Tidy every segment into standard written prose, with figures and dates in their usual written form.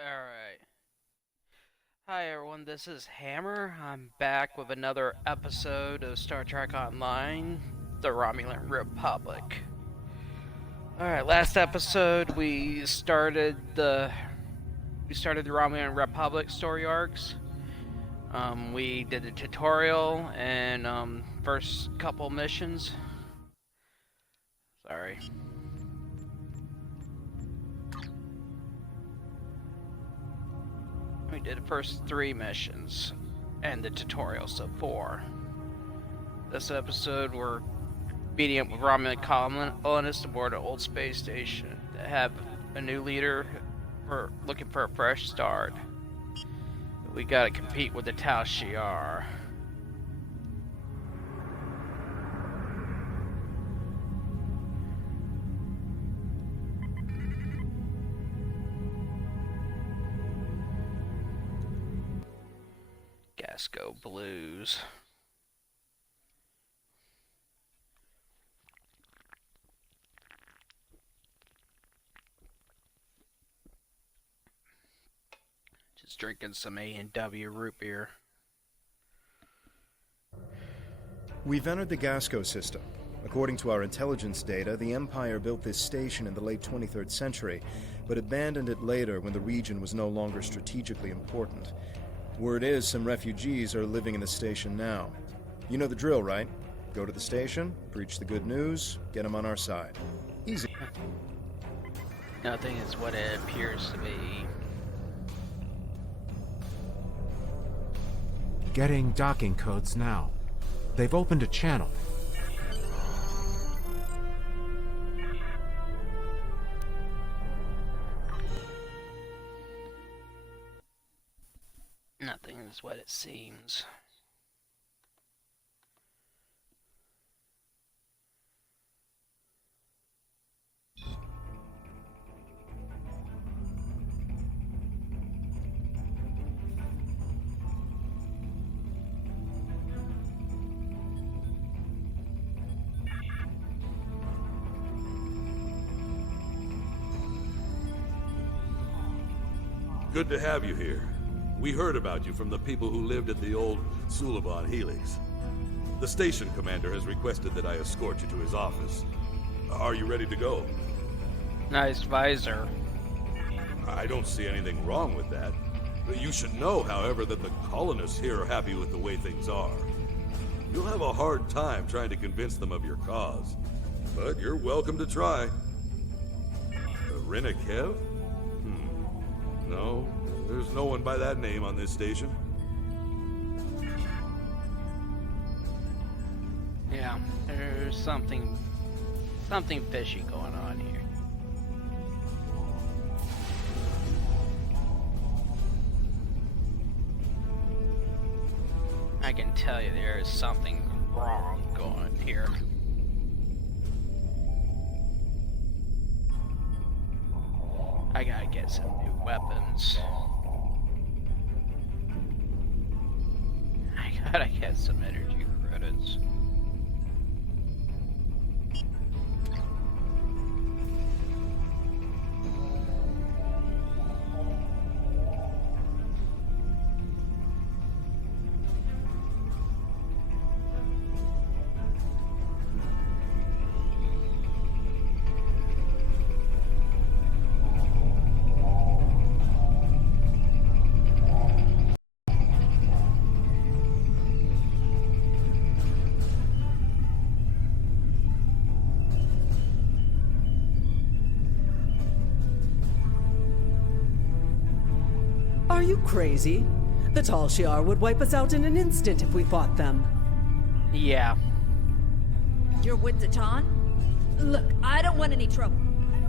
Alright. Hi everyone, this is Hammer. I'm back with another episode of Star Trek Online, the Romulan Republic. Alright, last episode we started the Romulan Republic story arcs. We did the tutorial and first couple missions. Sorry. We did the first 3 missions and the tutorial, so 4. This episode we're meeting up with Romulan colonists aboard an old space station that have a new leader. We're looking for a fresh start. We gotta compete with the Tal Shiar. Gasco Blues. Just drinking some A&W root beer. We've entered the Gasco system. According to our intelligence data, the Empire built this station in the late 23rd century, but abandoned it later when the region was no longer strategically important. Word is some refugees are living in the station now. You know the drill, right? Go to the station, preach the good news, get them on our side. Easy. Nothing is what it appears to be. Getting docking codes now. They've opened a channel. Nothing is what it seems. Good to have you here. We heard about you from the people who lived at the old Suliban Helix. The station commander has requested that I escort you to his office. Are you ready to go? Nice visor. I don't see anything wrong with that. You should know, however, that the colonists here are happy with the way things are. You'll have a hard time trying to convince them of your cause, but you're welcome to try. Renikev? No, there's no one by that name on this station. Yeah, there's something fishy going on here. I can tell you there is something wrong going here. I gotta get some new weapons. I gotta get some energy credits. Are you crazy? The Tal Shiar would wipe us out in an instant if we fought them. Yeah. You're with Datan? Look, I don't want any trouble.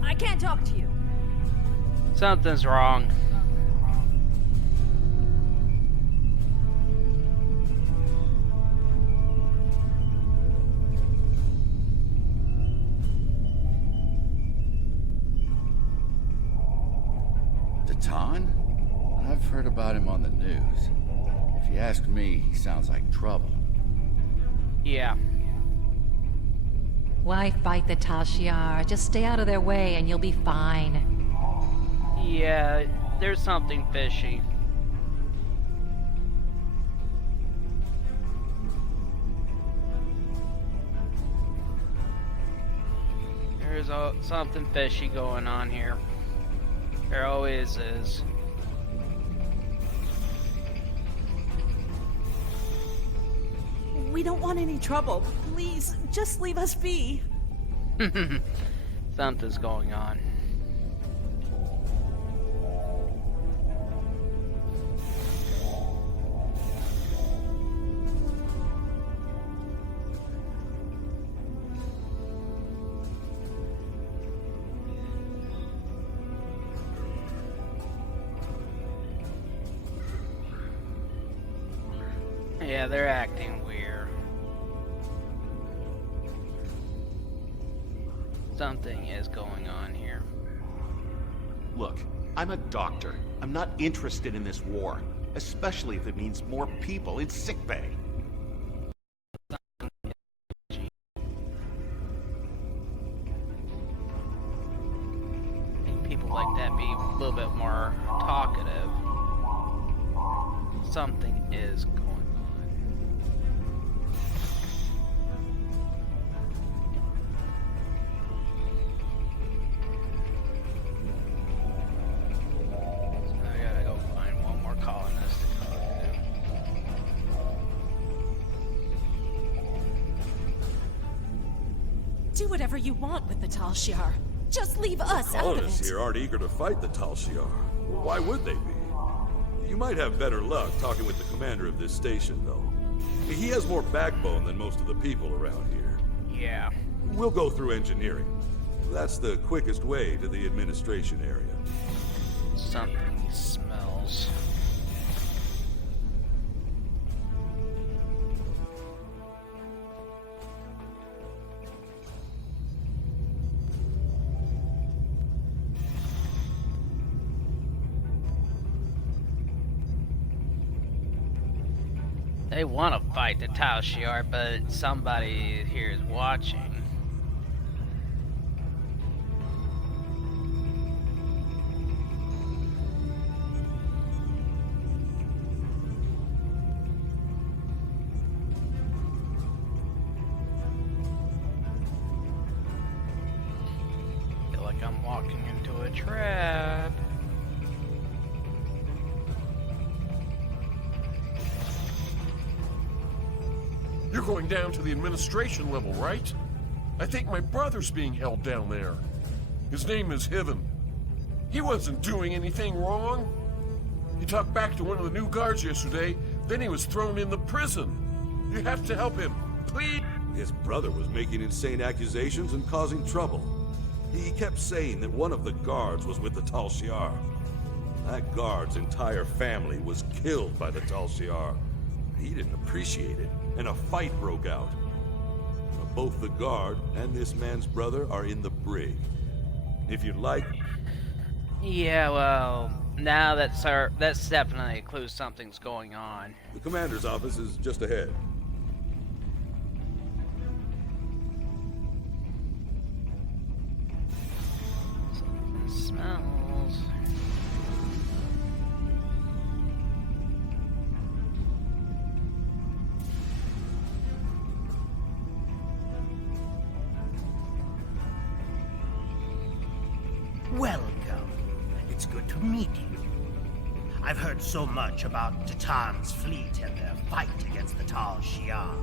I can't talk to you. Something's wrong. Datan? I've heard about him on the news. If you ask me, he sounds like trouble. Yeah. Why fight the Tal Shiar? Just stay out of their way and you'll be fine. Yeah, there's something fishy. There's something fishy going on here. There always is. We don't want any trouble. Please, just leave us be. Something's going on. Yeah, they're acting weird. Something is going on here. Look, I'm a doctor. I'm not interested in this war, especially if it means more people in sickbay. Make people like that be a little bit more talkative. Something is going on. Do whatever you want with the Tal Shiar. Just leave us out of Colonists it. here aren't eager to fight the Tal Shiar. Why would they be? You might have better luck talking with the commander of this station, though. He has more backbone than most of the people around here. Yeah. We'll go through engineering. That's the quickest way to the administration area. Something smells. They want to fight the Tal Shiar, but somebody here is watching. Feel like I'm walking into a trap. You're going down to the administration level, right? I think my brother's being held down there. His name is Hiven. He wasn't doing anything wrong. He talked back to one of the new guards yesterday, then he was thrown in the prison. You have to help him, please. His brother was making insane accusations and causing trouble. He kept saying that one of the guards was with the Tal Shiar. That guard's entire family was killed by the Tal Shiar. He didn't appreciate it, and a fight broke out. Both the guard and this man's brother are in the brig. If you'd like... Yeah, well, now that's definitely a clue something's going on. The commander's office is just ahead. Something smells. Welcome. It's good to meet you. I've heard so much about Titan's fleet and their fight against the Tal Shiar.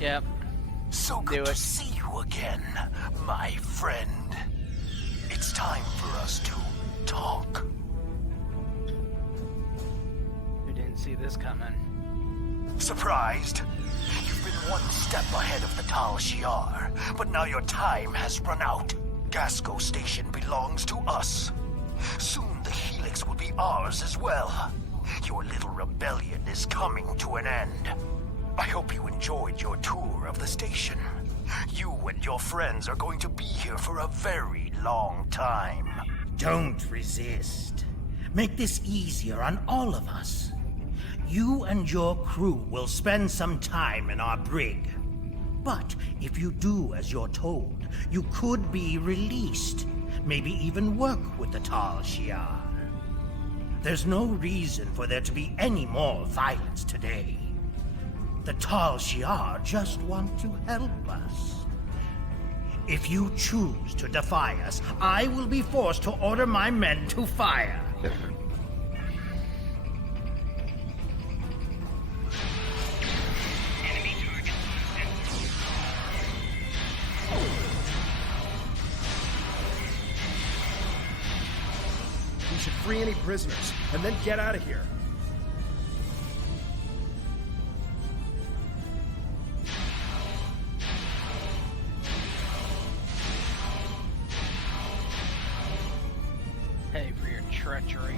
Yep. So good to see you again, my friend. It's time for us to talk. Who didn't see this coming? Surprised? You've been one step ahead of the Tal Shiar, but now your time has run out. Gasco Station belongs to us. Soon the Helix will be ours as well. Your little rebellion is coming to an end. I hope you enjoyed your tour of the station. You and your friends are going to be here for a very long time. Don't resist. Make this easier on all of us. You and your crew will spend some time in our brig. But if you do as you're told, you could be released. maybe even work with the Tal Shiar. There's no reason for there to be any more violence today. The Tal Shiar just want to help us. If you choose to defy us, I will be forced to order my men to fire. We should free any prisoners, and then get out of here. Hey, for your treachery.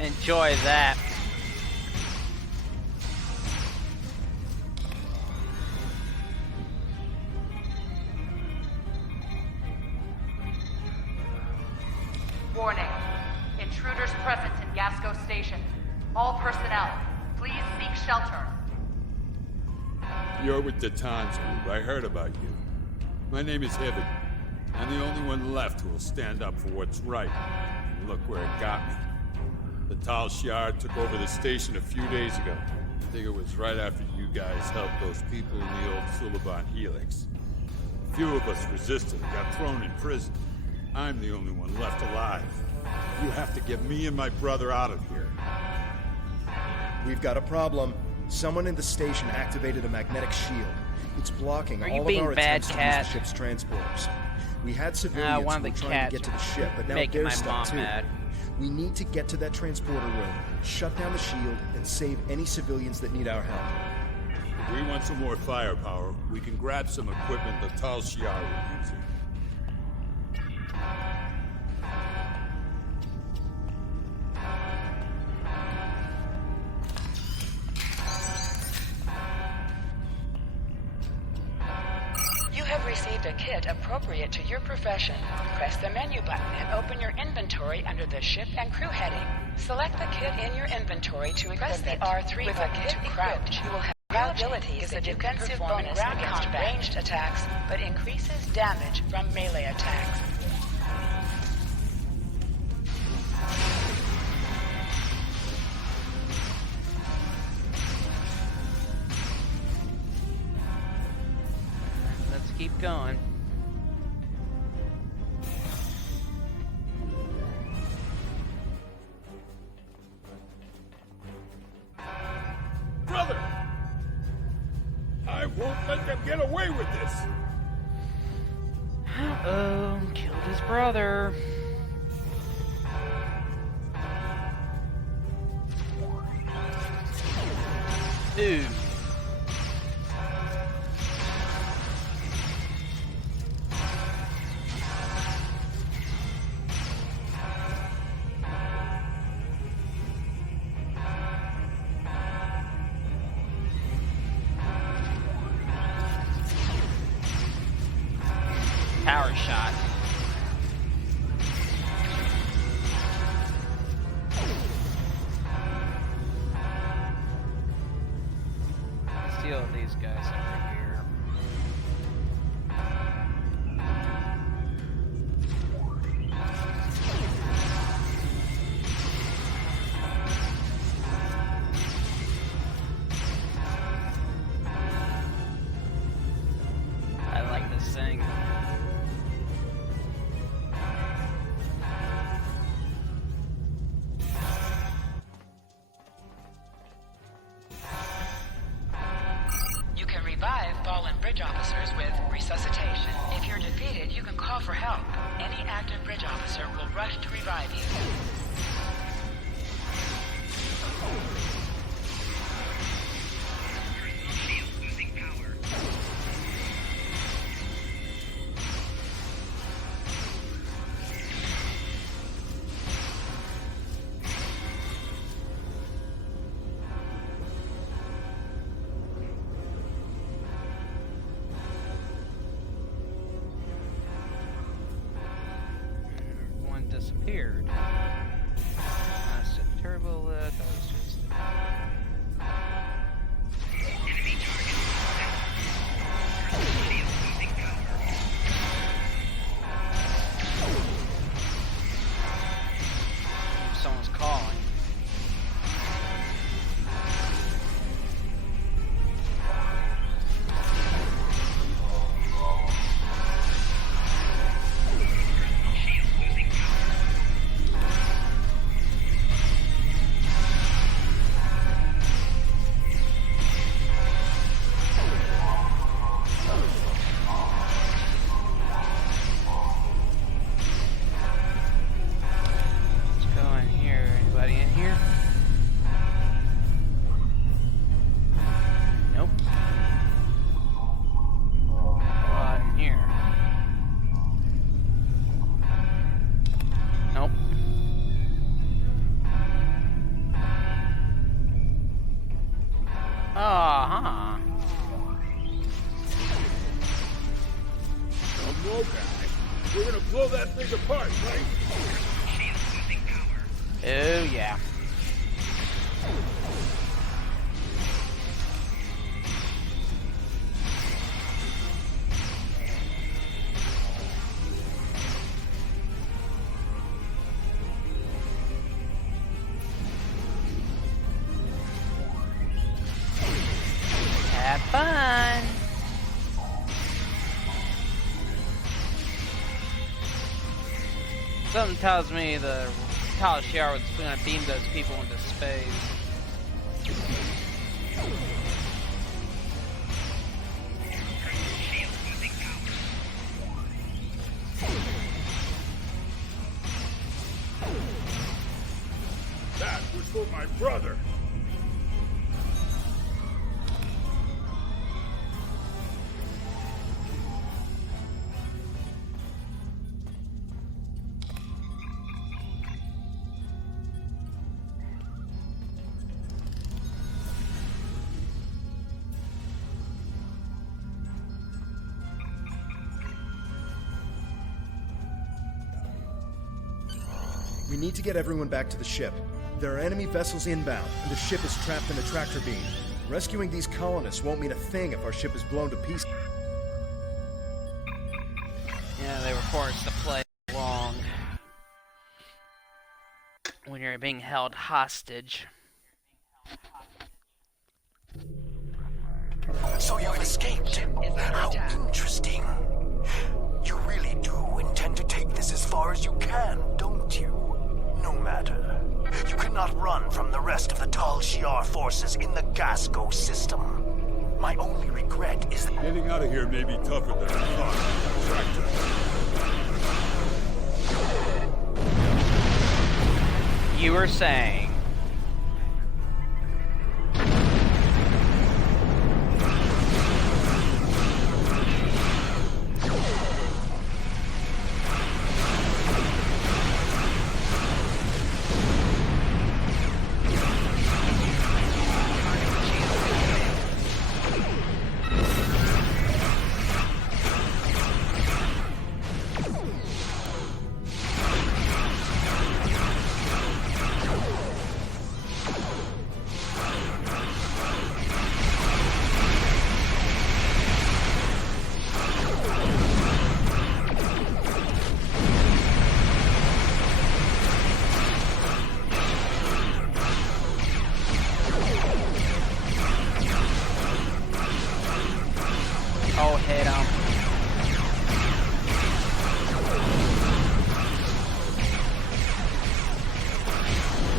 Enjoy that. Warning. Intruders present in Gasco Station. All personnel, please seek shelter. You're with the Tan's group. I heard about you. My name is Hibbett. I'm the only one left who will stand up for what's right. And look where it got me. The Tal Shiar took over the station a few days ago. I think it was right after you guys helped those people in the old Suliban Helix. A few of us resisted and got thrown in prison. I'm the only one left alive. You have to get me and my brother out of here. We've got a problem. Someone in the station activated a magnetic shield. It's blocking Are you all of being our bad, attempts to cat? use the ship's transporters. We had civilians one who of were the trying to cats get to the ship, but now making they're my stuck mom too. mad. We need to get to that transporter room, shut down the shield, and save any civilians that need our help. If we want some more firepower, we can grab some equipment the Tal Shiar were using. You have received a kit appropriate to your profession. Press the menu button and open your inventory under the ship and crew heading. Select the kit in your inventory to press the R3 button to crouch. You will have abilities that you can perform against ranged attacks, but increases damage from melee attacks. Let's keep going. Brother! I won't let them get away with this! Uh-oh, killed his brother. Dude. Power shot. Steal these guys over here. I like this thing. You can revive fallen bridge officers with resuscitation. If you're defeated, you can call for help. Any active bridge officer will rush to revive you. disappeared. That's a turbo lift. That was just Enemy target. someone's calling. We're gonna blow that thing apart, right? Oh, yeah. Have fun. Something tells me the Tal Shiar was going to beam those people into space. That was for my brother. We need to get everyone back to the ship. There are enemy vessels inbound, and the ship is trapped in a tractor beam. Rescuing these colonists won't mean a thing if our ship is blown to pieces. Yeah, they were forced to play along when you're being held hostage. So you've escaped. How interesting. You really do intend to take this as far as you can, don't you? No matter. You cannot run from the rest of the Tal Shiar forces in the Gasco system. My only regret is that Getting out of here may be tougher than I thought. You were saying. Oh, hit him.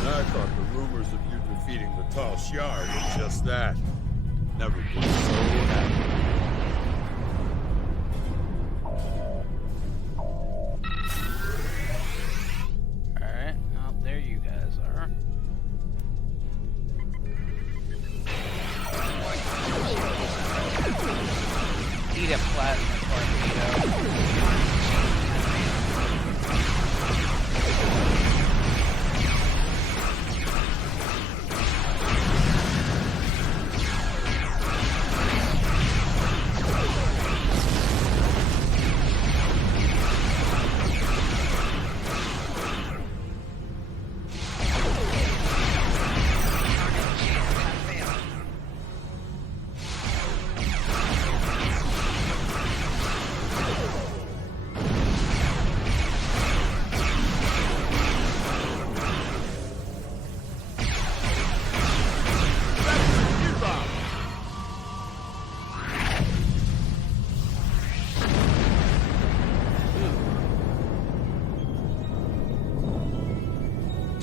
I thought the rumors of you defeating the Tal Shiar were just that. Never been so happy. Alright, well, there you guys are. Eat a plasma torpedo.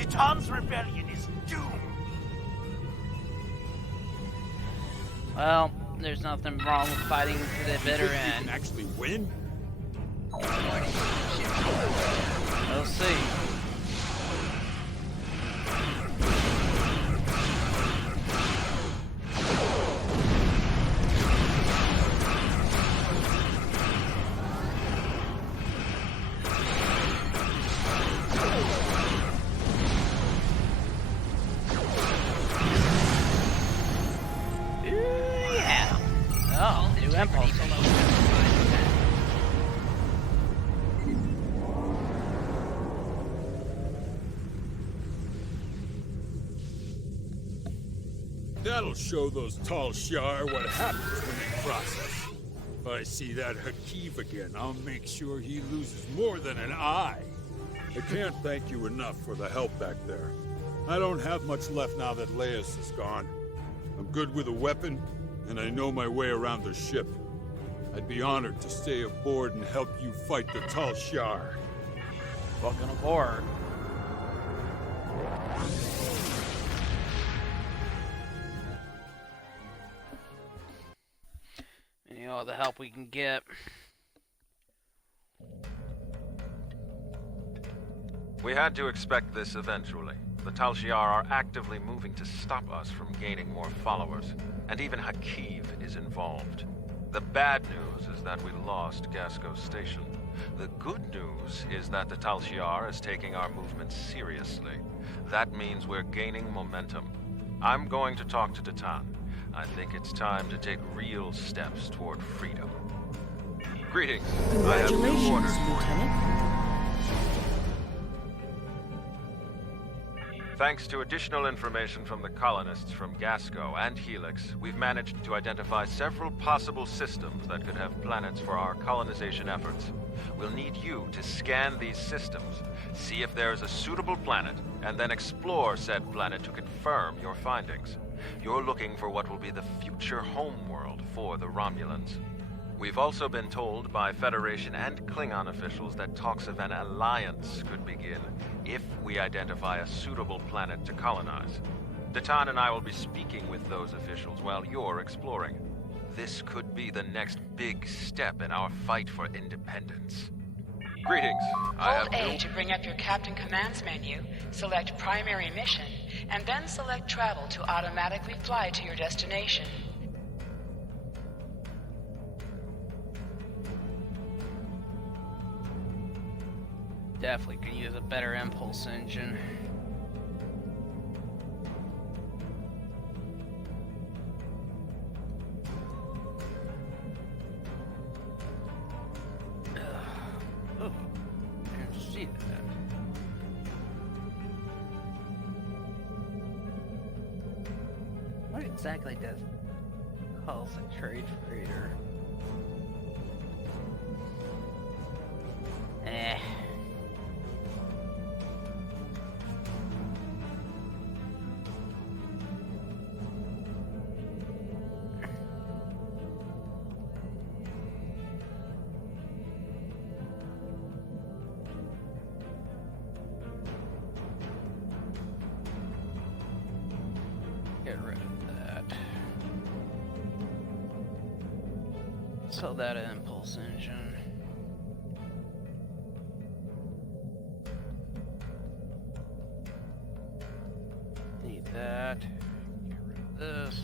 Titan's rebellion is doomed. Well, there's nothing wrong with fighting to the bitter end. Actually win? We'll see. Yeah. Oh, new impulse. That'll show those Tal Shiar what happens when they cross us. If I see that Hakeev again, I'll make sure he loses more than an eye. I can't thank you enough for the help back there. I don't have much left now that Leios is gone. I'm good with a weapon, and I know my way around the ship. I'd be honored to stay aboard and help you fight the Tal Shiar. Welcome aboard. You know, all the help we can get. We had to expect this eventually. The Tal Shiar are actively moving to stop us from gaining more followers, and even Hakeev is involved. The bad news is that we lost Gasco Station. The good news is that the Tal Shiar is taking our movement seriously. That means we're gaining momentum. I'm going to talk to Titan. I think it's time to take real steps toward freedom. Greetings. I have new orders for you. Lieutenant. Thanks to additional information from the colonists from Gasco and Helix, we've managed to identify several possible systems that could have planets for our colonization efforts. We'll need you to scan these systems, see if there is a suitable planet, and then explore said planet to confirm your findings. You're looking for what will be the future homeworld for the Romulans. We've also been told by Federation and Klingon officials that talks of an alliance could begin if we identify a suitable planet to colonize. Titan and I will be speaking with those officials while you're exploring. This could be the next big step in our fight for independence. Greetings. Hold A to bring up your Captain Commands menu, select Primary Mission, and then select Travel to automatically fly to your destination. Definitely could use a better impulse engine. Oh, I didn't see that. What exactly does concentrate freighter? Get rid of that. Sell that impulse engine. Need that. Get rid of this.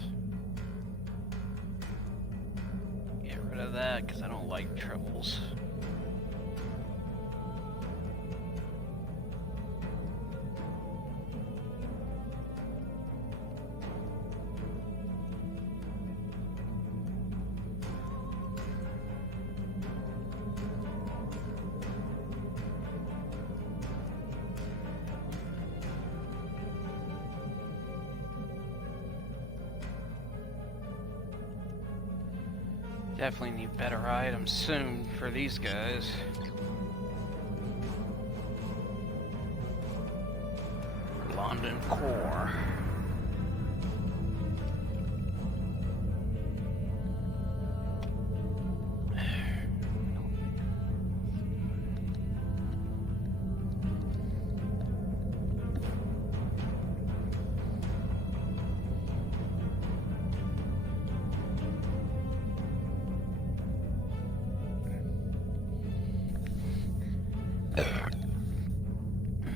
Get rid of that because I don't like triples. Definitely need better items soon for these guys. London Core.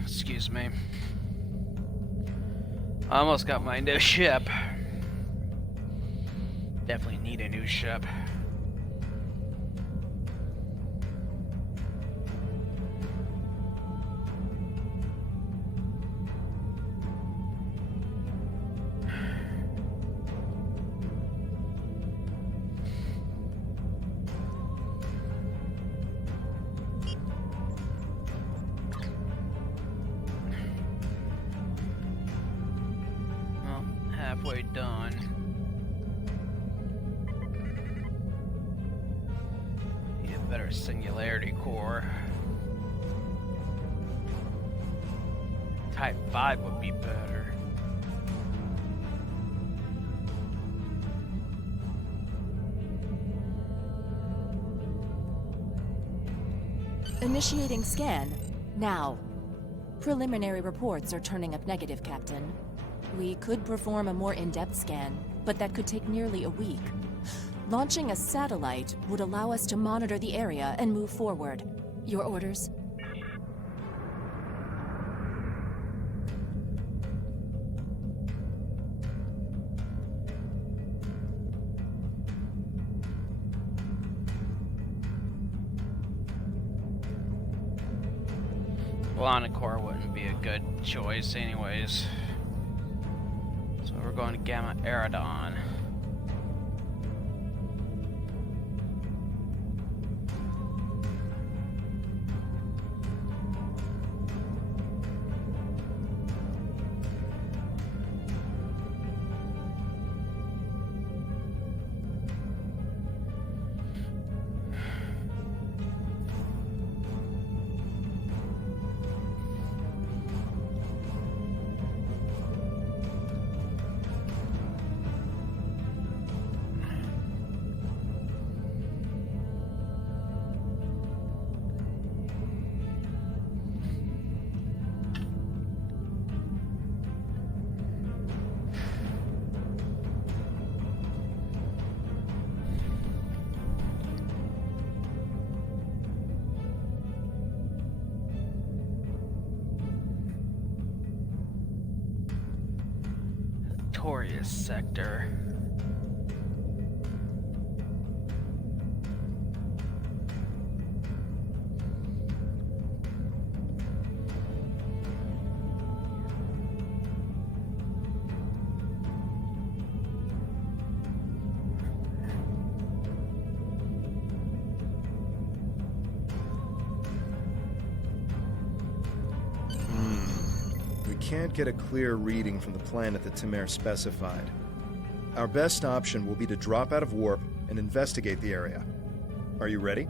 Excuse me. I almost got my new ship. Definitely need a new ship. Halfway done. Need a better singularity core. Type 5 would be better. Initiating scan. Now. Preliminary reports are turning up negative, Captain. We could perform a more in-depth scan, but that could take nearly a week. Launching a satellite would allow us to monitor the area and move forward. Your orders? Core wouldn't be a good choice anyways. So we're going to Gamma Eridon. Victorious sector. Can't get a clear reading from the planet that Timur specified. Our best option will be to drop out of warp and investigate the area. Are you ready?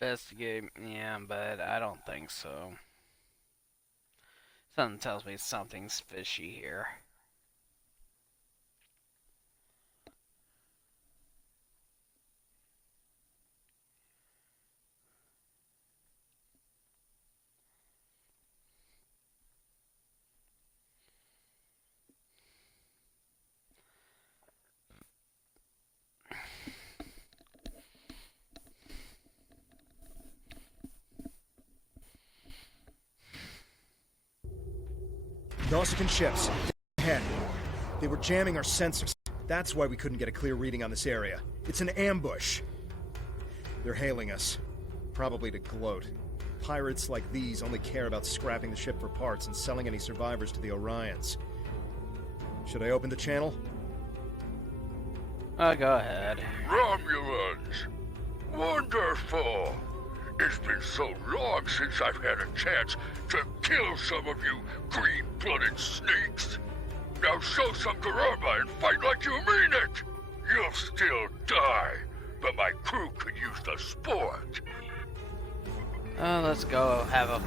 Investigate, yeah, but I don't think so. Something tells me something's fishy here. Nausicaan ships. Ahead. They were jamming our sensors. That's why we couldn't get a clear reading on this area. It's an ambush. They're hailing us. Probably to gloat. Pirates like these only care about scrapping the ship for parts and selling any survivors to the Orions. Should I open the channel? Go ahead. Romulans! Wonderful! It's been so long since I've had a chance to kill some of you green-blooded snakes. Now show some karma and fight like you mean it! You'll still die, but my crew could use the sport. Let's go have a...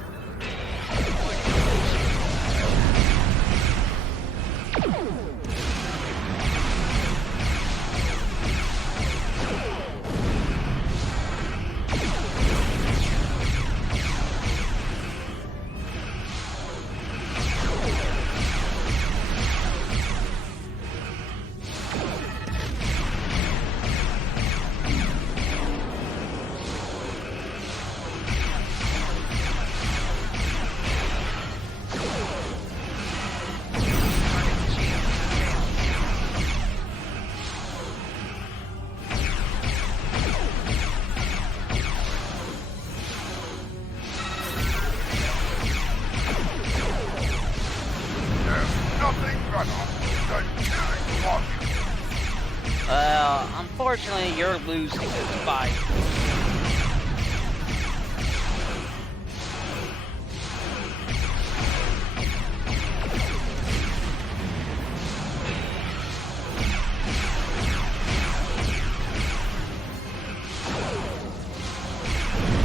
Well, unfortunately, you're losing this fight.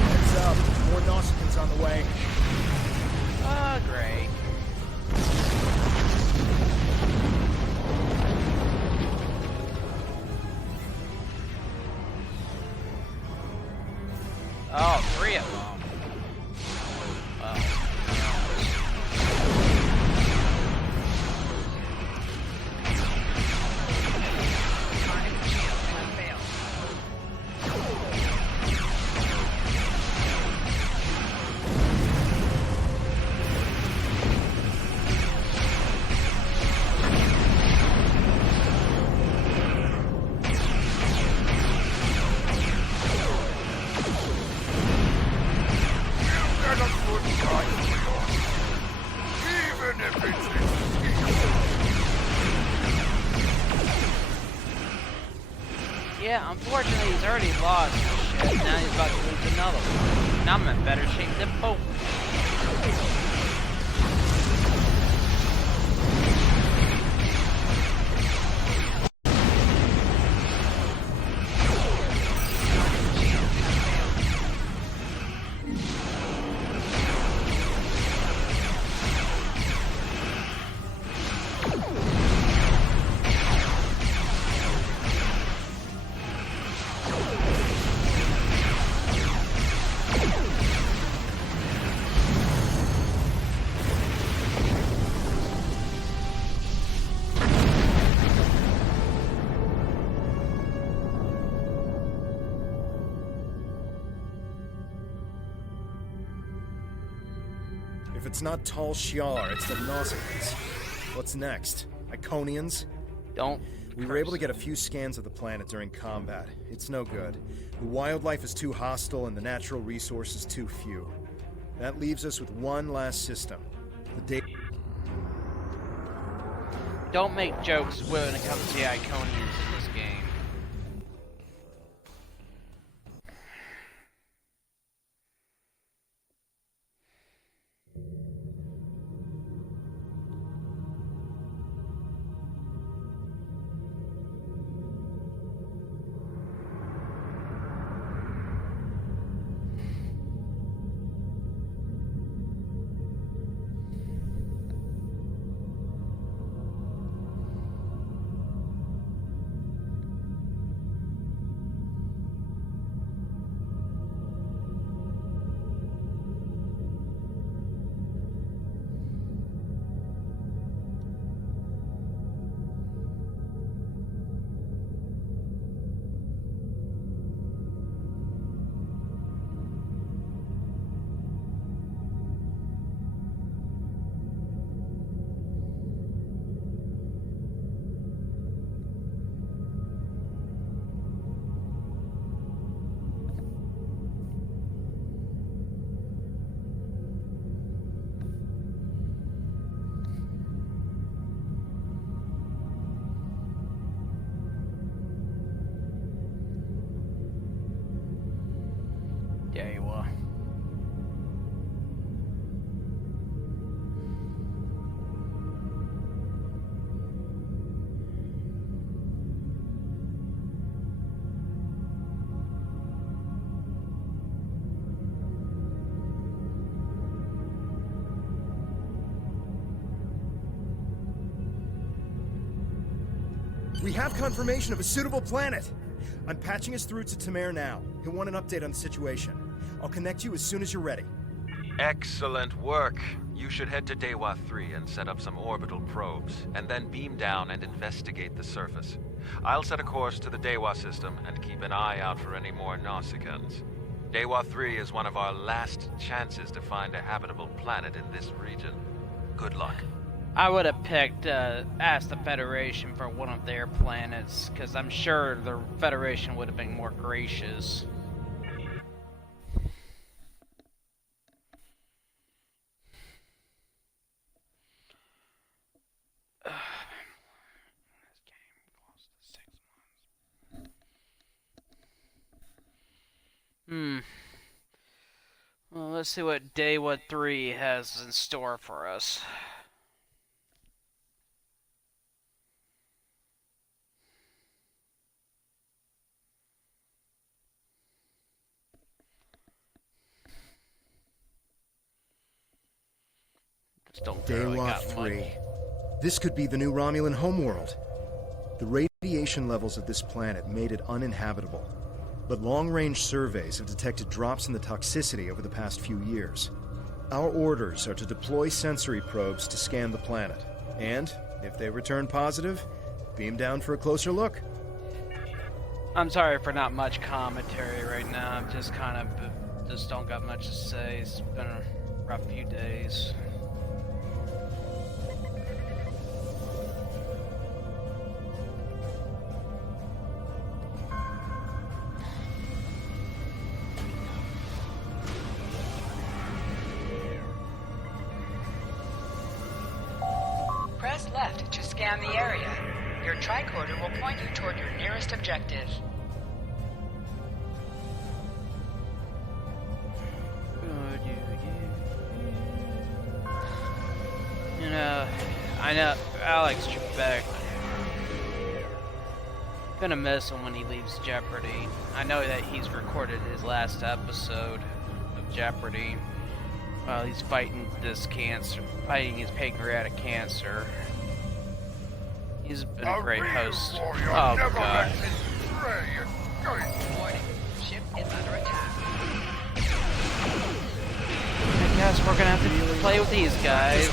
Heads up, more Nausicaans on the way. Oh, great. Oh, 3 of them. Well, yeah, unfortunately, he's already lost this shit. Now he's about to lose another one. And I'm in better shape than both. If it's not Tal Shiar, it's the Nausicaans. What's next? Iconians? Don't. We were able to get a few scans of the planet during combat. It's no good. The wildlife is too hostile and the natural resources too few. That leaves us with one last system. The Don't make jokes when it comes to the Iconians in this game. Yeah, you are. We have confirmation of a suitable planet! I'm patching us through to Tamer now. He'll want an update on the situation. I'll connect you as soon as you're ready. Excellent work. You should head to Dewa 3 and set up some orbital probes, and then beam down and investigate the surface. I'll set a course to the Dewa system and keep an eye out for any more Nausicaans. Dewa 3 is one of our last chances to find a habitable planet in this region. Good luck. I would have picked, asked the Federation for one of their planets, because I'm sure the Federation would have been more gracious. let's see what day 3 has in store for us. Day 3. This could be the new Romulan homeworld. The radiation levels of this planet made it uninhabitable, but long-range surveys have detected drops in the toxicity over the past few years. Our orders are to deploy sensory probes to scan the planet, and, if they return positive, beam down for a closer look. I'm sorry for not much commentary right now. I'm just just don't got much to say. It's been a rough few days. Press left to scan the area. Your tricorder will point you toward your nearest objective. I know Alex Trebek. Gonna miss him when he leaves Jeopardy. I know that he's recorded his last episode of Jeopardy while he's fighting this cancer, fighting his pancreatic cancer. He's been a great host. Oh god. Warning, ship is under attack. I guess we're gonna have to play with these guys.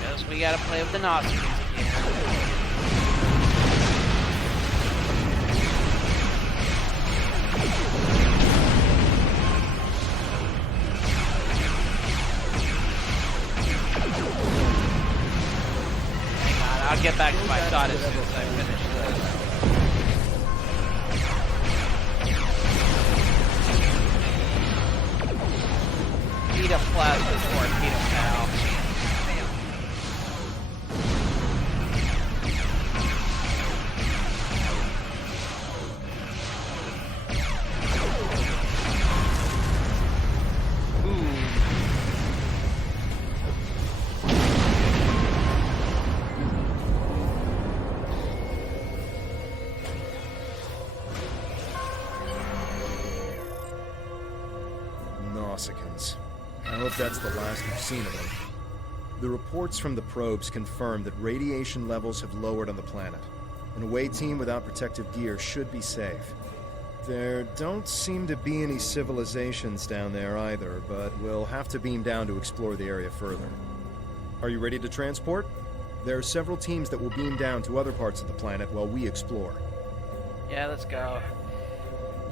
Guess we gotta play with the Nazis again. I'll get back to my thought as soon as I finish this. Feed a plasma torpedo now. I hope that's the last we've seen of them. The reports from the probes confirm that radiation levels have lowered on the planet. An away team without protective gear should be safe. There don't seem to be any civilizations down there either, but we'll have to beam down to explore the area further. Are you ready to transport? There are several teams that will beam down to other parts of the planet while we explore. Yeah, let's go.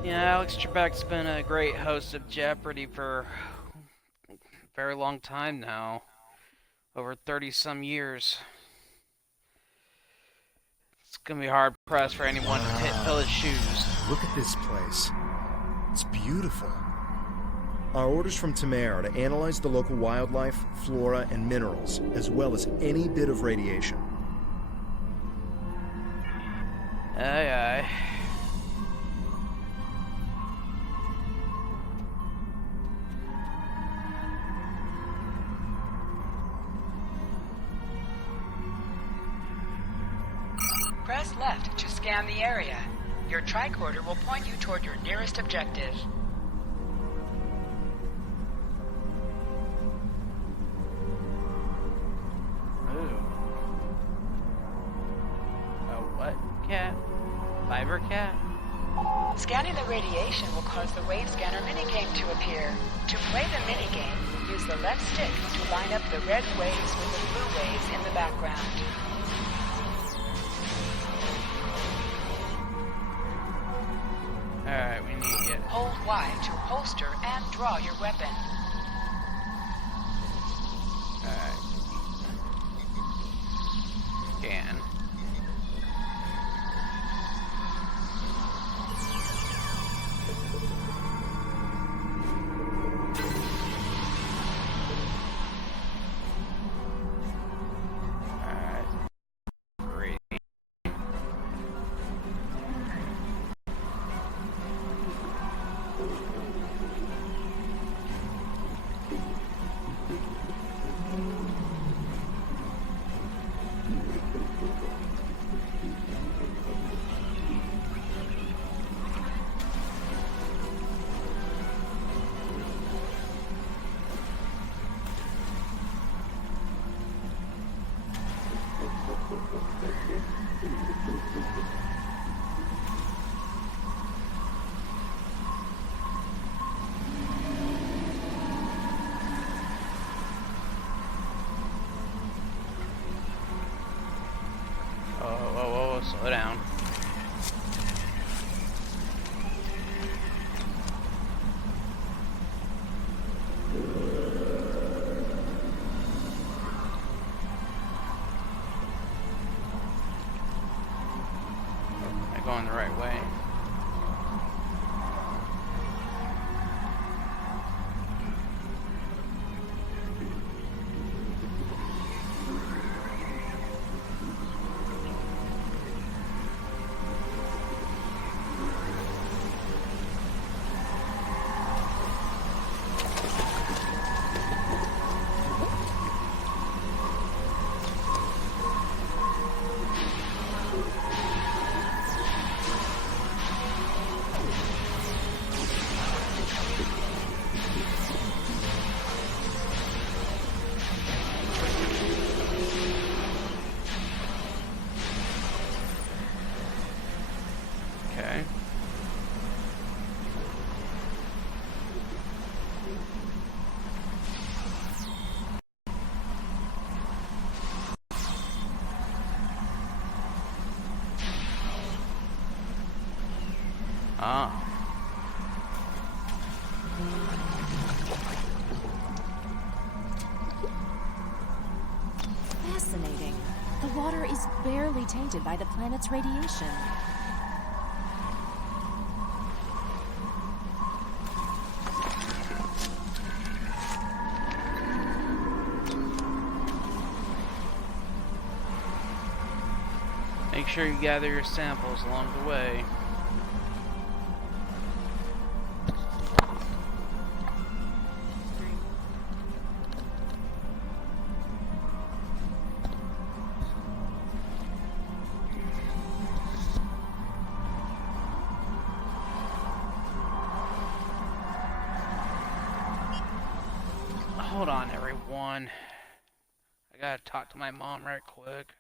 Yeah, Alex Trebek's been a great host of Jeopardy for a very long time now. Over 30-some years. It's gonna be hard-pressed for anyone to fill his shoes. Look at this place. It's beautiful. Our orders from Tamer are to analyze the local wildlife, flora, and minerals, as well as any bit of radiation. Aye, aye. Press left to scan the area. Your tricorder will point you toward your nearest objective. Ooh. A what cat? Fiber cat? Scanning the radiation will cause the wave scanner minigame to appear. To play the minigame, use the left stick to line up the red waves with the blue waves in the background. Alright, we need to get... Hold Y to holster and draw your weapon. Alright. Scan. Alright. Great. slow down. Am I going the right way? Okay. Ah. Fascinating. The water is barely tainted by the planet's radiation. Make sure you gather your samples along the way. Hold on, everyone. I gotta talk to my mom right quick.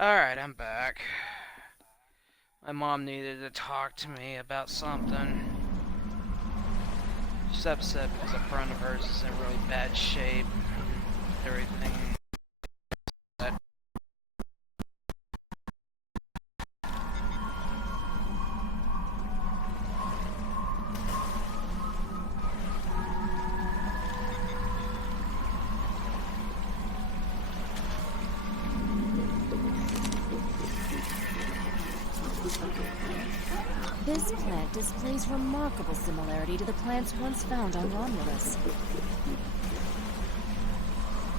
Alright, I'm back. My mom needed to talk to me about something. She's upset because a friend of hers is in really bad shape. Everything. This plant displays remarkable similarity to the plants once found on Romulus.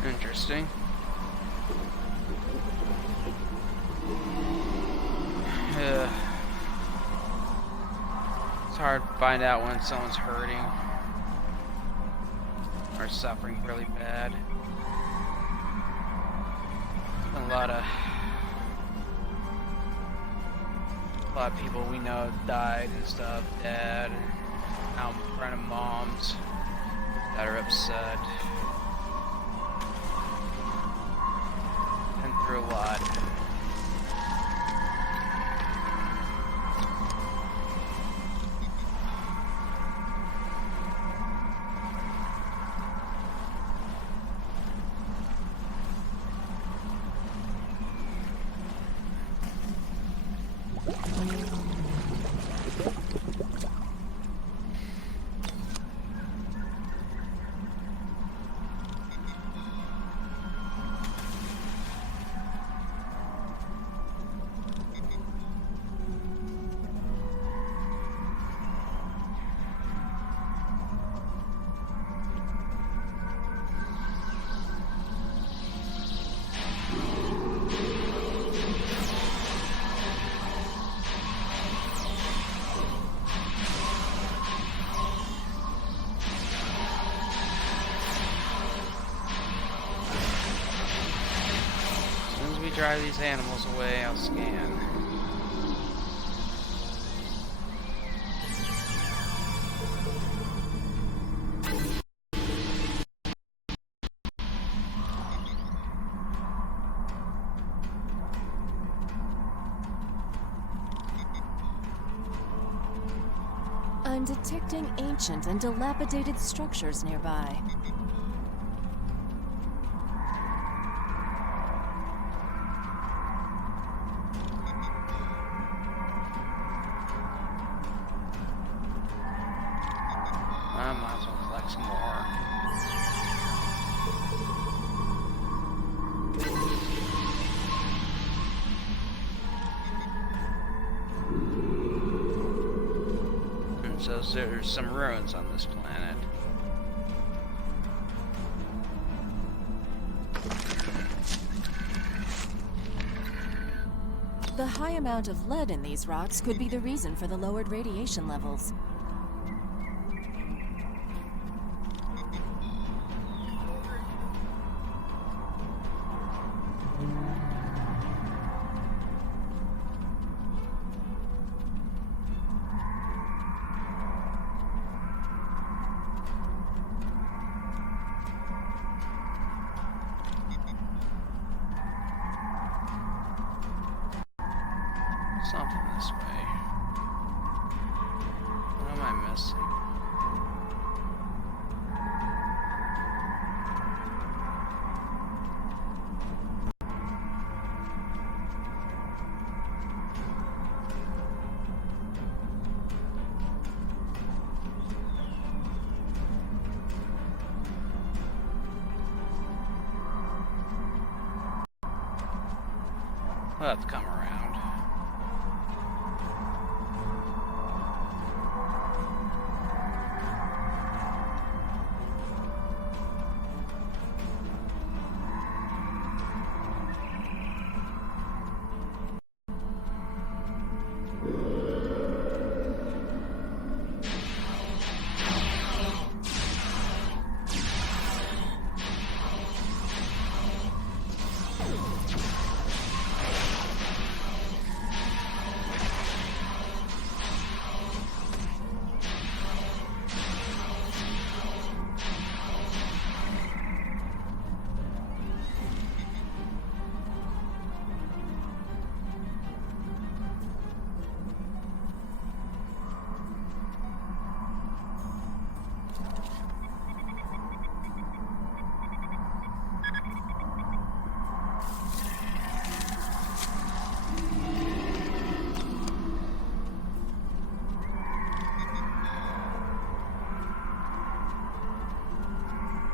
Interesting. It's hard to find out when someone's hurting or suffering really bad. A lot of people we know have died and stuff. Dad, and out in front of moms that are upset. Been through a lot. Drive these animals away, I'll scan. I'm detecting ancient and dilapidated structures nearby. So there's some ruins on this planet. The high amount of lead in these rocks could be the reason for the lowered radiation levels. Something this way. What am I missing? We'll have to come around.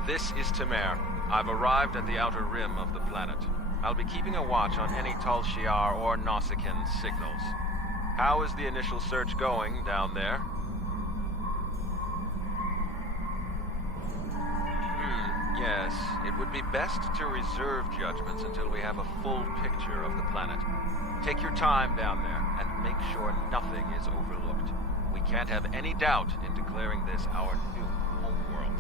This is Tamer. I've arrived at the outer rim of the planet. I'll be keeping a watch on any Tal Shiar or Nausicaan signals. How is the initial search going down there? Yes, it would be best to reserve judgments until we have a full picture of the planet. Take your time down there and make sure nothing is overlooked. We can't have any doubt in declaring this our new homeworld.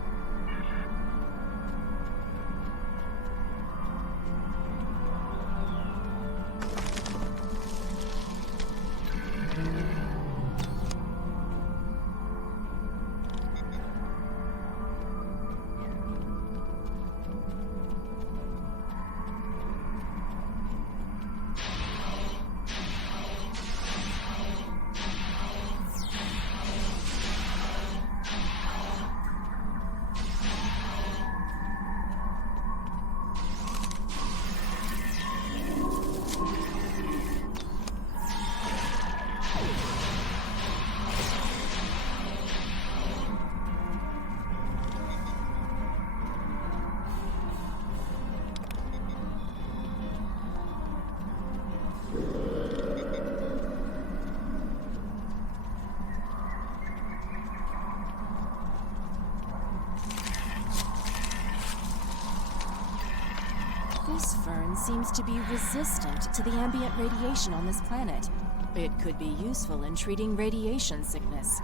Ice fern seems to be resistant to the ambient radiation on this planet. It could be useful in treating radiation sickness.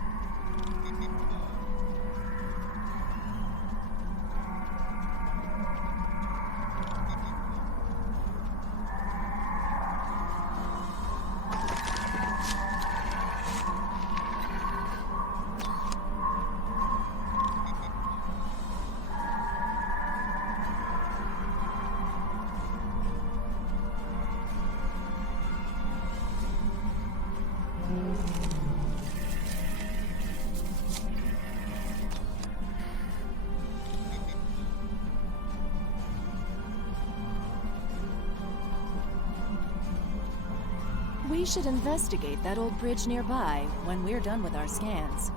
We should investigate that old bridge nearby when we're done with our scans.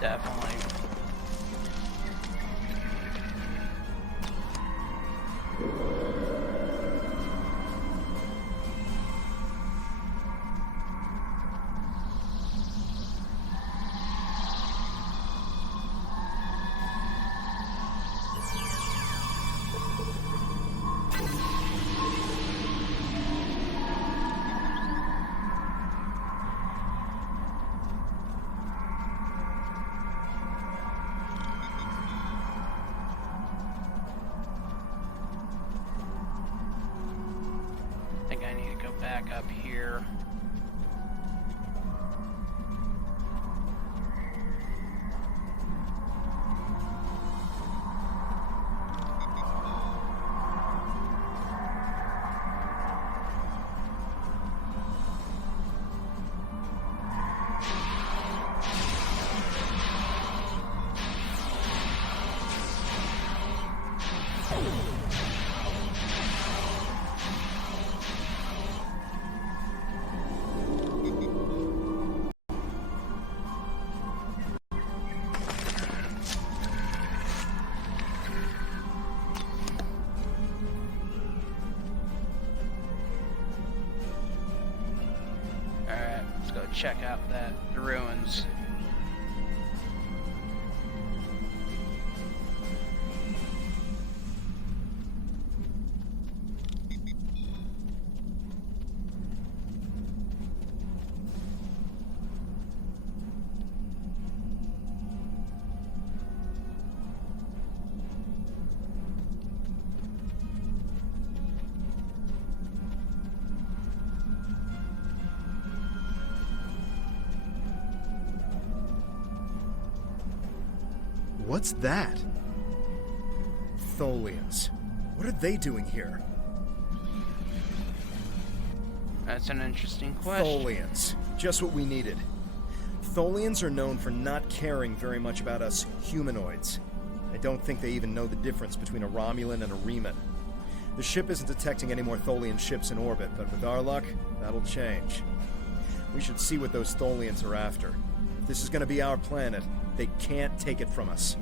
Definitely. Back up here. Check out the ruins. What's that? Tholians. What are they doing here? That's an interesting question. Tholians. Just what we needed. Tholians are known for not caring very much about us humanoids. I don't think they even know the difference between a Romulan and a Reman. The ship isn't detecting any more Tholian ships in orbit, but with our luck, that'll change. We should see what those Tholians are after. If this is going to be our planet, they can't take it from us.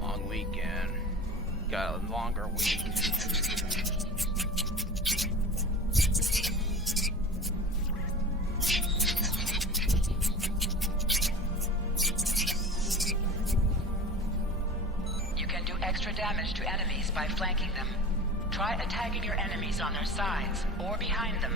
Long weekend. Got a longer week. You can do extra damage to enemies by flanking them. Try attacking your enemies on their sides or behind them.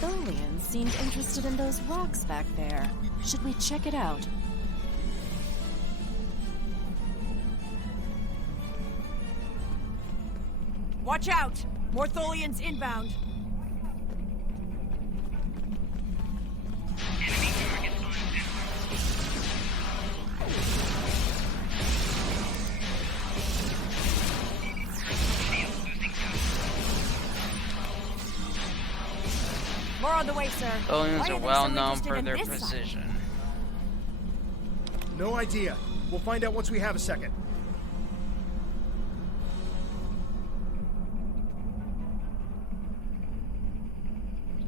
Tholians seemed interested in those rocks back there. Should we check it out? Watch out! More Tholians inbound. More on the way, sir. Tholians are well known for their precision. No idea. We'll find out once we have a second.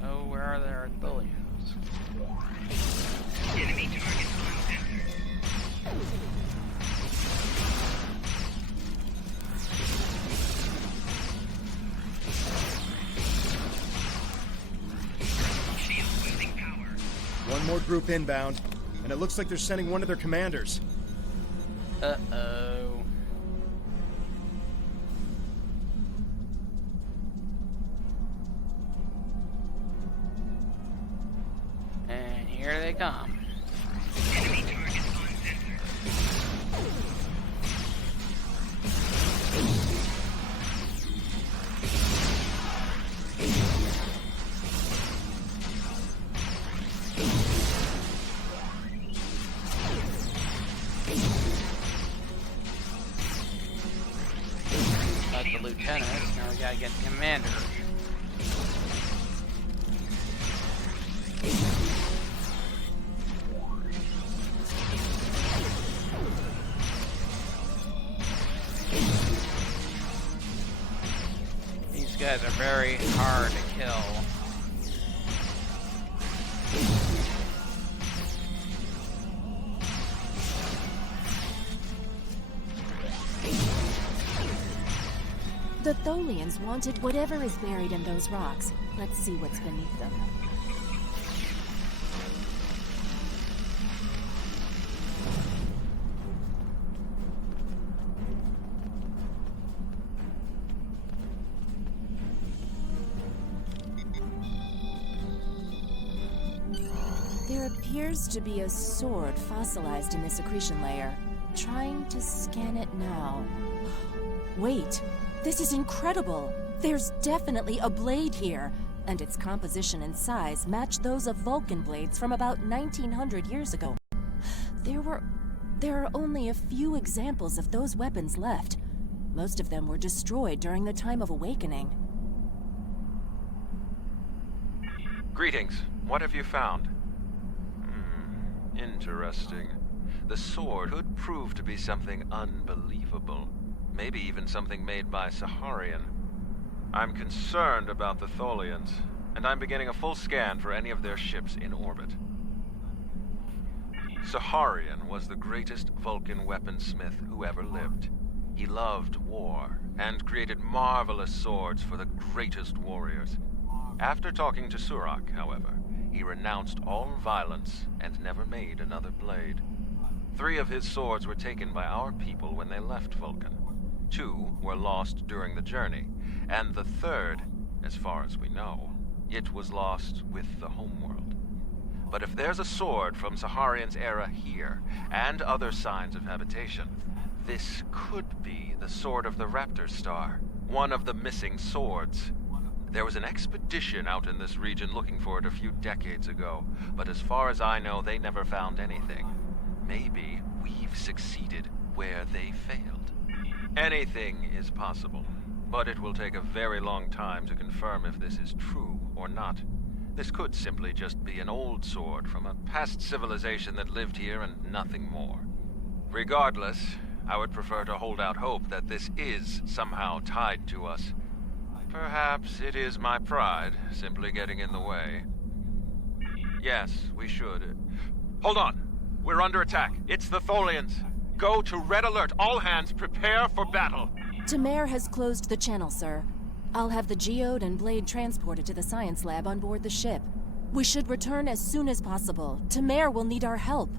Oh, where are there Tholians? Enemy target on center. Shield losing power. One more group inbound, and it looks like they're sending one of their commanders. Uh-oh. And here they come. Enemy target on center. Got the lieutenant. Now we gotta get the commander. These guys are very hard to kill. The Tholians wanted whatever is buried in those rocks. Let's see what's beneath them. There appears to be a sword fossilized in this accretion layer. Trying to scan it now. Wait, this is incredible! There's definitely a blade here, and its composition and size match those of Vulcan blades from about 1900 years ago. There are only a few examples of those weapons left. Most of them were destroyed during the time of Awakening. Greetings. What have you found? Interesting. The sword could prove to be something unbelievable. Maybe even something made by Saharian. I'm concerned about the Tholians, and I'm beginning a full scan for any of their ships in orbit. Saharian was the greatest Vulcan weaponsmith who ever lived. He loved war, and created marvelous swords for the greatest warriors. After talking to Surak, however, he renounced all violence and never made another blade. 3 of his swords were taken by our people when they left Vulcan. 2 were lost during the journey, and the 3rd, as far as we know, it was lost with the homeworld. But if there's a sword from Saharian's era here, and other signs of habitation, this could be the sword of the Raptor Star, one of the missing swords. There was an expedition out in this region looking for it a few decades ago, but as far as I know, they never found anything. Maybe we've succeeded where they failed. Anything is possible, but it will take a very long time to confirm if this is true or not. This could simply just be an old sword from a past civilization that lived here and nothing more. Regardless, I would prefer to hold out hope that this is somehow tied to us. Perhaps it is my pride simply getting in the way. Yes, we should. Hold on! We're under attack. It's the Tholians. Go to red alert. All hands prepare for battle. Tamer has closed the channel, sir. I'll have the geode and blade transported to the science lab on board the ship. We should return as soon as possible. Tamer will need our help.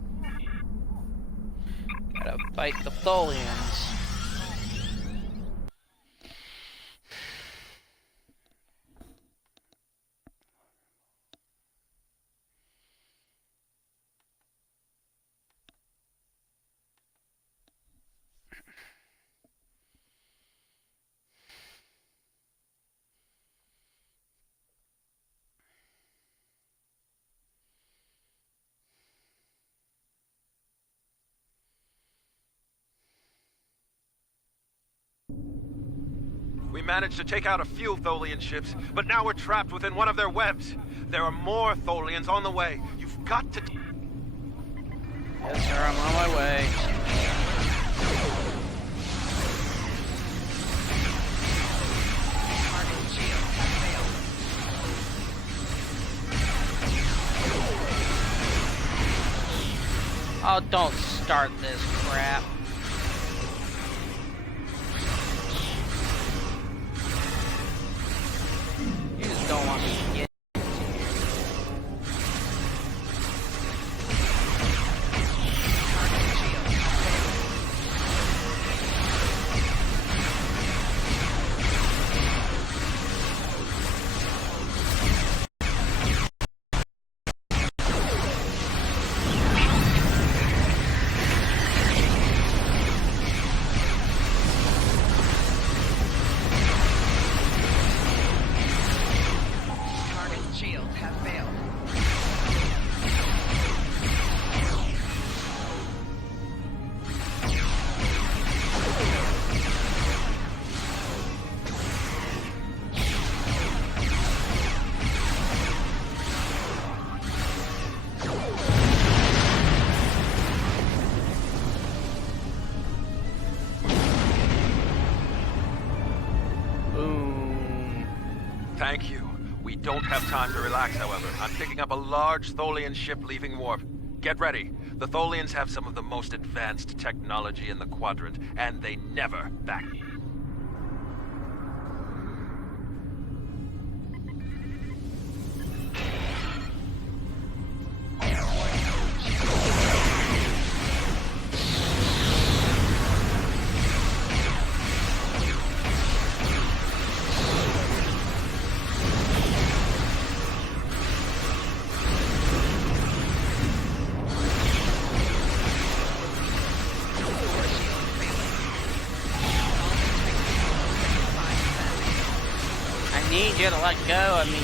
Gotta fight the Tholians. We managed to take out a few Tholian ships, but now we're trapped within one of their webs. There are more Tholians on the way. You've got to... Yes, sir, I'm on my way. Oh, don't start this crap. You just don't want me to get... Thank you. We don't have time to relax, however. I'm picking up a large Tholian ship leaving warp. Get ready. The Tholians have some of the most advanced technology in the quadrant, and they never back. I need you to let go of me.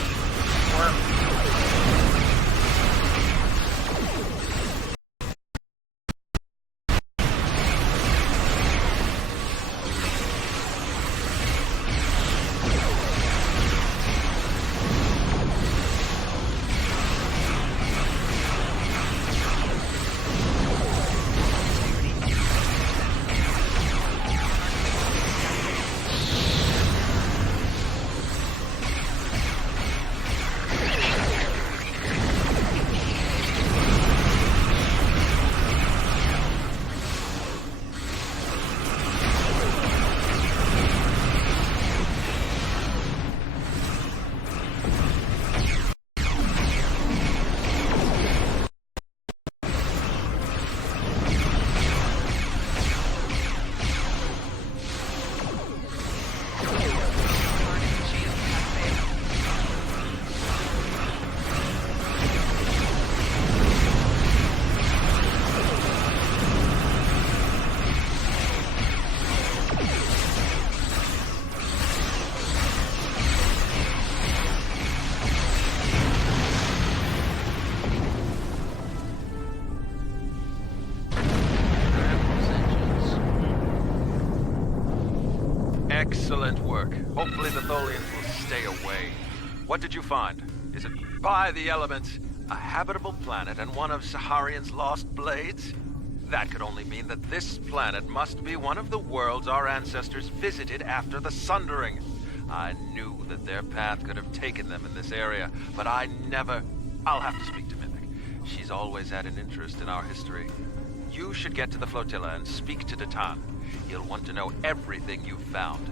Excellent work. Hopefully the Tholians will stay away. What did you find? Is it, by the elements, a habitable planet and one of Saharian's lost blades? That could only mean that this planet must be one of the worlds our ancestors visited after the Sundering. I knew that their path could have taken them in this area, but I never... I'll have to speak to Mimic. She's always had an interest in our history. You should get to the flotilla and speak to Datan. He'll want to know everything you've found.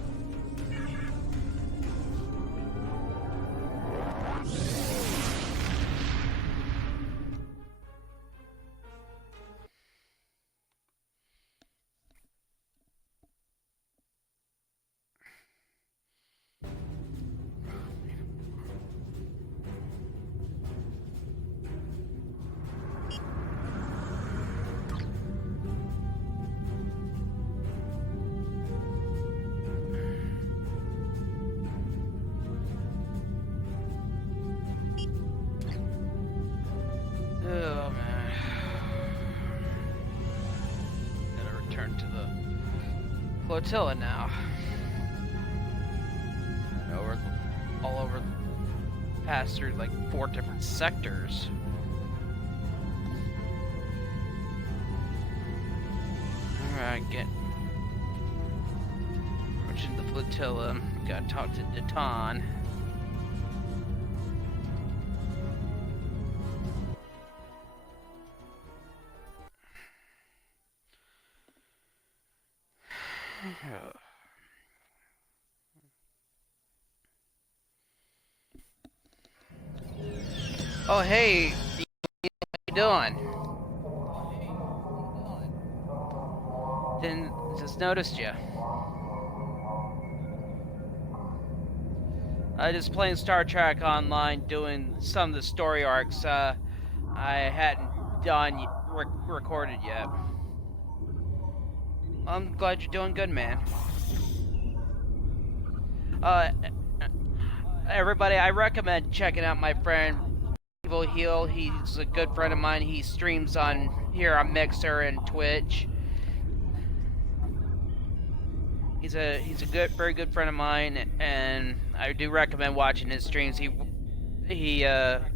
Oh man. Gotta return to the flotilla now. over, all over, passed through like 4 different sectors. Alright, get approaching the flotilla. Gotta talk to Deton. Oh, hey, how you doing? Didn't just noticed you. I just playing Star Trek Online, doing some of the story arcs. I hadn't done recorded yet. I'm glad you're doing good, man. Everybody, I recommend checking out my friend Evil Heel. He's a good friend of mine. He streams on here on Mixer and Twitch. He's a very good friend of mine, and I do recommend watching his streams. He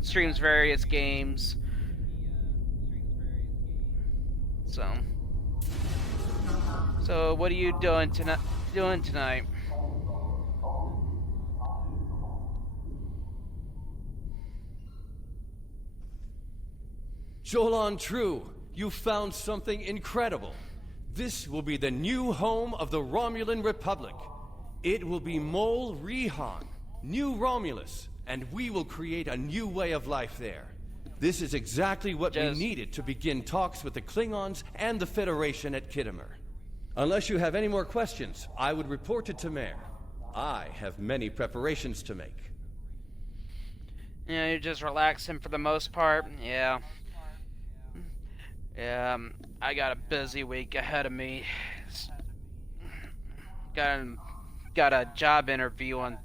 streams various games. So what are you doing tonight? Jolan True, you found something incredible. This will be the new home of the Romulan Republic. It will be Mol Rihan, New Romulus, and we will create a new way of life there. This is exactly what we needed to begin talks with the Klingons and the Federation at Khitomer. Unless you have any more questions, I would report to Tamer. I have many preparations to make. Yeah, you're just relaxing for the most part. Yeah. Yeah, I got a busy week ahead of me. Got a job interview on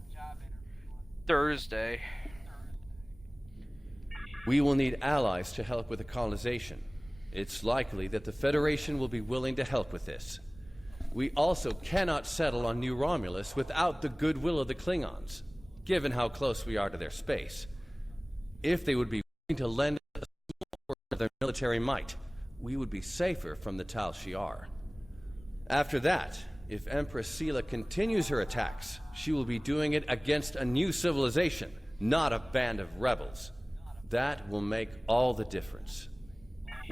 Thursday. We will need allies to help with the colonization. It's likely that the Federation will be willing to help with this. We also cannot settle on New Romulus without the goodwill of the Klingons, given how close we are to their space. If they would be willing to lend a small portion of their military might, we would be safer from the Tal Shiar. After that, if Empress Sela continues her attacks, she will be doing it against a new civilization, not a band of rebels. That will make all the difference.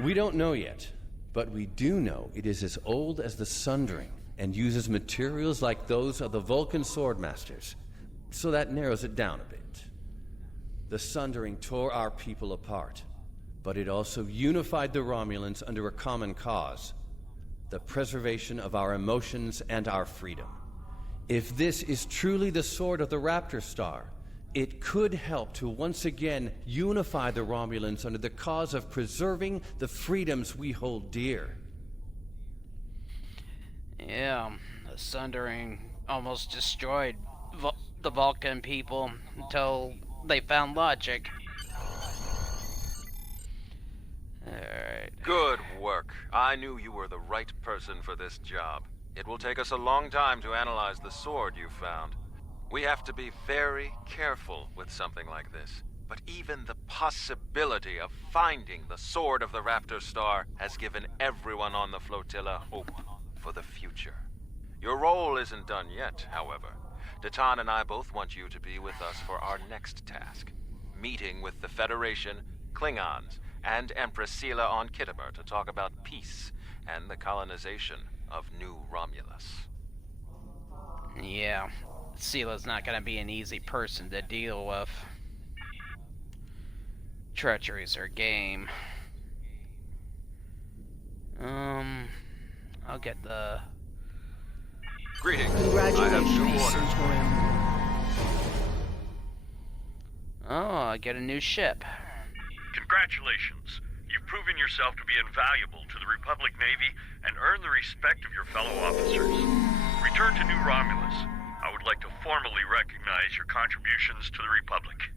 We don't know yet, but we do know it is as old as the Sundering and uses materials like those of the Vulcan Swordmasters, so that narrows it down a bit. The Sundering tore our people apart, but it also unified the Romulans under a common cause: the preservation of our emotions and our freedom. If this is truly the sword of the Raptor Star, it could help to once again unify the Romulans under the cause of preserving the freedoms we hold dear. Yeah, the Sundering almost destroyed the Vulcan people until they found logic. Alright. Good work. I knew you were the right person for this job. It will take us a long time to analyze the sword you found. We have to be very careful with something like this. But even the possibility of finding the sword of the Raptor Star has given everyone on the flotilla hope for the future. Your role isn't done yet, however. Deton and I both want you to be with us for our next task. Meeting with the Federation, Klingons, and Empress Sela on Khitomer to talk about peace and the colonization of New Romulus. Yeah, Sela's not gonna be an easy person to deal with. Treachery's her game. I'll get the... Greetings. Congratulations, Oh, I get a new ship. Congratulations. You've proven yourself to be invaluable to the Republic Navy and earned the respect of your fellow officers. Return to New Romulus. I would like to formally recognize your contributions to the Republic.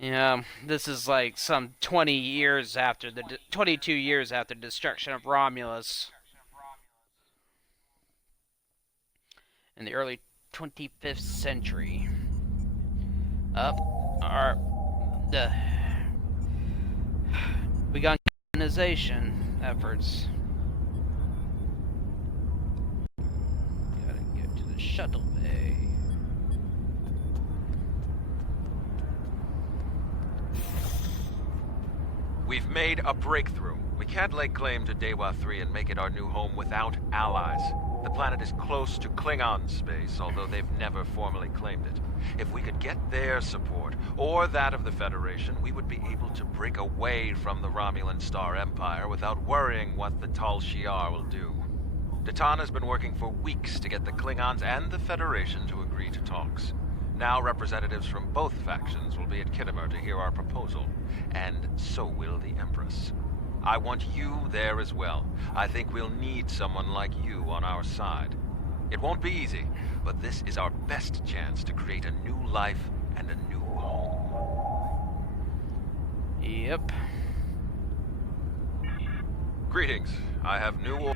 Yeah, this is like some 20 years after 22 years after the destruction of Romulus. In the early 25th century. Begun colonization efforts. Gotta get to the shuttle bay. We've made a breakthrough. We can't lay claim to Dewa 3 and make it our new home without allies. The planet is close to Klingon space, although they've never formally claimed it. If we could get their support, or that of the Federation, we would be able to break away from the Romulan Star Empire without worrying what the Tal Shiar will do. Datan has been working for weeks to get the Klingons and the Federation to agree to talks. Now representatives from both factions will be at Kittimer to hear our proposal, and so will the Empress. I want you there as well. I think we'll need someone like you on our side. It won't be easy, but this is our best chance to create a new life and a new home. Yep. Greetings. I have new...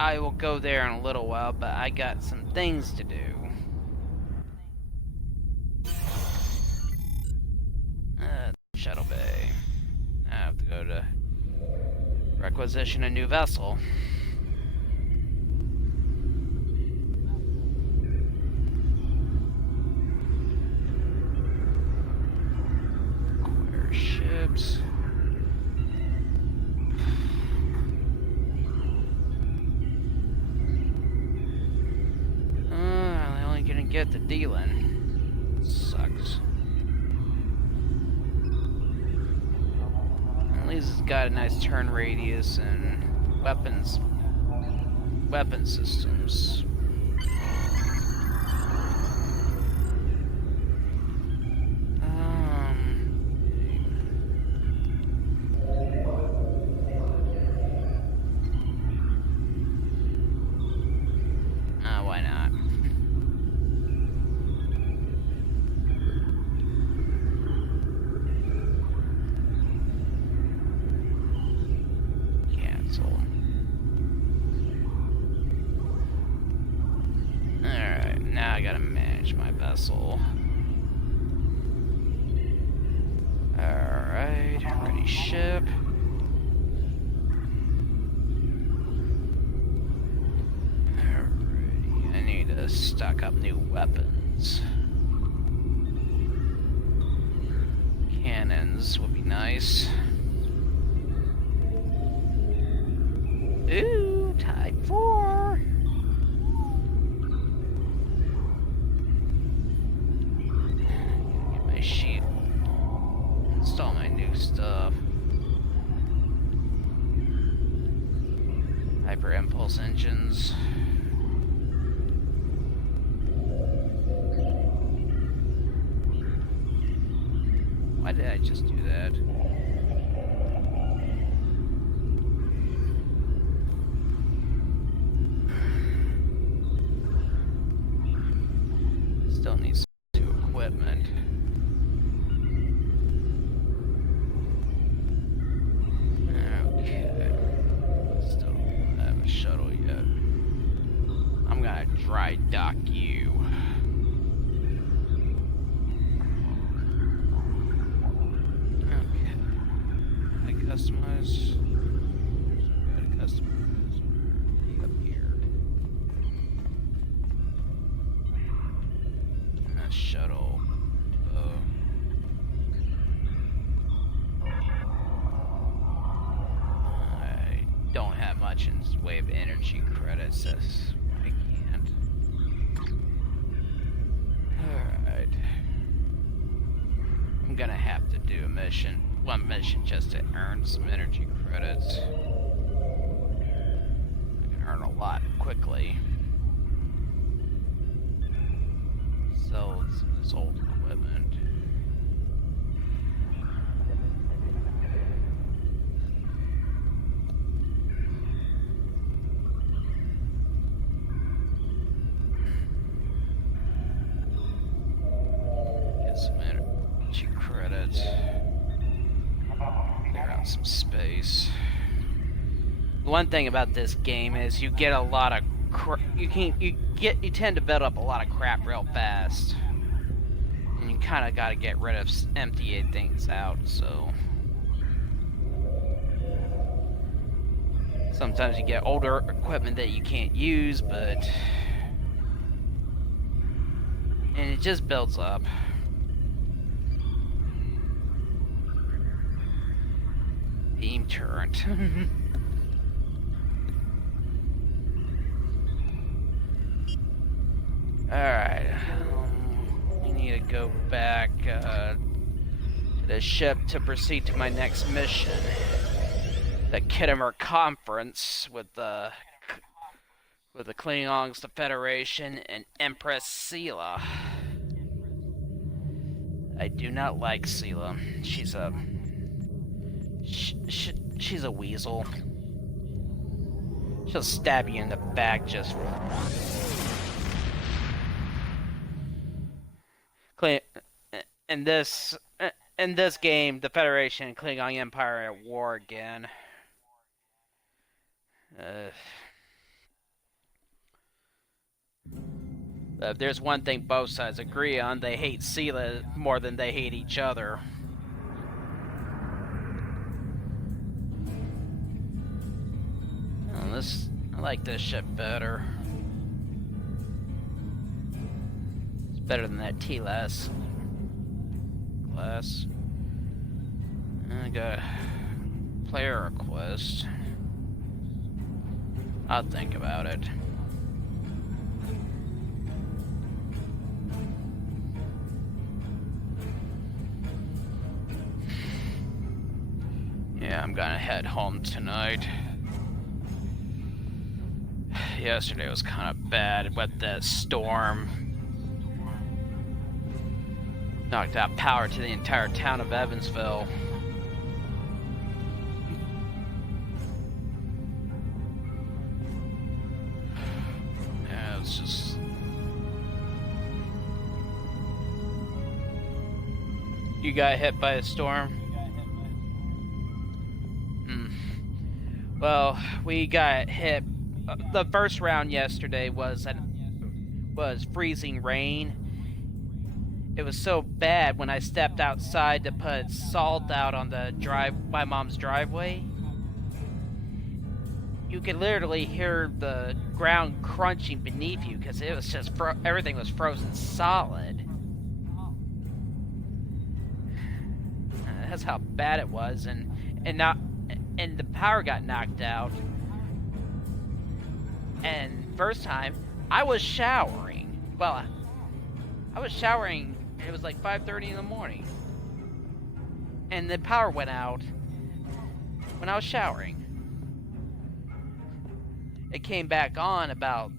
I will go there in a little while, but I got some things to do. Shuttle bay. I have to go to requisition a new vessel. Acquire ships. I'm only gonna get the dealing. Sucks. At least it's got a nice turn radius and weapon systems. Why not? Alright, now I gotta manage my vessel. Alright, ready ship. Alrighty, I need to stock up new weapons. Cannons would be nice. Ooh, Type 4! Get my sheet. Install my new stuff. Hyper impulse engines. Why did I just do that? Still needs new equipment. Okay. Still don't have a shuttle yet. I'm gonna dry dock you. Okay. I customize. Gotta customize. Up here. Shuttle. I don't have much in the way of energy credits. That's I can't. Alright. I'm gonna have to do one mission just to earn some energy credits. I can earn a lot quickly. Sell some of this old equipment. Get some energy credits. want some space. One thing about this game is you get a lot of you tend to build up a lot of crap real fast, and you kind of got to get rid of empty things out. So sometimes you get older equipment that you can't use, and it just builds up. Beam turret. Alright, we need to go back to the ship to proceed to my next mission. The Khitomer Conference with the Klingons, the Federation, and Empress Sela. I do not like Sela. She's a weasel. She'll stab you in the back just for... In this game, the Federation and Klingon Empire are at war again. If there's one thing both sides agree on, they hate Sela more than they hate each other. I like this ship better. It's better than that T-Class class. I got a player request. I'll think about it. Yeah, I'm gonna head home tonight. Yesterday was kind of bad with that storm. Knocked out power to the entire town of Evansville. Yeah, it's just... You got hit by a storm? Well, we got hit. The first round yesterday was freezing rain. It was so bad when I stepped outside to put salt out on my mom's driveway. You could literally hear the ground crunching beneath you because it was just everything was frozen solid. That's how bad it was, and the power got knocked out. And first time, I was showering. Well, I was showering, and it was like 5:30 in the morning. And the power went out when I was showering. It came back on about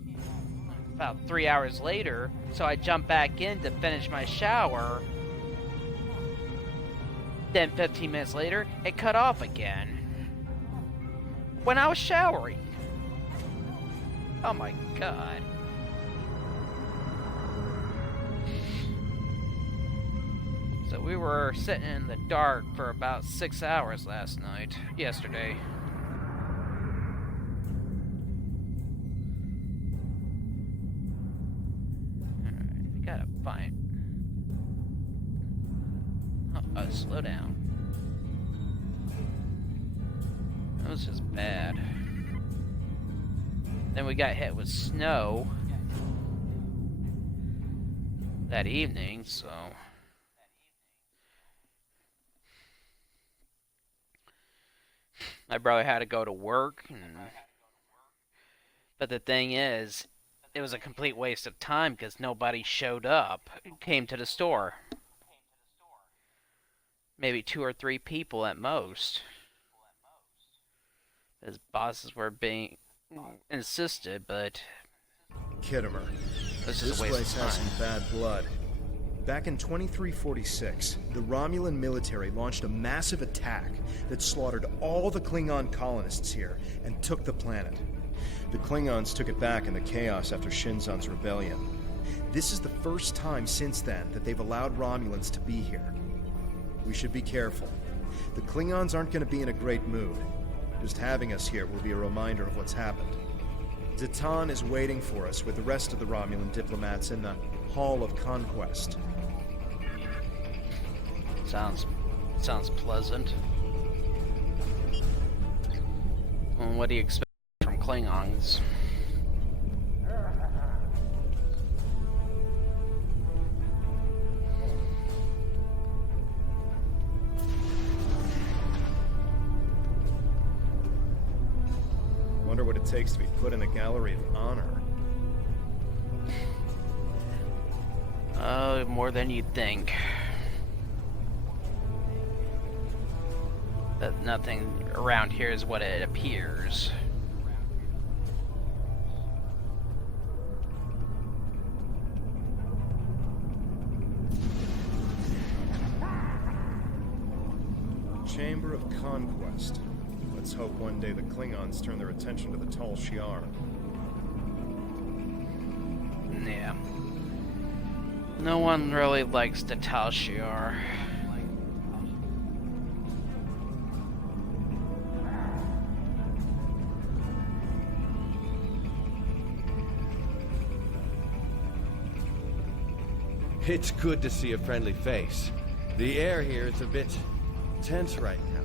3 hours later, so I jumped back in to finish my shower. Then 15 minutes later, it cut off again. When I was showering. Oh my god. So we were sitting in the dark for about 6 hours yesterday. Alright, we gotta find... slow down. That was just bad. Then we got hit with snow that evening, so... My brother had to go to work, but the thing is, it was a complete waste of time because nobody showed up, came to the store. Maybe 2 or 3 people at most. His bosses were being insisted, but... Khitomer. This place has some bad blood. Back in 2346, the Romulan military launched a massive attack that slaughtered all the Klingon colonists here and took the planet. The Klingons took it back in the chaos after Shinzon's rebellion. This is the first time since then that they've allowed Romulans to be here. We should be careful. The Klingons aren't going to be in a great mood. Just having us here will be a reminder of what's happened. Zatan is waiting for us with the rest of the Romulan diplomats in the Hall of Conquest. Sounds pleasant. Well, what do you expect from Klingons? Wonder what it takes to be put in the Gallery of Honor. Oh, more than you'd think. That nothing around here is what it appears. Chamber of Conquest. Let's hope one day the Klingons turn their attention to the Tal Shiar. Yeah. No one really likes the Tal Shiar. It's good to see a friendly face. The air here is a bit tense right now.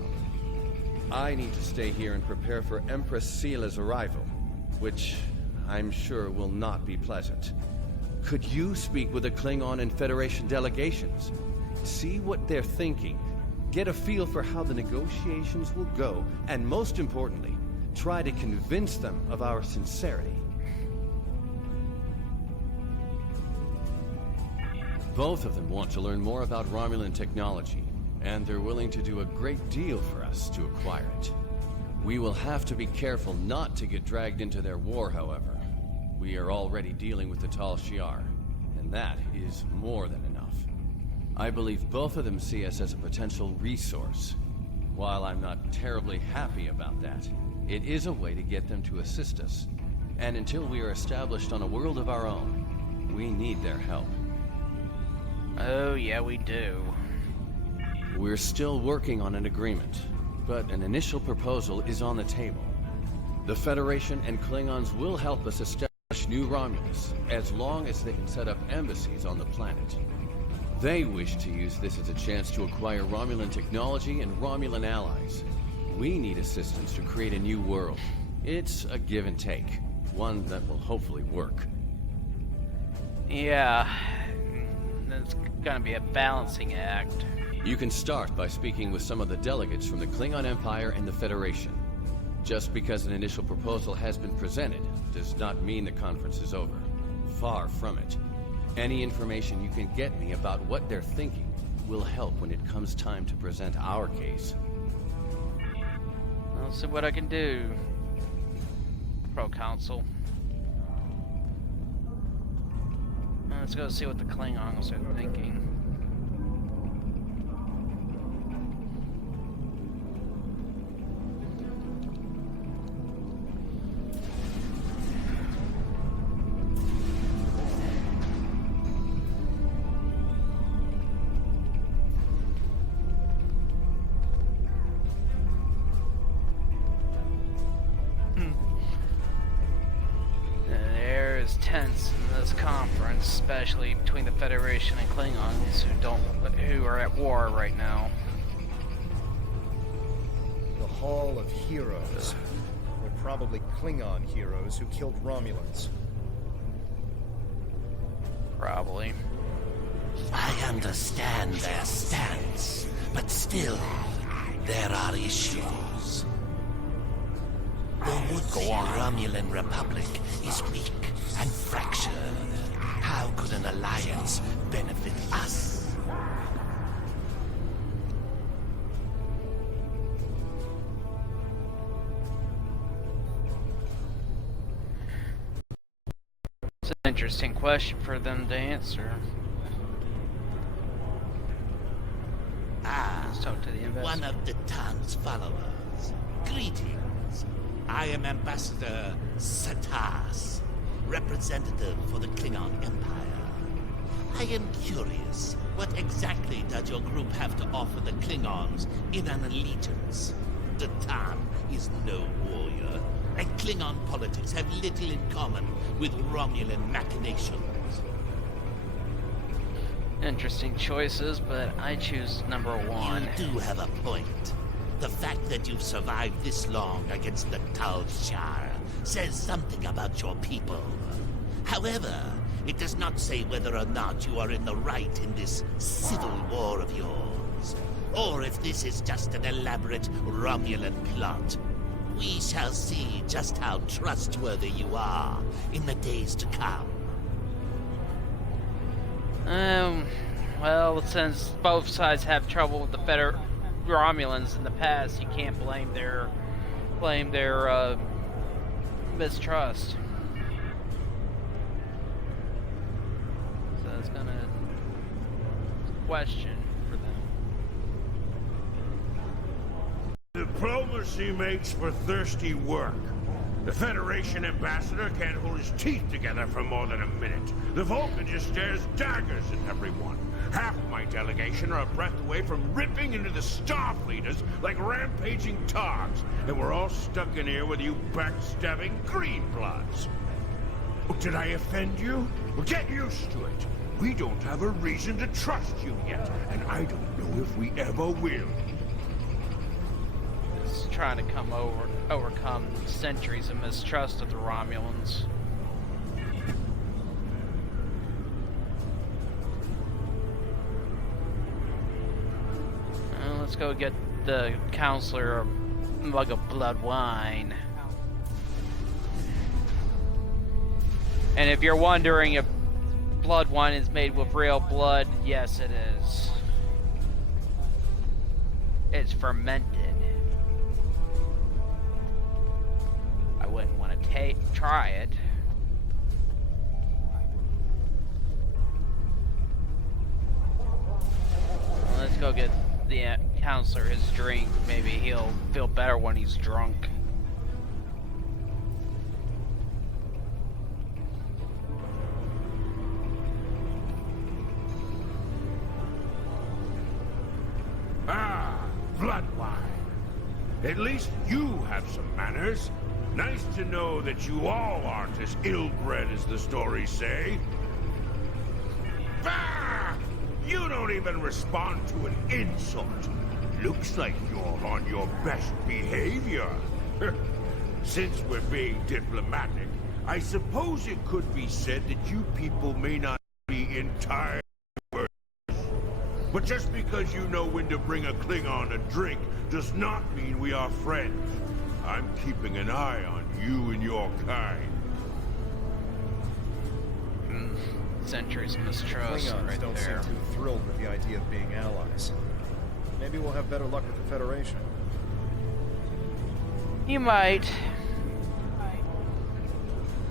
I need to stay here and prepare for Empress Seela's arrival, which I'm sure will not be pleasant. Could you speak with the Klingon and Federation delegations? See what they're thinking, get a feel for how the negotiations will go, and most importantly, try to convince them of our sincerity. Both of them want to learn more about Romulan technology, and they're willing to do a great deal for us to acquire it. We will have to be careful not to get dragged into their war, however. We are already dealing with the Tal Shiar, and that is more than enough. I believe both of them see us as a potential resource. While I'm not terribly happy about that, it is a way to get them to assist us. And until we are established on a world of our own, we need their help. Oh, yeah, we do. We're still working on an agreement, but an initial proposal is on the table. The Federation and Klingons will help us establish New Romulus, as long as they can set up embassies on the planet. They wish to use this as a chance to acquire Romulan technology and Romulan allies. We need assistance to create a new world. It's a give and take, one that will hopefully work. Yeah, it's gonna be a balancing act. You can start by speaking with some of the delegates from the Klingon Empire and the Federation. Just because an initial proposal has been presented does not mean the conference is over. Far from it. Any information you can get me about what they're thinking will help when it comes time to present our case. I'll see what I can do, Pro-Council. Let's go see what the Klingons are thinking. Tense in this conference, especially between the Federation and Klingons who are at war right now. The Hall of Heroes. They're probably Klingon heroes who killed Romulans. Probably. I understand their stance, but still, there are issues. The would-be Romulan Republic is weak and fractured. How could an alliance benefit us? It's an interesting question for them to answer. Ah, let's talk to the investor. One of the town's followers. Greetings. I am Ambassador Satas, representative for the Klingon Empire. I am curious What exactly does your group have to offer the Klingons in an allegiance? The Tal is no warrior, and Klingon politics have little in common with Romulan machinations. Interesting choices, but I choose number one. You do have a point. The fact that you've survived this long against the Tal Shiar says something about your people. However, it does not say whether or not you are in the right in this civil war of yours, or if this is just an elaborate Romulan plot. We shall see just how trustworthy you are in the days to come. Well, since both sides have trouble with the Romulans in the past, you can't blame their mistrust. So it's gonna question for them. Diplomacy makes for thirsty work. The Federation ambassador can't hold his teeth together for more than a minute. The Vulcan just stares daggers at everyone. Half my delegation are a breath away from ripping into the Starfleeters like rampaging togs, and we're all stuck in here with you backstabbing greenbloods. Did I offend you? Well, get used to it. We don't have a reason to trust you yet, and I don't know if we ever will. It's trying to overcome centuries of mistrust of the Romulans. Let's go get the counselor a mug of blood wine. And if you're wondering if blood wine is made with real blood, yes it is. It's fermented. I wouldn't want to try it. Well, let's go get the counselor his drink. Maybe he'll feel better when he's drunk. Ah, blood wine. At least you have some manners. Nice to know that you all aren't as ill-bred as the stories say. Bah! You don't even respond to an insult. Looks like you're on your best behavior. Since we're being diplomatic, I suppose it could be said that you people may not be entirely worth. But just because you know when to bring a Klingon a drink does not mean we are friends. I'm keeping an eye on you and your kind. Centuries of mistrust Klingons right don't there. seem too thrilled with the idea of being allies. Maybe we'll have better luck with the Federation. You might.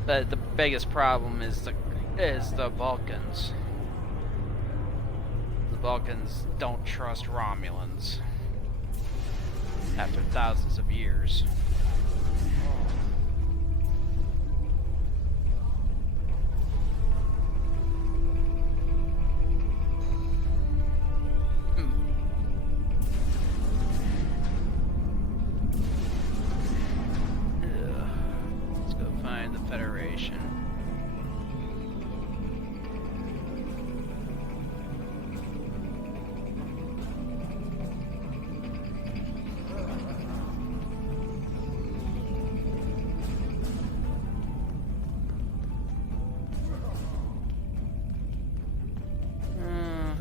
But the biggest problem is the Vulcans. The Vulcans don't trust Romulans. After thousands of years. Let's go find the Federation.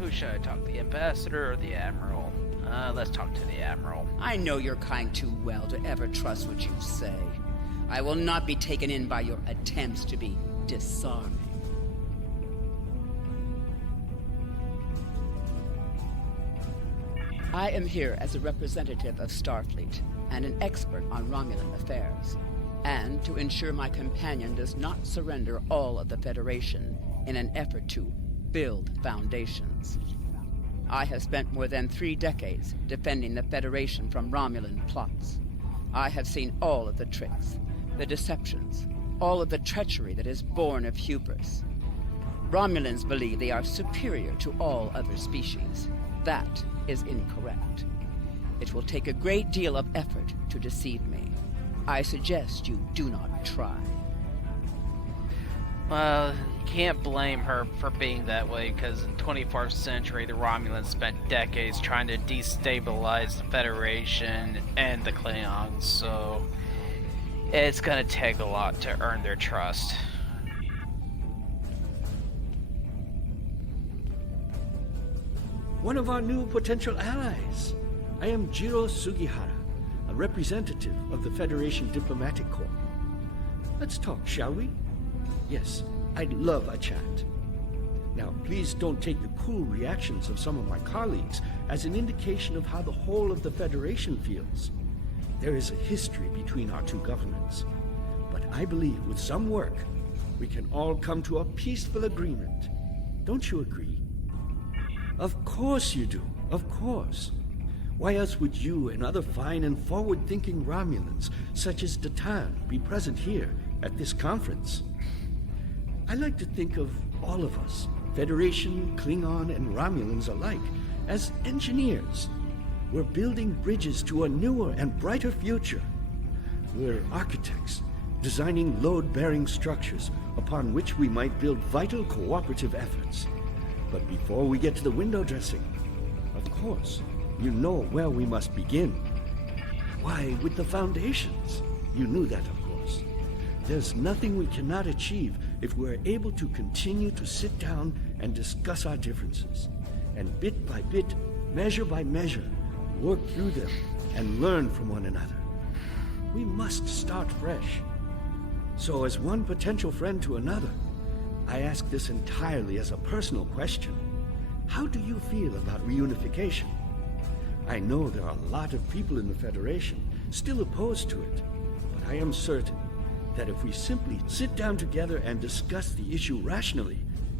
Who should I talk to, the ambassador or the admiral? Let's talk to the admiral. I know your kind too well to ever trust what you say. I will not be taken in by your attempts to be disarming. I am here as a representative of Starfleet and an expert on Romulan affairs, and to ensure my companion does not surrender all of the Federation in an effort to build foundations. I have spent more than 3 decades defending the Federation from Romulan plots. I have seen all of the tricks, the deceptions, all of the treachery that is born of hubris. Romulans believe they are superior to all other species. That is incorrect. It will take a great deal of effort to deceive me. I suggest you do not try. Well, you can't blame her for being that way, because in the 21st century, the Romulans spent decades trying to destabilize the Federation and the Klingons, so it's gonna take a lot to earn their trust. One of our new potential allies. I am Jiro Sugihara, a representative of the Federation Diplomatic Corps. Let's talk, shall we? Yes, I'd love a chat. Now, please don't take the cool reactions of some of my colleagues as an indication of how the whole of the Federation feels. There is a history between our two governments, but I believe with some work, we can all come to a peaceful agreement. Don't you agree? Of course you do, of course. Why else would you and other fine and forward-thinking Romulans, such as Datan, be present here at this conference? I like to think of all of us, Federation, Klingon, and Romulans alike, as engineers. We're building bridges to a newer and brighter future. We're architects, designing load-bearing structures upon which we might build vital cooperative efforts. But before we get to the window dressing, of course, you know where we must begin. Why, with the foundations. You knew that, of course. There's nothing we cannot achieve if we're able to continue to sit down and discuss our differences, and bit by bit, measure by measure, work through them and learn from one another. We must start fresh. So as one potential friend to another, I ask this entirely as a personal question. How do you feel about reunification? I know there are a lot of people in the Federation still opposed to it, but I am certain that if we simply sit down together and discuss the issue rationally,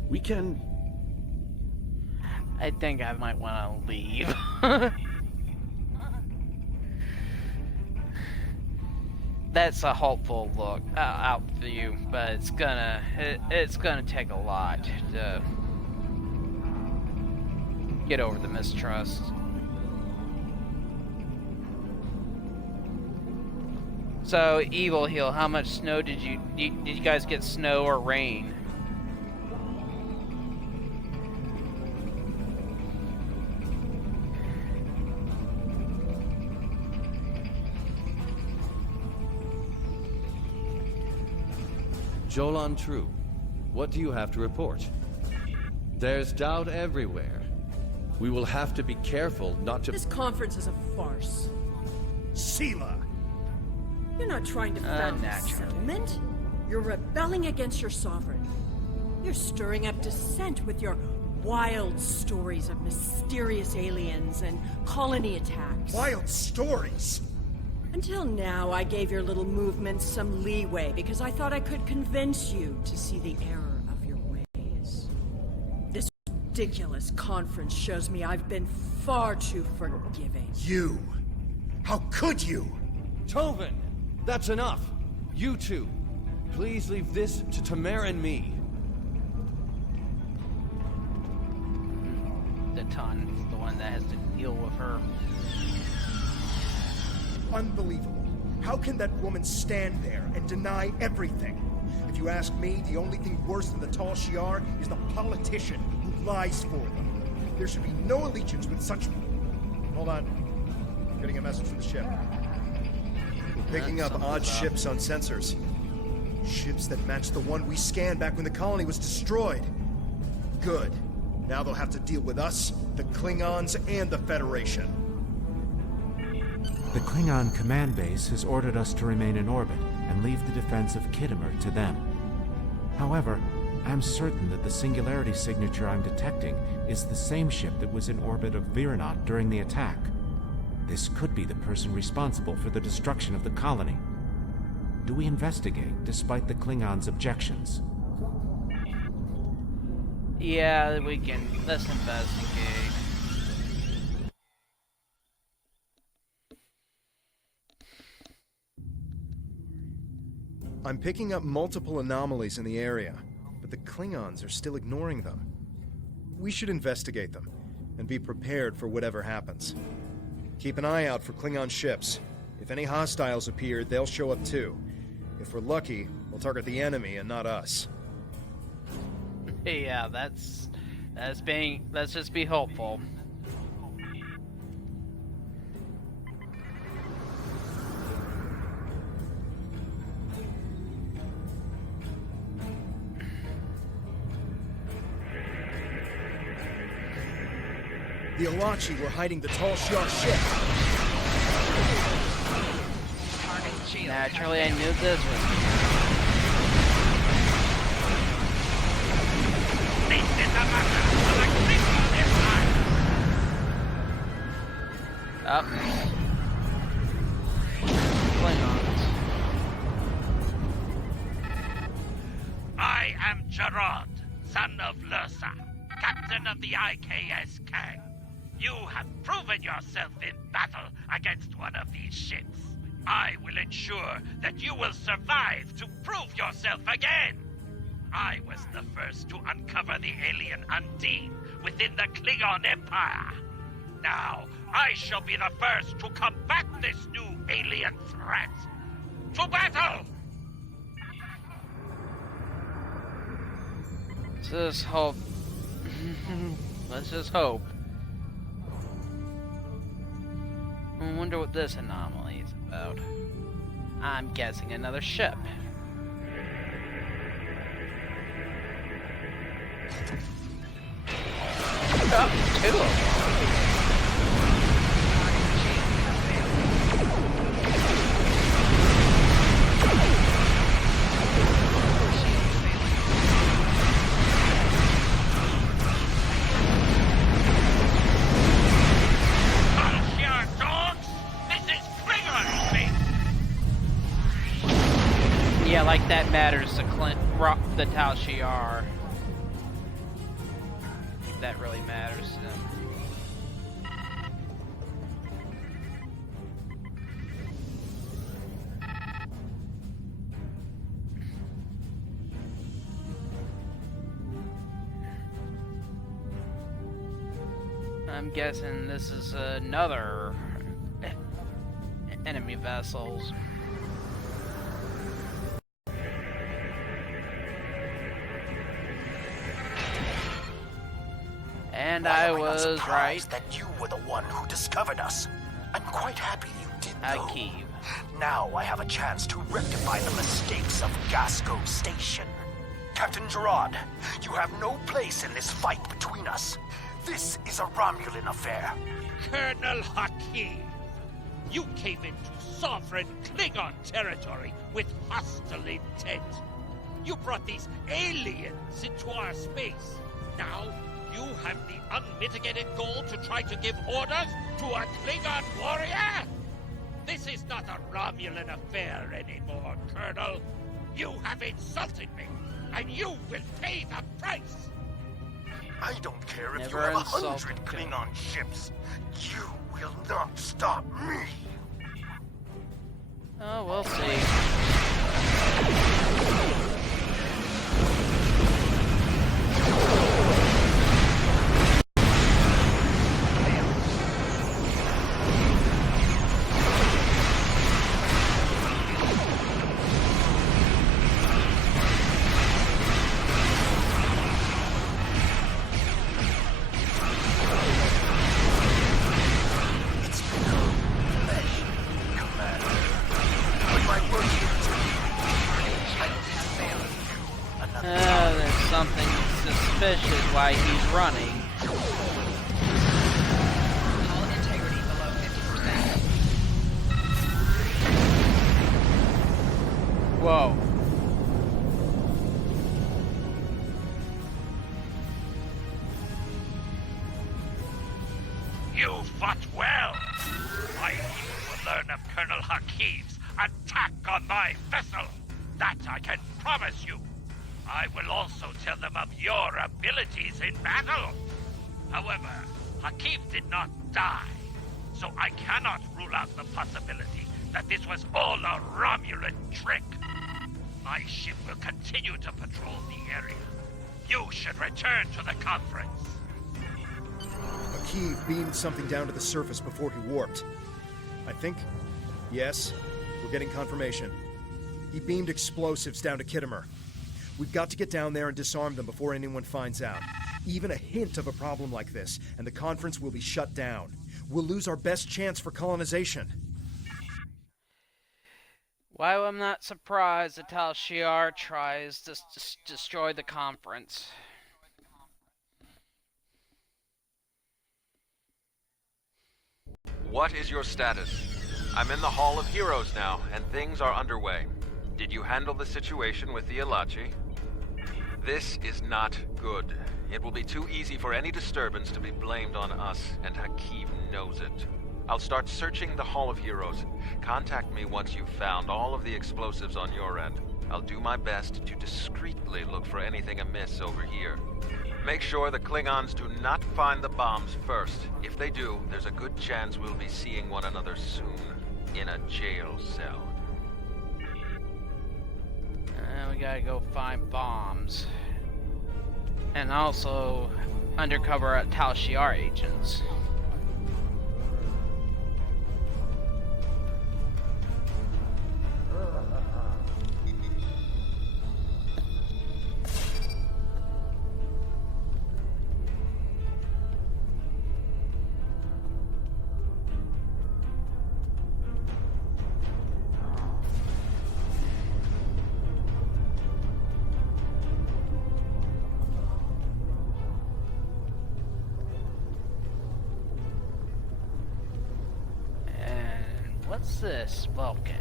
we can... I think I might want to leave. That's a hopeful look out for you, but it's gonna take a lot to get over the mistrust. So, Evil Heel, how much snow did you guys get? Snow or rain? Jolan True, what do you have to report? There's doubt everywhere. We will have to be careful not to... This conference is a farce. Sela! You're not trying to found a settlement. You're rebelling against your sovereign. You're stirring up dissent with your wild stories of mysterious aliens and colony attacks. Wild stories? Until now, I gave your little movements some leeway because I thought I could convince you to see the error of your ways. This ridiculous conference shows me I've been far too forgiving. You! How could you? Tovin! That's enough! You two, please leave this to Tamara and me. Datan is the one that has to deal with her. Unbelievable. How can that woman stand there and deny everything? If you ask me, the only thing worse than the Tal Shiar is the politician who lies for them. There should be no allegiance with such... Hold on. I'm getting a message from the ship. We're picking up odd ships on sensors. Ships that match the one we scanned back when the colony was destroyed. Good. Now they'll have to deal with us, the Klingons, and the Federation. The Klingon command base has ordered us to remain in orbit and leave the defense of Khitomer to them. However, I'm certain that the singularity signature I'm detecting is the same ship that was in orbit of Viranot during the attack. This could be the person responsible for the destruction of the colony. Do we investigate, despite the Klingons' objections? Yeah, we can. Let's investigate. I'm picking up multiple anomalies in the area, but but the Klingons are still ignoring them. We should investigate them, and be prepared for whatever happens. Keep an eye out for Klingon ships. If any hostiles appear, they'll show up too. If we're lucky, we'll target the enemy and not us. Yeah, let's just be hopeful. The Awachi were hiding the Tal Shiar ship. Naturally, I knew this was. Up. Klingons. I am Gerard, son of Lursa, captain of the IKS Kang. You have proven yourself in battle against one of these ships. I will ensure that you will survive to prove yourself again. I was the first to uncover the alien Undine within the Klingon Empire. Now, I shall be the first to combat this new alien threat. To battle! Just hope. Let's just hope. I wonder what this anomaly is about. I'm guessing another ship. Oh, two of them. Yeah, like that matters to the Tal Shiar. That really matters to them. I'm guessing this is another enemy vessels. And I was right. That you were the one who discovered us. I'm quite happy you did, though. Hakeem. Now I have a chance to rectify the mistakes of Gasco Station. Captain Gerard, you have no place in this fight between us. This is a Romulan affair. Colonel Hakeem, you came into sovereign Klingon territory with hostile intent. You brought these aliens into our space. Now, you have the unmitigated goal to try to give orders to a Klingon warrior? This is not a Romulan affair anymore, Colonel. You have insulted me, and you will pay the price. I don't care if Never you have insulted 100 Klingon ships. You will not stop me. Oh, we'll see. There's something suspicious why he's running. Hull integrity below 50%. Whoa. You fought well. My people will learn of Colonel Hakeem's attack on my vessel. That I can promise you. I will also tell them of your abilities in battle. However, Hakeem did not die, so I cannot rule out the possibility that this was all a Romulan trick. My ship will continue to patrol the area, You should return to the conference. Akiv beamed something down to the surface before he warped. I think... Yes, we're getting confirmation. He beamed explosives down to Kittimer. We've got to get down there and disarm them before anyone finds out. Even a hint of a problem like this, and the conference will be shut down. We'll lose our best chance for colonization. Well, I'm not surprised that Tal Shiar tries to destroy the conference. What is your status? I'm in the Hall of Heroes now, and things are underway. Did you handle the situation with the Ilachi? This is not good. It will be too easy for any disturbance to be blamed on us, and Akiv knows it. I'll start searching the Hall of Heroes. Contact me once you've found all of the explosives on your end. I'll do my best to discreetly look for anything amiss over here. Make sure the Klingons do not find the bombs first. If they do, there's a good chance we'll be seeing one another soon. In a jail cell. We gotta go find bombs. And also undercover at Tal Shiar agents. What's this, Vulcan?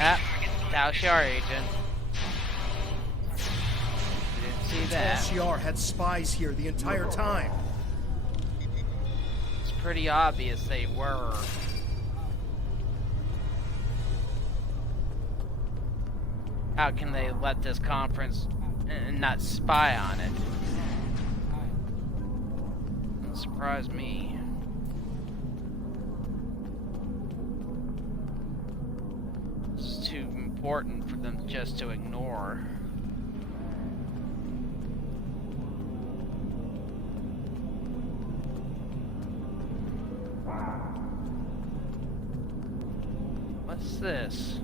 Ah, Tal Shiar agent. Didn't see that. Tal Shiar had spies here the entire time. It's pretty obvious they were. How can they let this conference and not spy on it? Doesn't surprise me. It's too important for them just to ignore. What's this?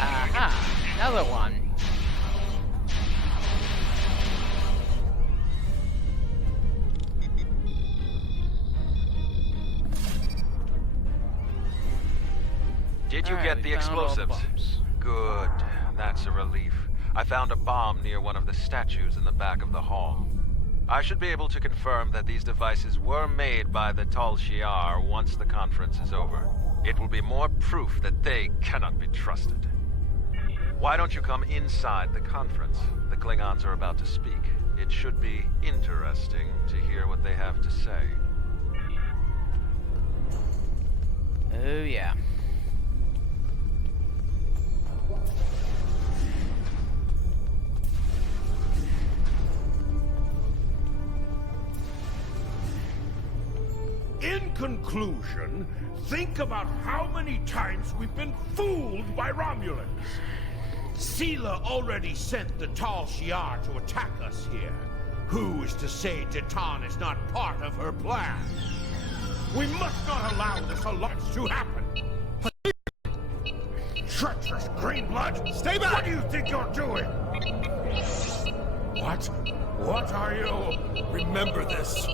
Aha, another one. Did you get the explosives? Good. That's a relief. I found a bomb near one of the statues in the back of the hall. I should be able to confirm that these devices were made by the Tal Shiar once the conference is over. It will be more proof that they cannot be trusted. Why don't you come inside the conference? The Klingons are about to speak. It should be interesting to hear what they have to say. Oh yeah. In conclusion, think about how many times we've been fooled by Romulans. Sela already sent the Tal Shiar to attack us here. Who is to say Titan is not part of her plan? We must not allow this alliance to happen. Treacherous green blood! Stay back! What do you think you're doing? What? What are you? Remember this.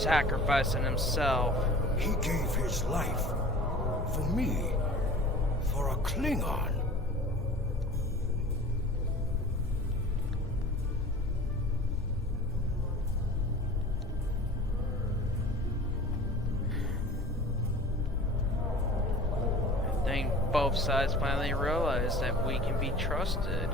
Sacrificing himself. He gave his life for me, for a Klingon. I think both sides finally realize that we can be trusted.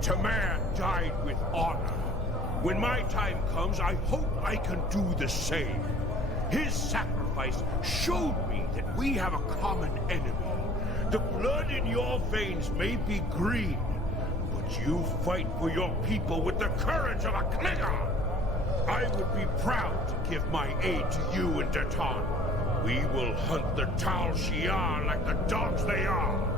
Tamar died with honor. When my time comes, I hope I can do the same. His sacrifice showed me that we have a common enemy. The blood in your veins may be green, but you fight for your people with the courage of a Klingon. I would be proud to give my aid to you and Datan. We will hunt the Tal Shiar like the dogs they are.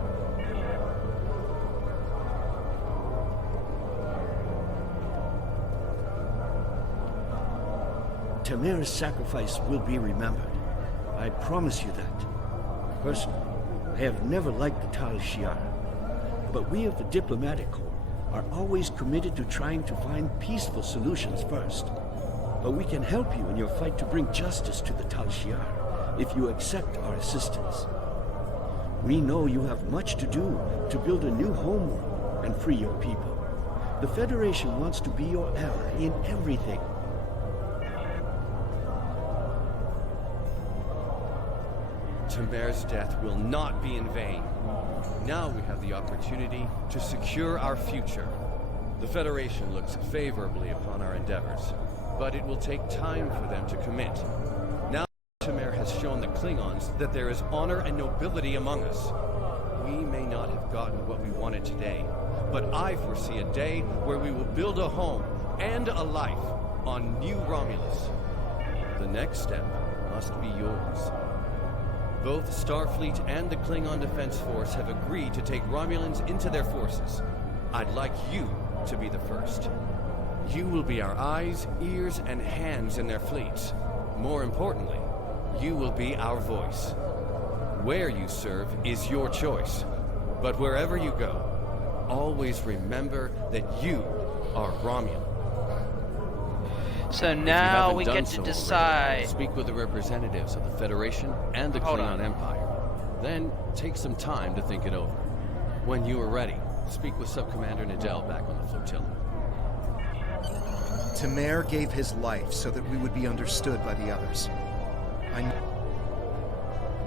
Tamir's sacrifice will be remembered. I promise you that. Personally, I have never liked the Tal Shiar, but we of the Diplomatic Corps are always committed to trying to find peaceful solutions first. But we can help you in your fight to bring justice to the Tal Shiar if you accept our assistance. We know you have much to do to build a new homeworld and free your people. The Federation wants to be your ally in everything. Tamar's death will not be in vain. Now we have the opportunity to secure our future. The Federation looks favorably upon our endeavors, but it will take time for them to commit. Now Tamar has shown the Klingons that there is honor and nobility among us. We may not have gotten what we wanted today, but I foresee a day where we will build a home and a life on New Romulus. The next step must be yours. Both Starfleet and the Klingon Defense Force have agreed to take Romulans into their forces. I'd like you to be the first. You will be our eyes, ears, and hands in their fleets. More importantly, you will be our voice. Where you serve is your choice. But wherever you go, always remember that you are Romulan. So now we get to decide. Already, speak with the representatives of the Federation and the Klingon Empire. Then take some time to think it over. When you are ready, speak with Subcommander Nadell back on the flotilla. Tamar gave his life so that we would be understood by the others.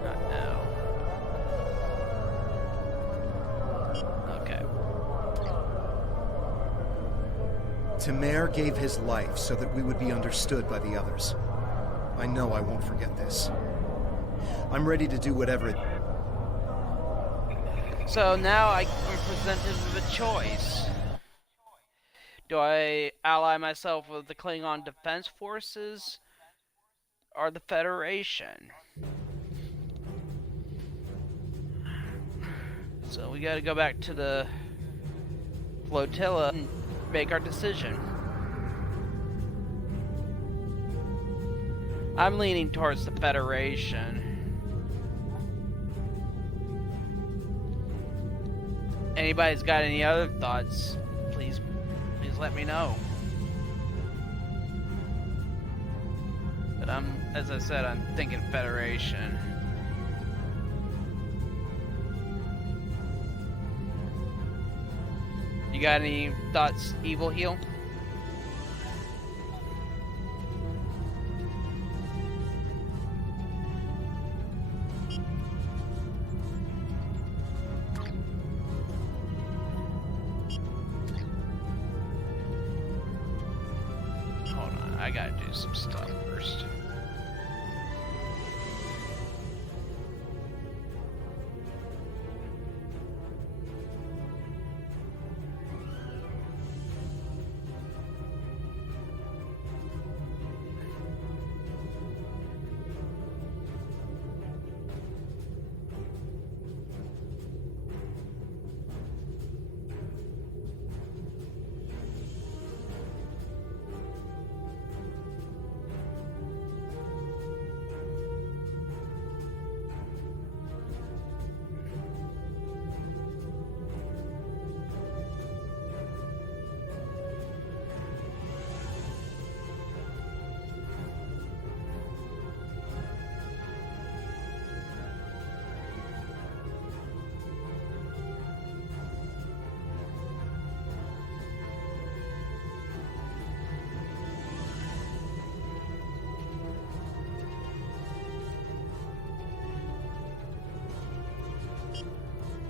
Not now. Okay. Tamar gave his life so that we would be understood by the others. I know I won't forget this. I'm ready to do whatever it... So now I'm presented with a choice. Do I ally myself with the Klingon Defense Forces or the Federation? So we gotta go back to the flotilla and make our decision. I'm leaning towards the Federation. Anybody's got any other thoughts, please let me know. But as I said, I'm thinking Federation. You got any thoughts, Evil Heel? Hold on, I gotta do some stuff first.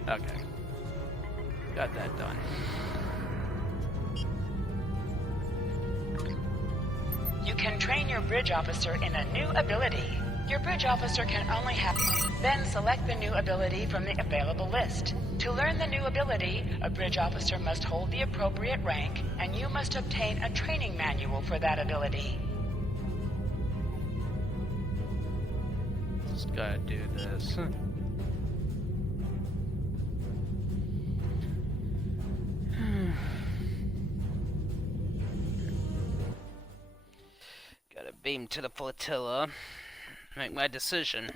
Okay. Got that done. You can train your bridge officer in a new ability. Your bridge officer can only have... Then select the new ability from the available list. To learn the new ability, a bridge officer must hold the appropriate rank, and you must obtain a training manual for that ability. Just gotta do this. Gotta beam to the flotilla. Make my decision.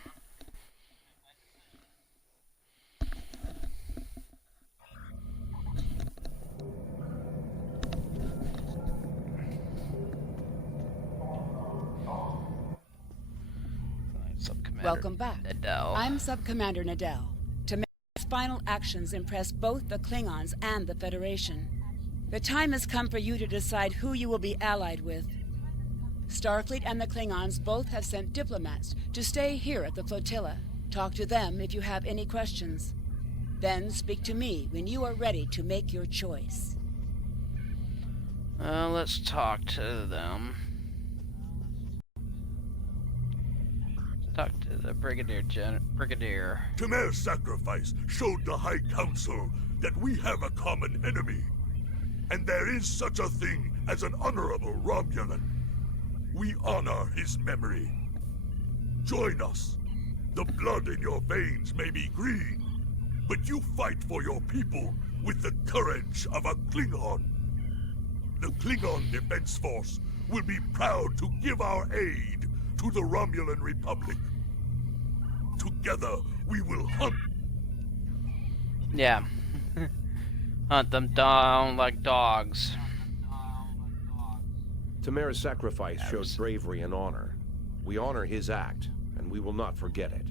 Welcome back. Nadell. I'm Subcommander Nadell. Tamer's final actions impress both the Klingons and the Federation. The time has come for you to decide who you will be allied with. Starfleet and the Klingons both have sent diplomats to stay here at the flotilla. Talk to them if you have any questions. Then speak to me when you are ready to make your choice. Let's talk to them. Talk to the Brigadier. Tamer's sacrifice showed the High Council that we have a common enemy. And there is such a thing as an honorable Romulan. We honor his memory. Join us. The blood in your veins may be green, but you fight for your people with the courage of a Klingon. The Klingon Defense Force will be proud to give our aid to the Romulan Republic. Together, we will hunt. Yeah. Hunt them down like dogs. Tamer's sacrifice shows bravery and honor. We honor his act, and we will not forget it.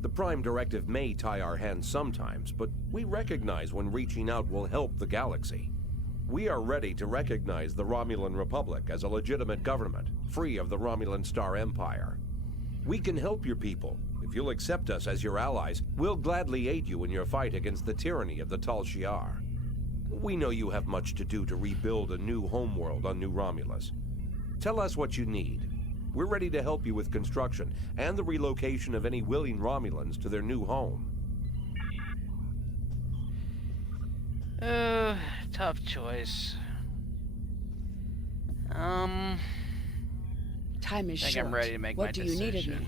The Prime Directive may tie our hands sometimes, but we recognize when reaching out will help the galaxy. We are ready to recognize the Romulan Republic as a legitimate government, free of the Romulan Star Empire. We can help your people. If you'll accept us as your allies, we'll gladly aid you in your fight against the tyranny of the Tal Shiar. We know you have much to do to rebuild a new homeworld on New Romulus. Tell us what you need. We're ready to help you with construction and the relocation of any willing Romulans to their new home. Tough choice. Time is short. I'm ready to make what my do decision. You need of me?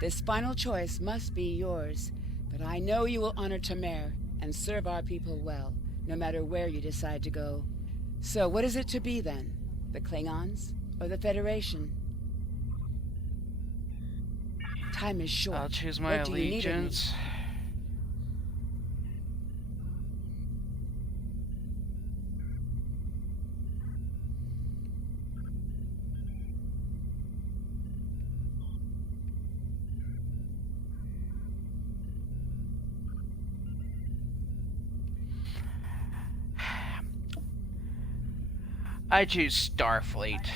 This final choice must be yours, but I know you will honor Tamer and serve our people well, no matter where you decide to go. So what is it to be then? The Klingons or the Federation? Time is short. I'll choose my allegiance. I choose Starfleet.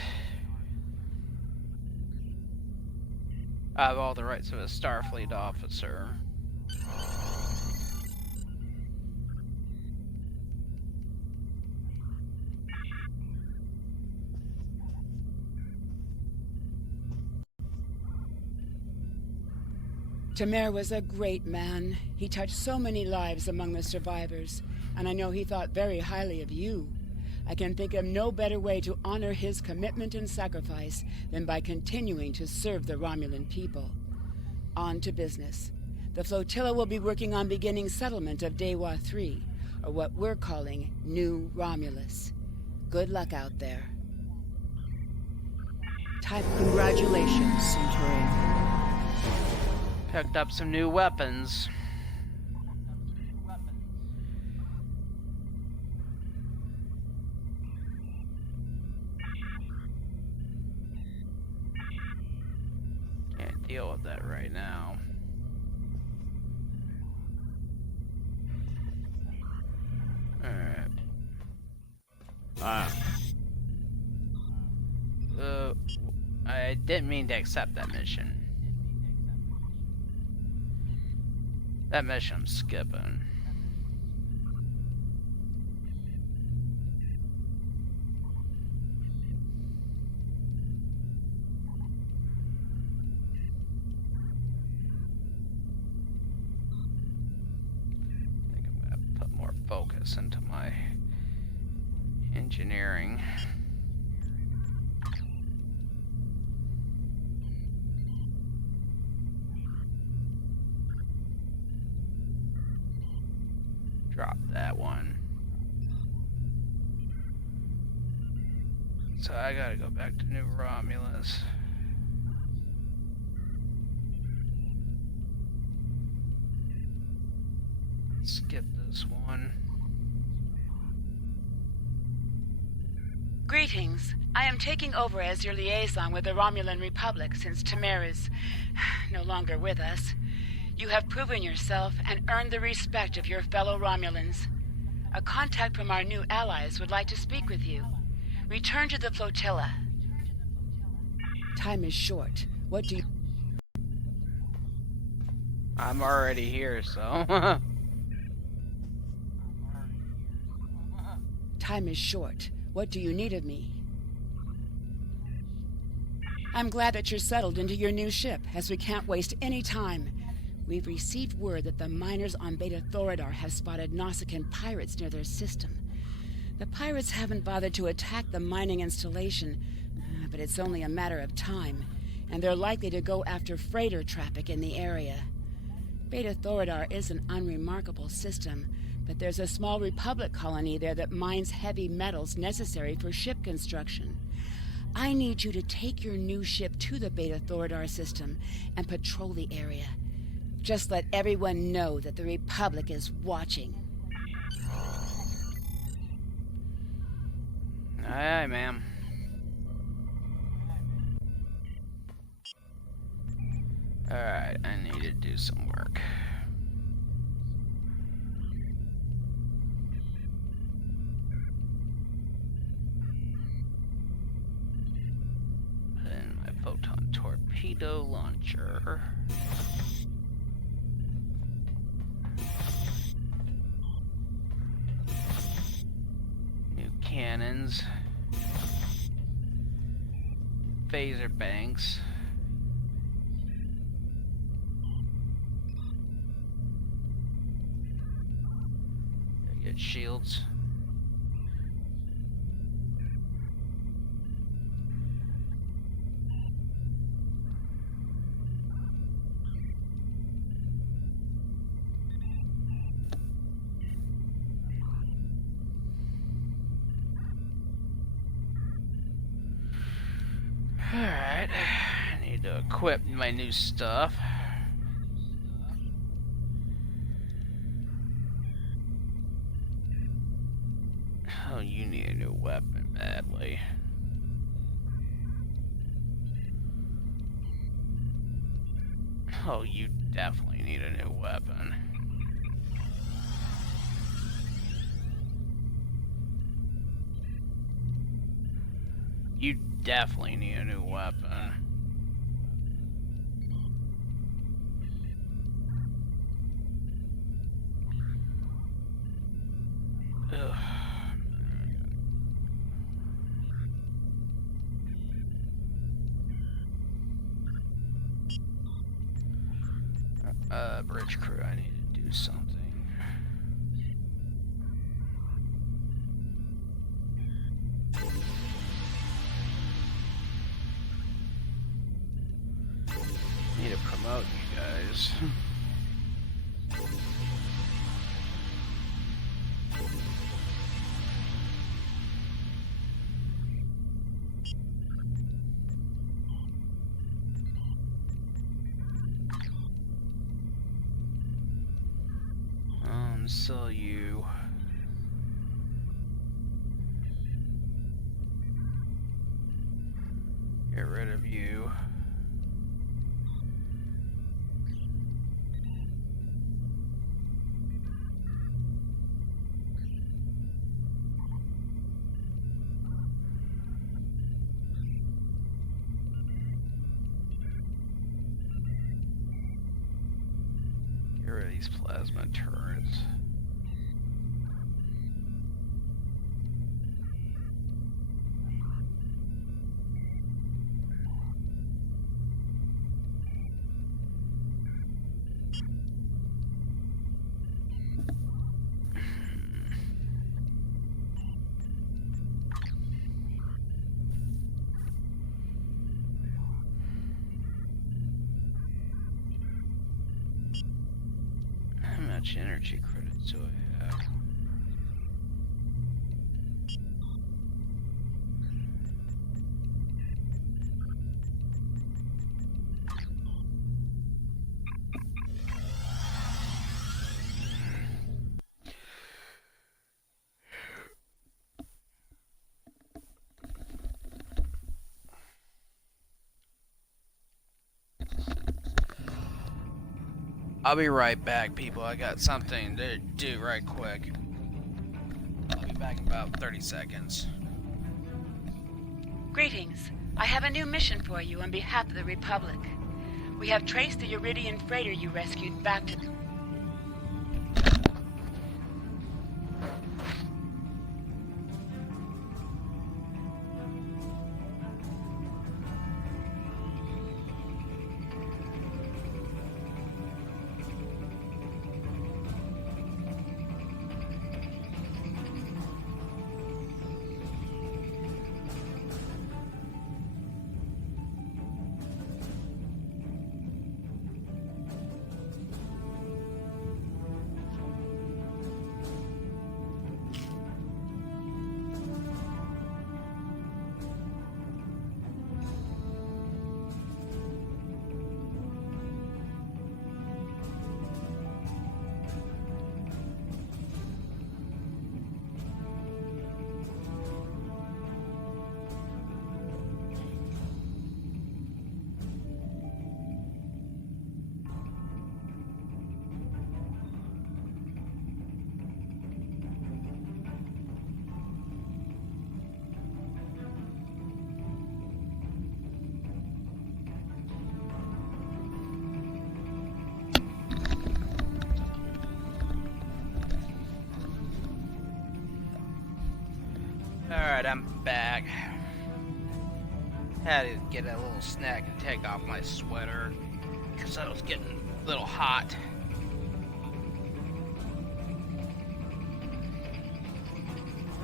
I have all the rights of a Starfleet officer. Tamer was a great man. He touched so many lives among the survivors, and I know he thought very highly of you. I can think of no better way to honor his commitment and sacrifice than by continuing to serve the Romulan people. On to business. The flotilla will be working on beginning settlement of Dewa 3, or what we're calling New Romulus. Good luck out there. Congratulations, Centurion. Picked up some new weapons. Can't deal with that right now. Alright. I didn't mean to accept that mission. That mission I'm skipping. I think I'm gonna put more focus into my engineering. Drop that one. So I gotta go back to New Romulus. Skip this one. Greetings. I am taking over as your liaison with the Romulan Republic since Tamir is no longer with us. You have proven yourself and earned the respect of your fellow Romulans. A contact from our new allies would like to speak with you. Return to the flotilla. Time is short. What do you... I'm already here, so... Time is short. What do you need of me? I'm glad that you're settled into your new ship, as we can't waste any time. We've received word that the miners on Beta Thoradar have spotted Nausicaan pirates near their system. The pirates haven't bothered to attack the mining installation, but it's only a matter of time, and they're likely to go after freighter traffic in the area. Beta Thoradar is an unremarkable system, but there's a small Republic colony there that mines heavy metals necessary for ship construction. I need you to take your new ship to the Beta Thoradar system and patrol the area. Just let everyone know that the Republic is watching. Aye, aye, ma'am. Alright, I need to do some work. Put in my photon torpedo launcher. New cannons. Phaser banks. Get shields. Alright, I need to equip my new stuff. Oh, you need a new weapon badly. Oh, you definitely need a new weapon. You definitely need a new weapon. Ugh. Bridge crew, I need to do something. Need to promote you guys. Sell you. Get rid of you. Get rid of these plasma turrets. How much energy credits do I have? I'll be right back, people. I got something to do right quick. I'll be back in about 30 seconds. Greetings. I have a new mission for you on behalf of the Republic. We have traced the Iridian freighter you rescued back to... Alright, I'm back. Had to get a little snack and take off my sweater because I was getting a little hot.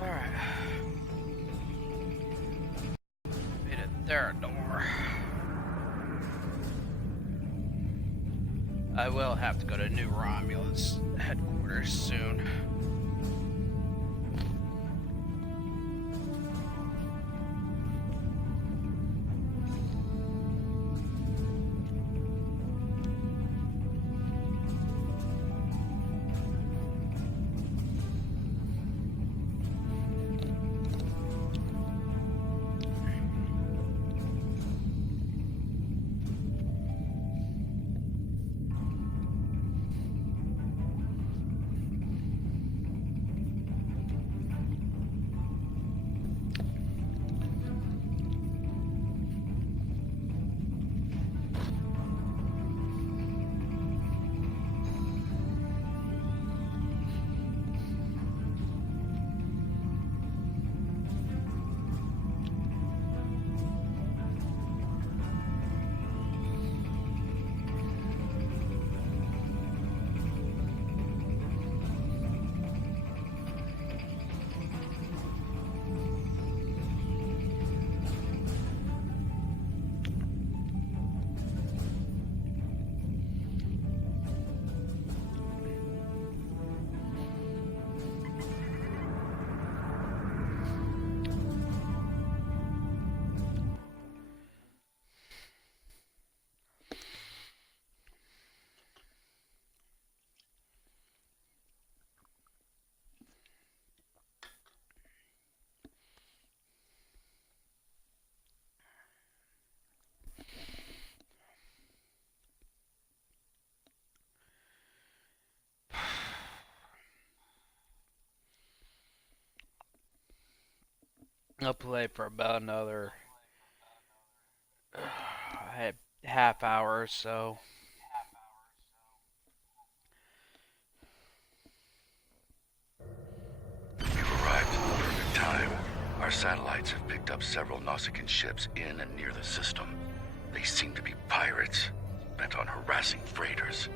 Alright. Made it there, door. I will have to go to New Romulus headquarters soon. I'll play for about another half hour or so. Our satellites have picked up several Nausicaan ships in and near the system. They seem to be pirates, bent on harassing freighters.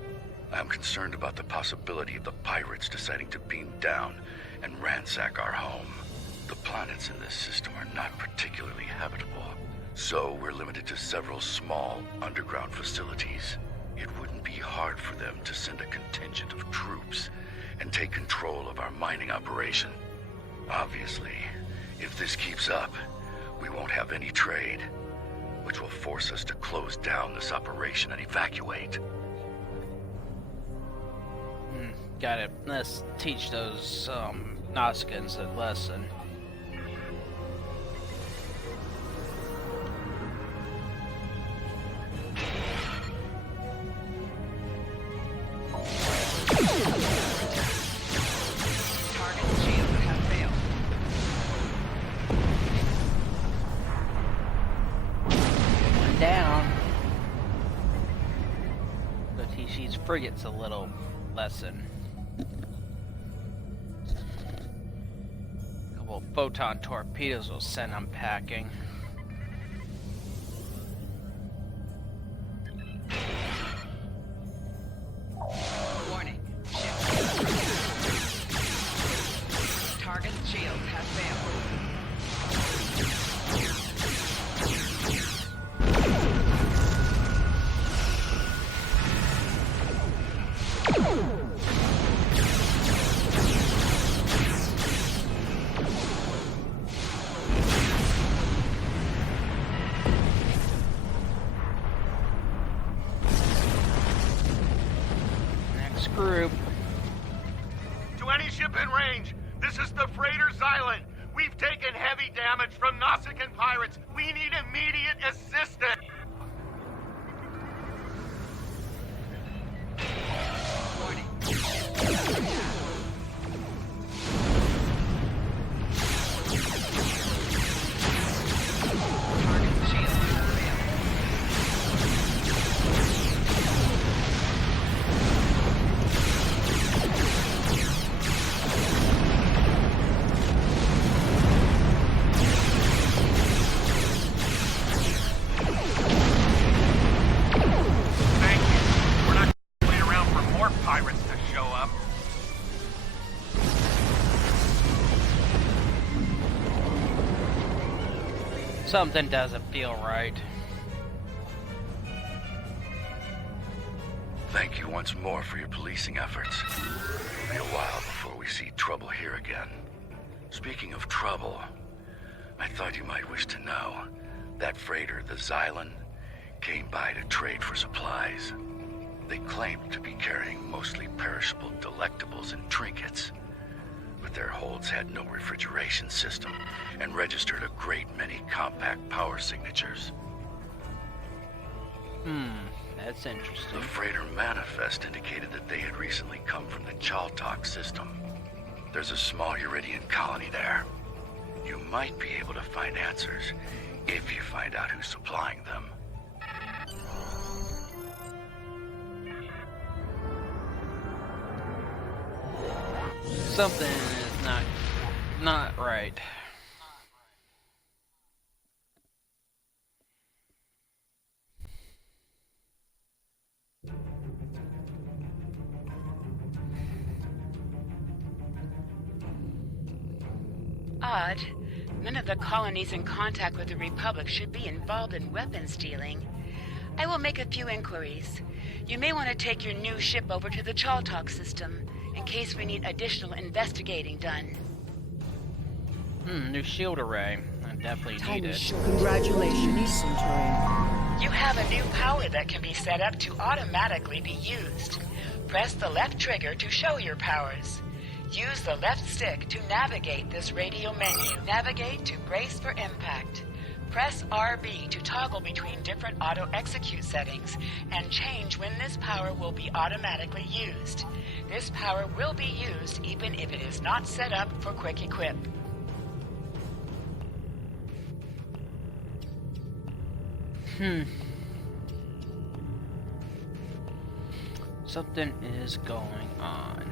I'm concerned about the possibility of the pirates deciding to beam down and ransack our home. The planets in this system are not particularly habitable, so we're limited to several small underground facilities. It wouldn't be hard for them to send a contingent of troops and take control of our mining operation. Obviously, if this keeps up, we won't have any trade, which will force us to close down this operation and evacuate. Got it. Let's teach those Nausicaans a lesson. Down. But teach these frigates a little lesson. A couple of photon torpedoes will send them packing. Warning. Target shield has failed. Group. To any ship in range, this is the freighter Xylan. We've taken heavy damage from Nausicaan pirates. We need immediate assistance. Something doesn't feel right. Thank you once more for your policing efforts. It'll be a while before we see trouble here again. Speaking of trouble, I thought you might wish to know that freighter, the Xylan, came by to trade for supplies. They claimed to be carrying mostly perishable delectables and trinkets, but their holds had no refrigeration system and registered a great many compact power signatures. That's interesting. The freighter manifest indicated that they had recently come from the Chaltok system. There's a small Uridian colony there. You might be able to find answers if you find out who's supplying them. Something is not right. Odd. None of the colonies in contact with the Republic should be involved in weapons dealing. I will make a few inquiries. You may want to take your new ship over to the Chaltok system, in case we need additional investigating done. New shield array. I definitely need it. Congratulations, Centurion. You have a new power that can be set up to automatically be used. Press the left trigger to show your powers. Use the left stick to navigate this radio menu. Navigate to brace for impact. Press RB to toggle between different auto-execute settings and change when this power will be automatically used. This power will be used even if it is not set up for quick equip. Something is going on.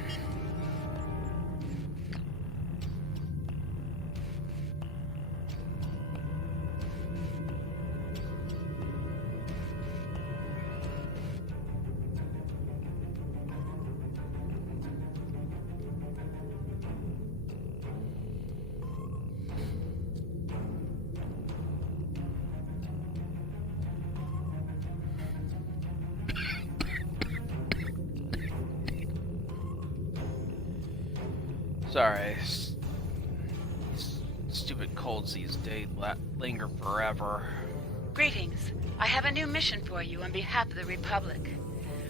Sorry. These stupid colds these days linger forever. Greetings. I have a new mission for you on behalf of the Republic.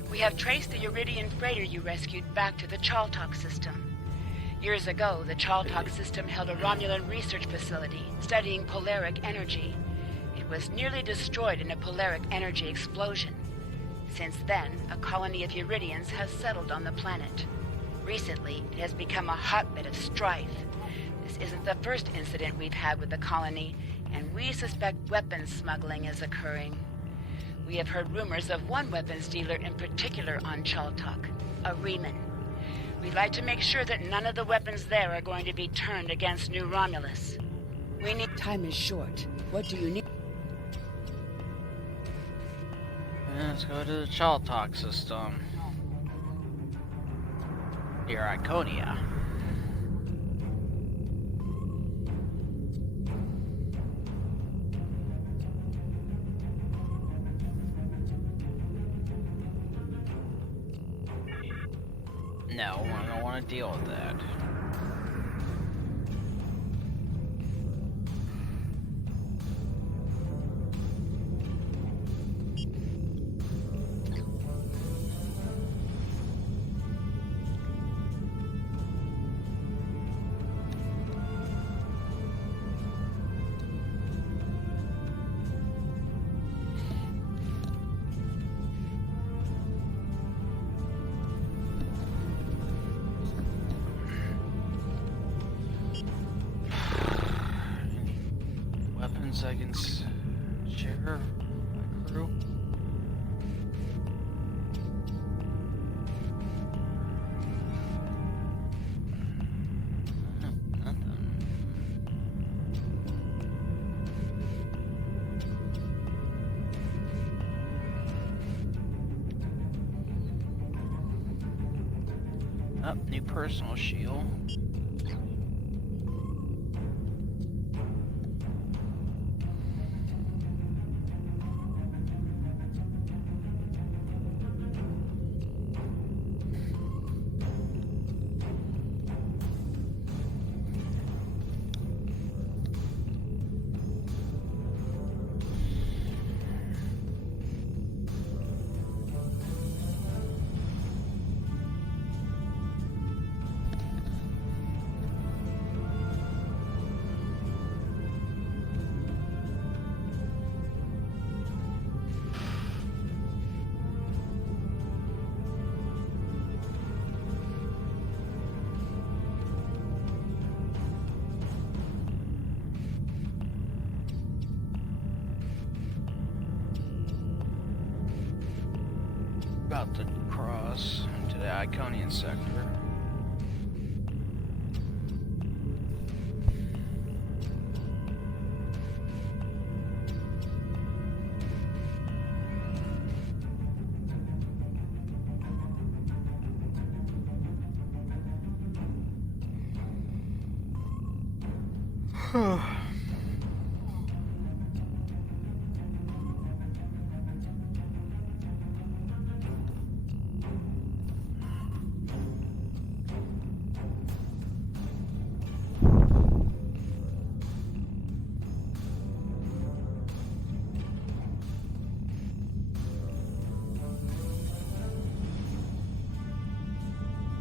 We have traced the Uridian freighter you rescued back to the Chaltok system. Years ago, the Chaltok system held a Romulan research facility studying polaric energy. It was nearly destroyed in a polaric energy explosion. Since then, a colony of Uridians has settled on the planet. Recently, it has become a hotbed of strife. This isn't the first incident we've had with the colony, and we suspect weapons smuggling is occurring. We have heard rumors of one weapons dealer in particular on Chaltok, a Reman. We'd like to make sure that none of the weapons there are going to be turned against New Romulus. We need... Time is short. What do you need? Let's go to the Chaltok system. Near Iconia. No, I don't want to deal with that. I can share my crew. New personal shield. About to cross into the Iconian sector.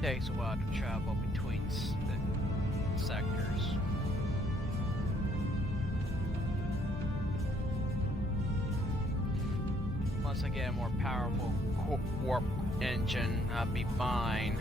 Takes a while to travel between the sectors. Once I get a more powerful warp engine, I'll be fine.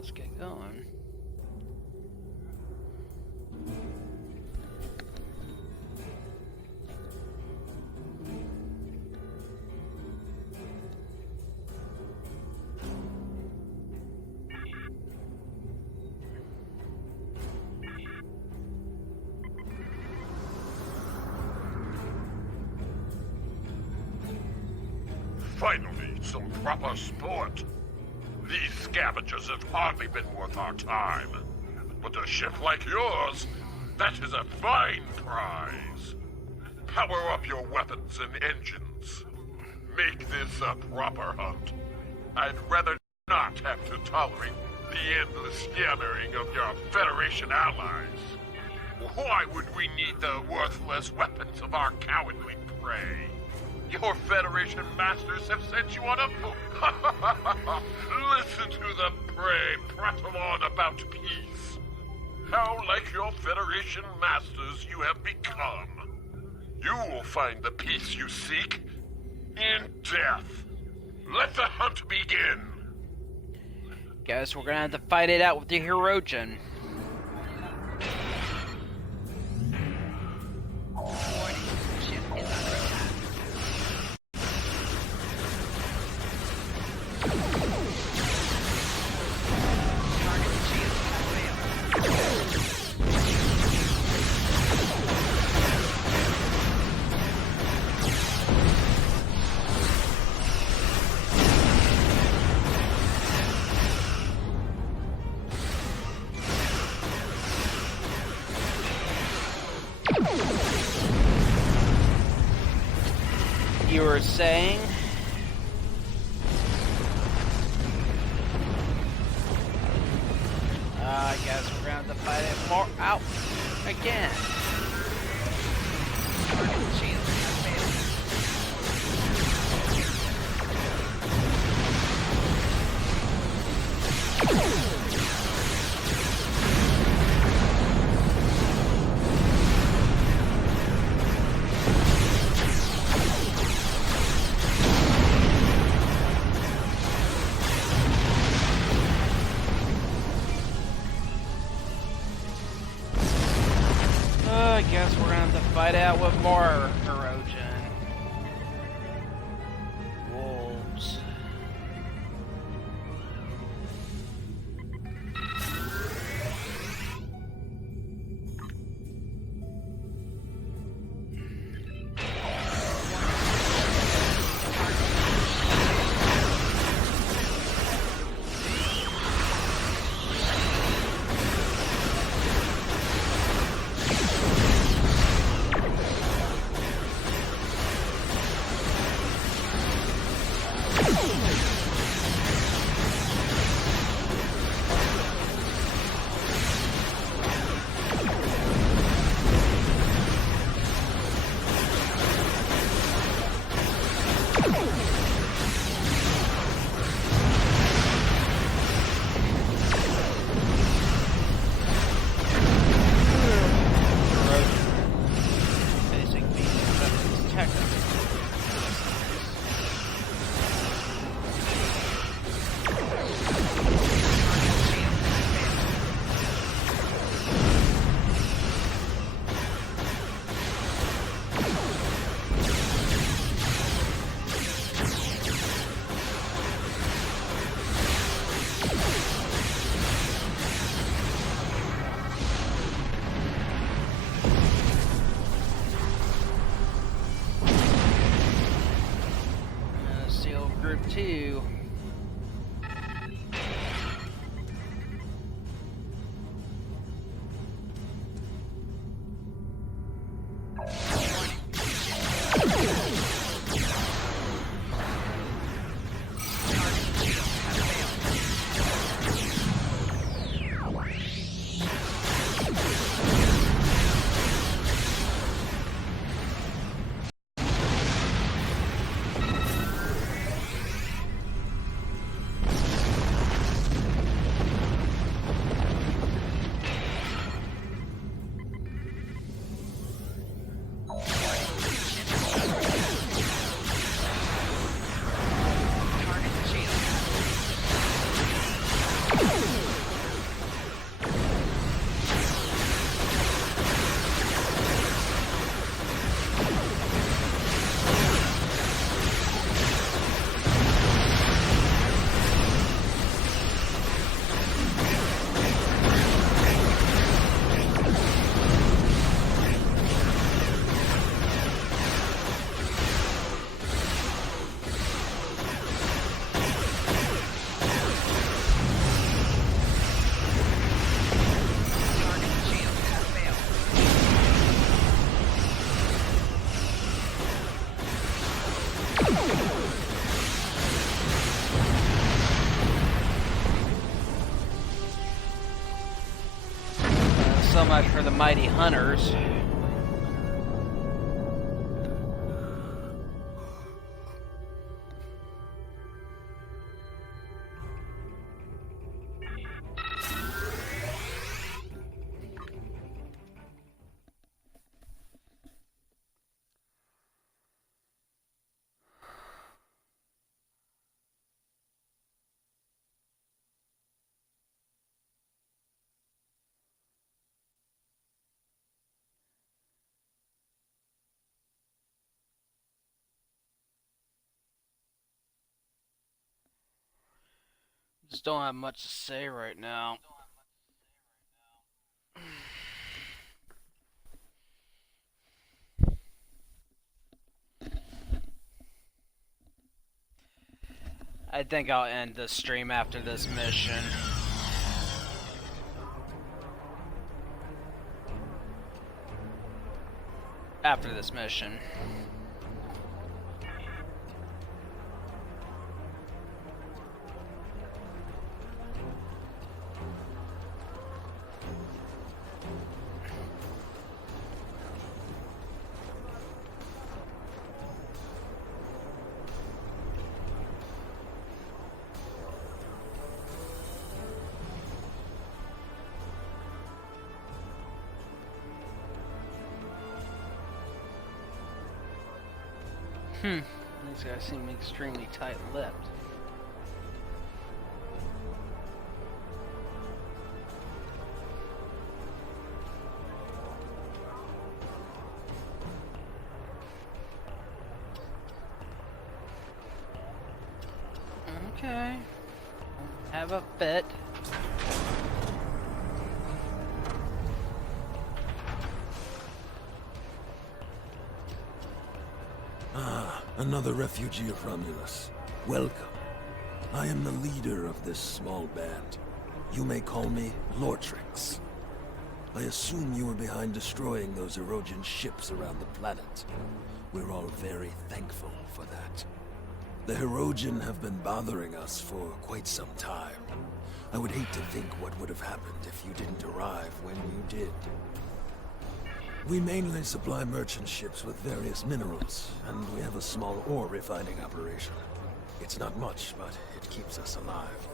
let's get going. Finally, some proper sport. These scavengers have hardly been worth our time. But a ship like yours, that is a fine prize. Power up your weapons and engines. Make this a proper hunt. I'd rather not have to tolerate the endless yammering of your Federation allies. Why would we need the worthless weapons of our cowardly prey? Your Federation masters have sent you on a... Listen to the prey prattle on about peace. How like your Federation masters you have become. You will find the peace you seek in death. Let the hunt begin. Guess we're gonna have to fight it out with the Hirogen. You were saying? I guess we're gonna have to fight it more out again. I guess we're gonna have to fight out with more Hirogen. Wolves. Group 2. so much for the mighty hunters. Just don't have much to say right now. I think I'll end the stream after this mission. After this mission. These guys seem extremely tight-lipped. Okay. Have a fit. Another refugee of Romulus. Welcome. I am the leader of this small band. You may call me Lortrix. I assume you were behind destroying those Erogen ships around the planet. We're all very thankful for that. The Erogen have been bothering us for quite some time. I would hate to think what would have happened if you didn't arrive when you did. We mainly supply merchant ships with various minerals, and we have a small ore refining operation. It's not much, but it keeps us alive.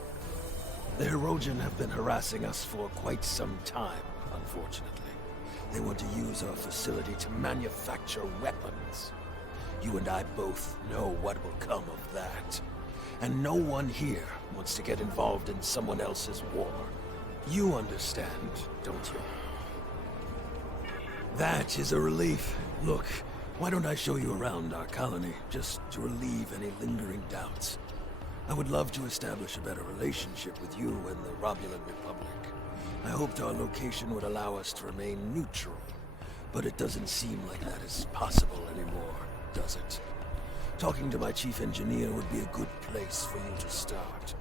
The Erogen have been harassing us for quite some time, unfortunately. They want to use our facility to manufacture weapons. You and I both know what will come of that. And no one here wants to get involved in someone else's war. You understand, don't you? That is a relief. Look, why don't I show you around our colony, just to relieve any lingering doubts? I would love to establish a better relationship with you and the Romulan Republic. I hoped our location would allow us to remain neutral, but it doesn't seem like that is possible anymore, does it? Talking to my chief engineer would be a good place for you to start.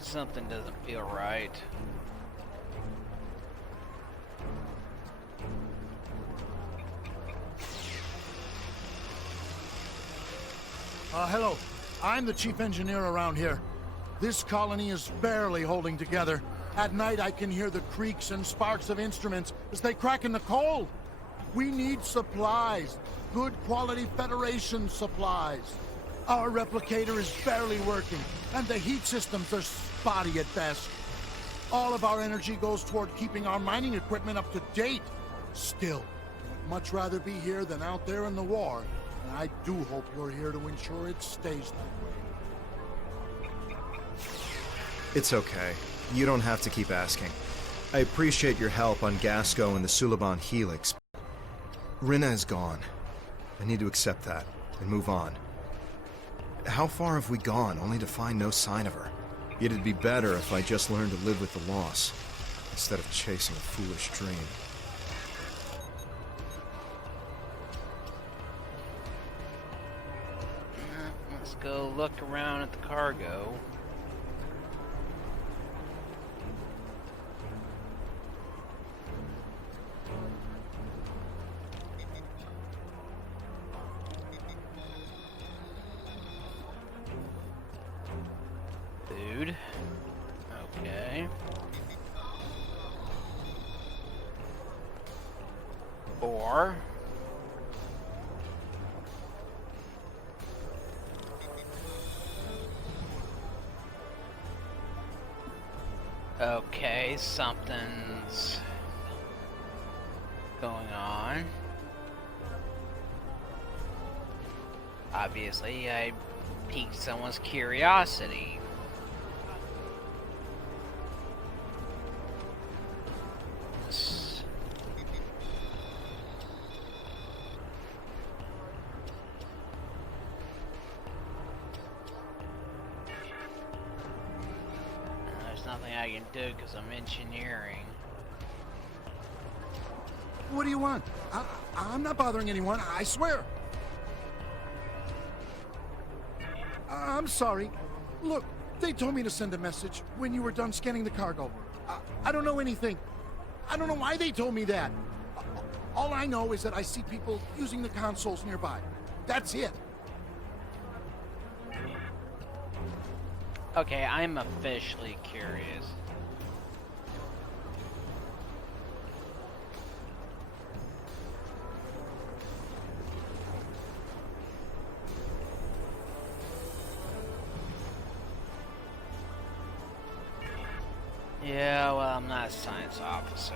Something doesn't feel right. Hello. I'm the chief engineer around here. This colony is barely holding together. At night, I can hear the creaks and sparks of instruments as they crack in the cold. We need supplies. Good quality Federation supplies. Our replicator is barely working, and the heat systems are spotty at best. All of our energy goes toward keeping our mining equipment up to date. Still, I'd much rather be here than out there in the war. And I do hope you're here to ensure it stays that way. It's okay. You don't have to keep asking. I appreciate your help on Gasco and the Suliban Helix. Rinna is gone. I need to accept that and move on. How far have we gone, only to find no sign of her? Yet it'd be better if I just learned to live with the loss, instead of chasing a foolish dream. Let's go look around at the cargo. Food. Okay. Or... okay, something's going on. Obviously, I piqued someone's curiosity. There's nothing I can do because I'm engineering. What do you want? I'm not bothering anyone, I swear. I'm sorry. Look, they told me to send a message when you were done scanning the cargo. I don't know anything. I don't know why they told me that. All I know is that I see people using the consoles nearby. That's it. Okay, I'm officially curious. Yeah, well, I'm not a science officer.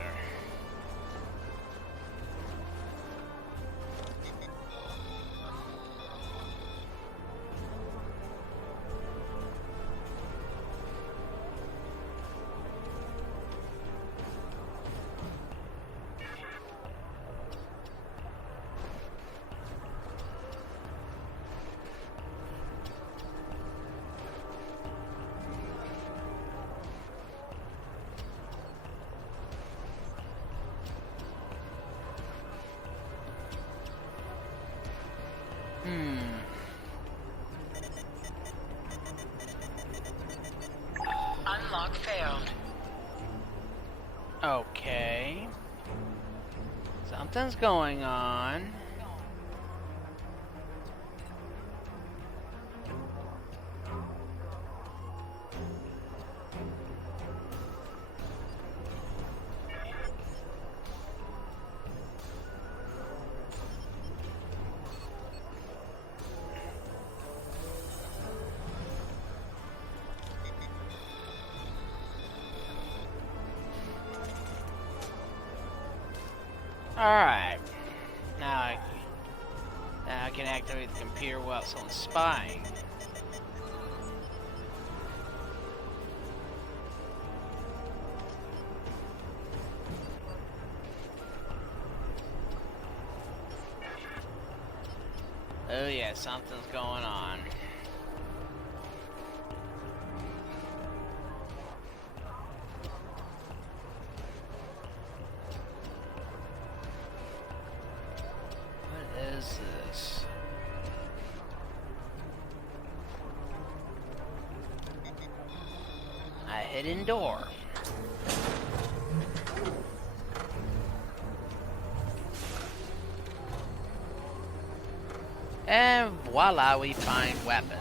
Unlock failed. Okay. Something's going on. Alright. Now I can activate the computer while someone's spying. Oh yeah, something's going on. What is this? A hidden door. And voila, we find weapons.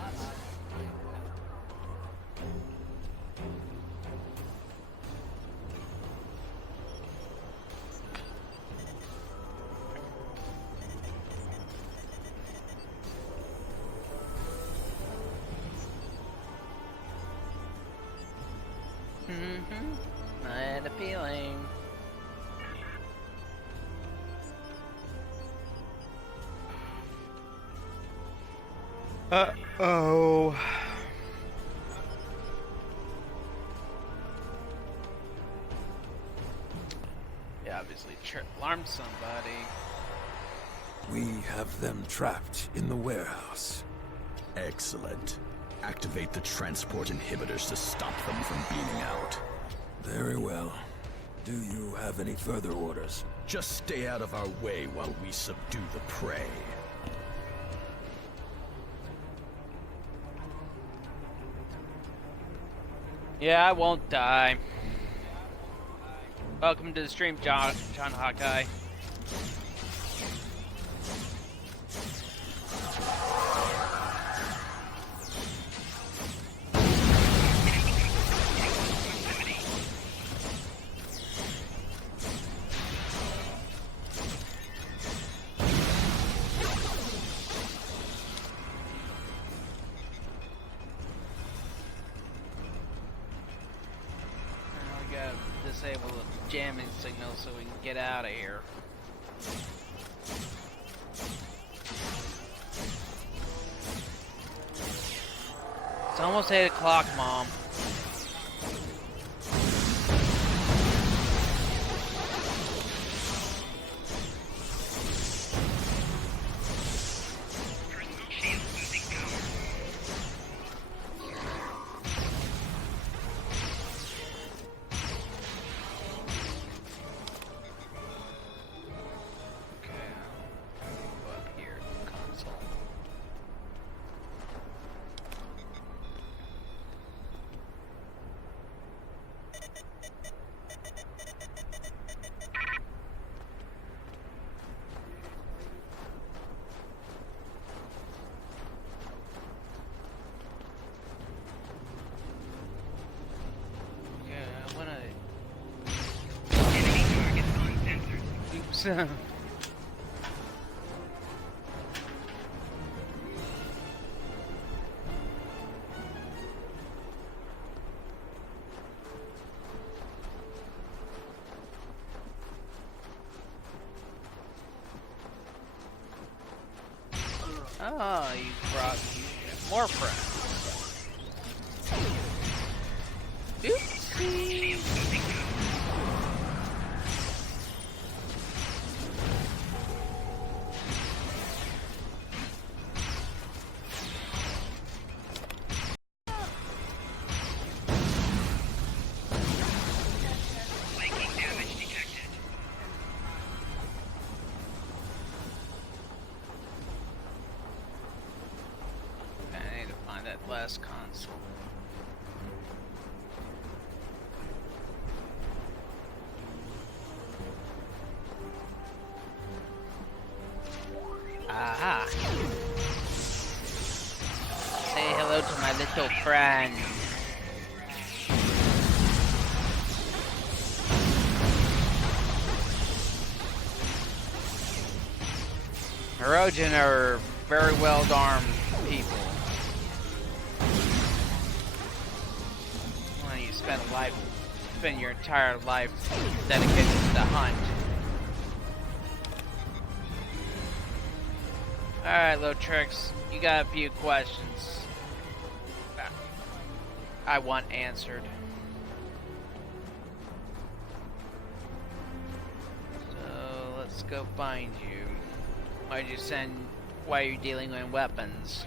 I had a feeling. Uh-oh. Yeah, obviously alarmed somebody. We have them trapped in the warehouse. Excellent. Activate the transport inhibitors to stop them from beaming out. Very well. Do you have any further orders? Just stay out of our way while we subdue the prey. Yeah, I won't die. Welcome to the stream, John Hawkeye. disable the jamming signal so we can get out of here. It's almost 8 o'clock, Mom. Oops. Oh, you brought more friends. Oopsie. Last console. Aha! Say hello to my little friend. Hirogen are very well-armed people. Spend your entire life dedicated to the hunt. Alright, little tricks, you got a few questions I want answered. So let's go find you. Why are you dealing with weapons?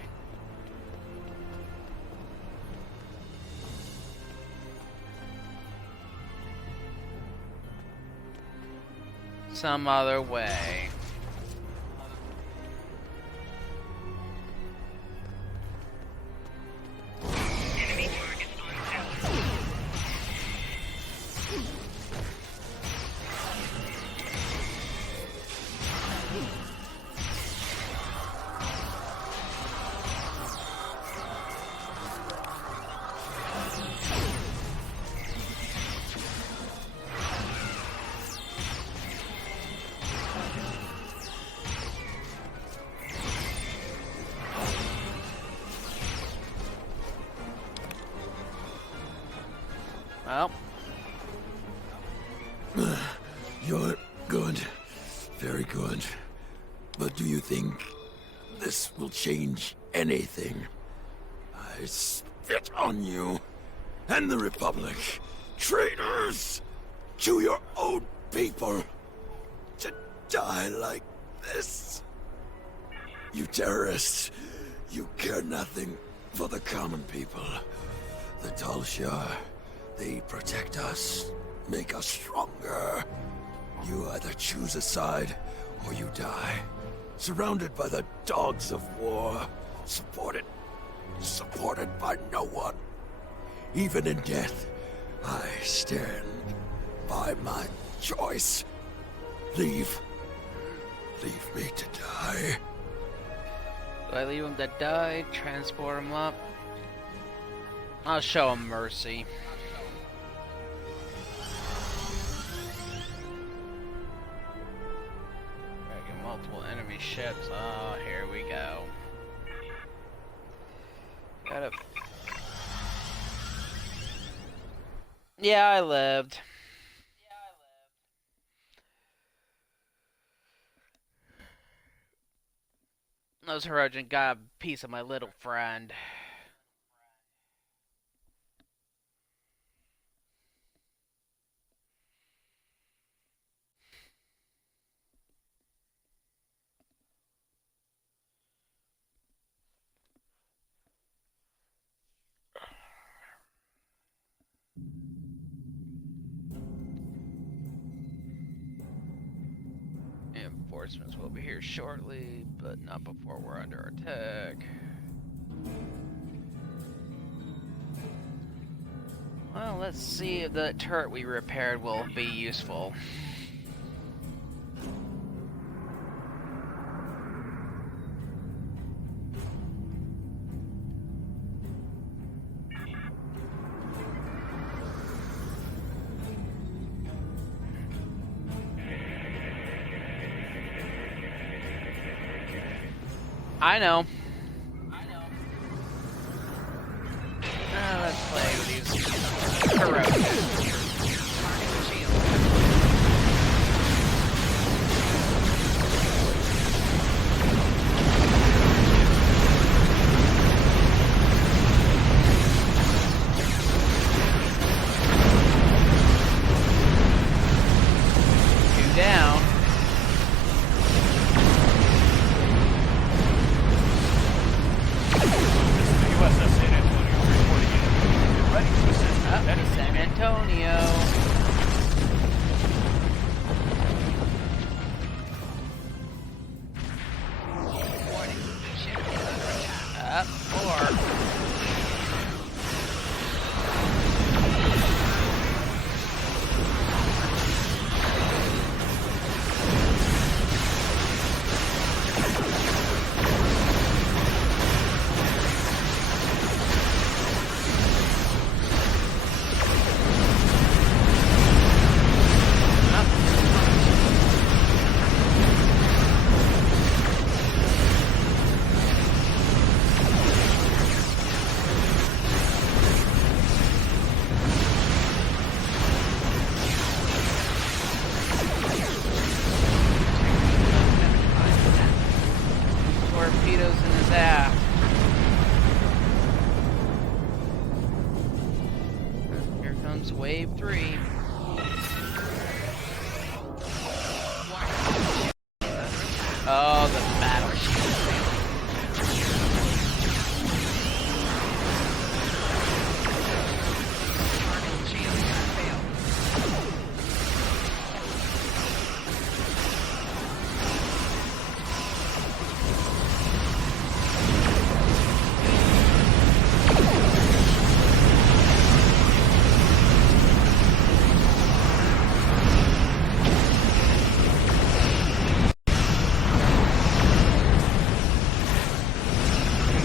Some other way. Enemy target on test. Well. You're good. Very good. But do you think this will change anything? I spit on you and the Republic. Traitors! To your own people! To die like this! You terrorists! You care nothing for the common people. The Tal Shiar, they protect us, make us stronger. You either choose a side, or you die. Surrounded by the dogs of war. Supported by no one. Even in death, I stand by my choice. Leave me to die. Do I leave him to die? Transport him up? I'll show him mercy. Multiple enemy ships. Oh, here we go. Yeah, I lived. Those Hirogen got a piece of my little friend. Reinforcements will be here shortly, but not before we're under attack. Well, let's see if the turret we repaired will be useful. I know. Let's play with these corrosive. Two down. San Antonio. Up four. Torpedoes in his ass. Here comes wave 3. Oh, the battleship.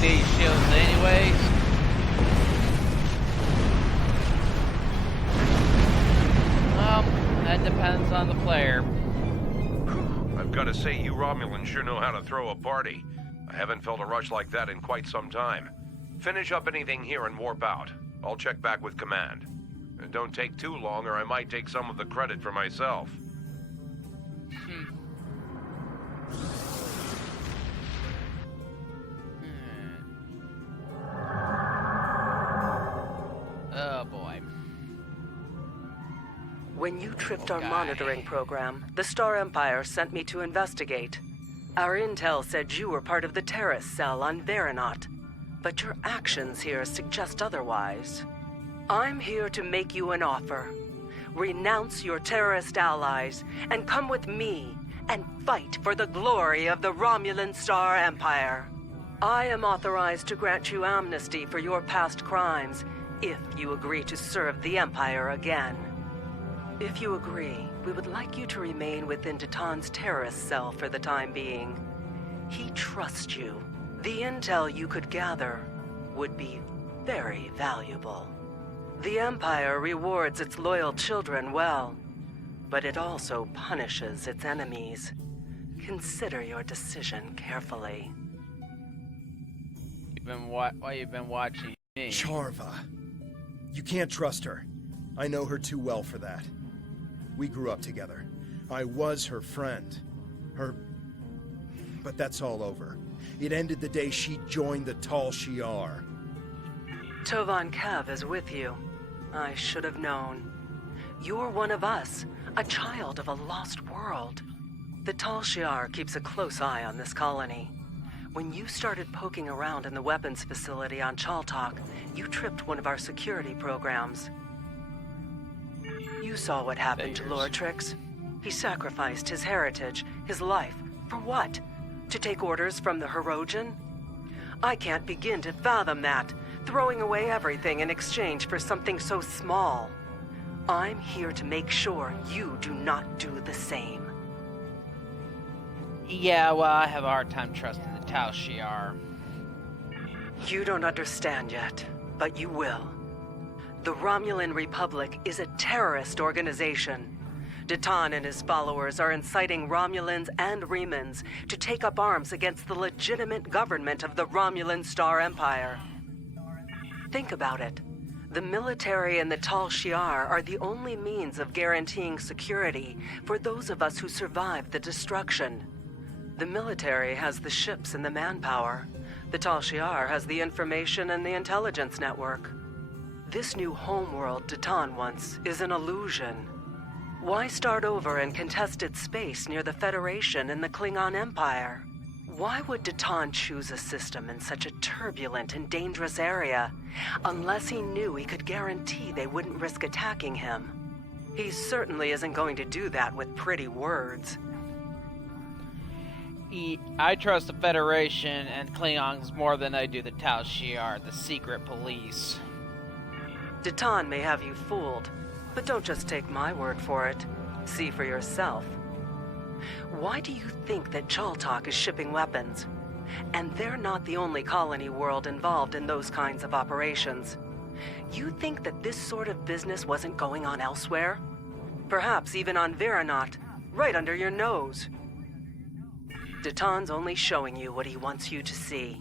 Need shields anyways. Well, that depends on the player. I've got to say, you Romulans sure know how to throw a party. I haven't felt a rush like that in quite some time. Finish up anything here and warp out. I'll check back with command. And don't take too long or I might take some of the credit for myself. Oh boy. When you tripped our monitoring program, the Star Empire sent me to investigate. Our intel said you were part of the terrorist cell on Veronot, but your actions here suggest otherwise. I'm here to make you an offer. Renounce your terrorist allies and come with me and fight for the glory of the Romulan Star Empire. I am authorized to grant you amnesty for your past crimes if you agree to serve the Empire again. If you agree, we would like you to remain within Titan's terrorist cell for the time being. He trusts you. The intel you could gather would be very valuable. The Empire rewards its loyal children well, but it also punishes its enemies. Consider your decision carefully. Why you've been watching me? Charva. You can't trust her. I know her too well for that. We grew up together. I was her friend. But that's all over. It ended the day she joined the Tal Shiar. Tovan Kev is with you. I should have known. You're one of us, a child of a lost world. The Tal Shiar keeps a close eye on this colony. When you started poking around in the weapons facility on Chaltok, you tripped one of our security programs. You saw what happened to Lortrix. He sacrificed his heritage, his life, for what? To take orders from the Hirogen? I can't begin to fathom that, throwing away everything in exchange for something so small. I'm here to make sure you do not do the same. Yeah, well, I have a hard time trusting the Tal Shiar. You don't understand yet, but you will. The Romulan Republic is a terrorist organization. Datan and his followers are inciting Romulans and Remans to take up arms against the legitimate government of the Romulan Star Empire. Think about it. The military and the Tal Shiar are the only means of guaranteeing security for those of us who survived the destruction. The military has the ships and the manpower. The Tal Shiar has the information and the intelligence network. This new homeworld Datan wants is an illusion. Why start over in contested space near the Federation and the Klingon Empire? Why would Datan choose a system in such a turbulent and dangerous area, unless he knew he could guarantee they wouldn't risk attacking him? He certainly isn't going to do that with pretty words. I trust the Federation and Klingons more than I do the Tal Shiar, the secret police. Datan may have you fooled, but don't just take my word for it. See for yourself. Why do you think that Chaltok is shipping weapons? And they're not the only colony world involved in those kinds of operations. You think that this sort of business wasn't going on elsewhere? Perhaps even on Veranot, right under your nose. Datan's only showing you what he wants you to see.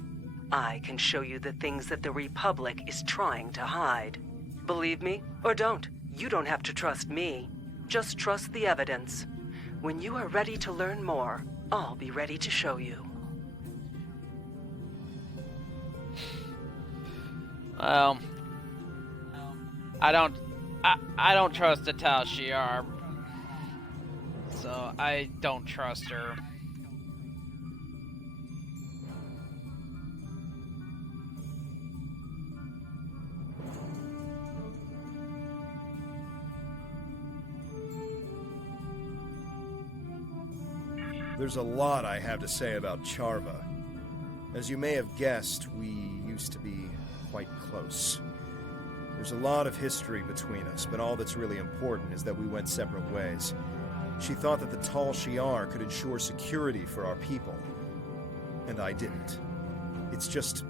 I can show you the things that the Republic is trying to hide. Believe me, or don't. You don't have to trust me. Just trust the evidence. When you are ready to learn more, I'll be ready to show you. Well, I don't trust the Tal Shiar, so I don't trust her. There's a lot I have to say about Charva. As you may have guessed, we used to be quite close. There's a lot of history between us, but all that's really important is that we went separate ways. She thought that the Tal Shiar could ensure security for our people, and I didn't. It's just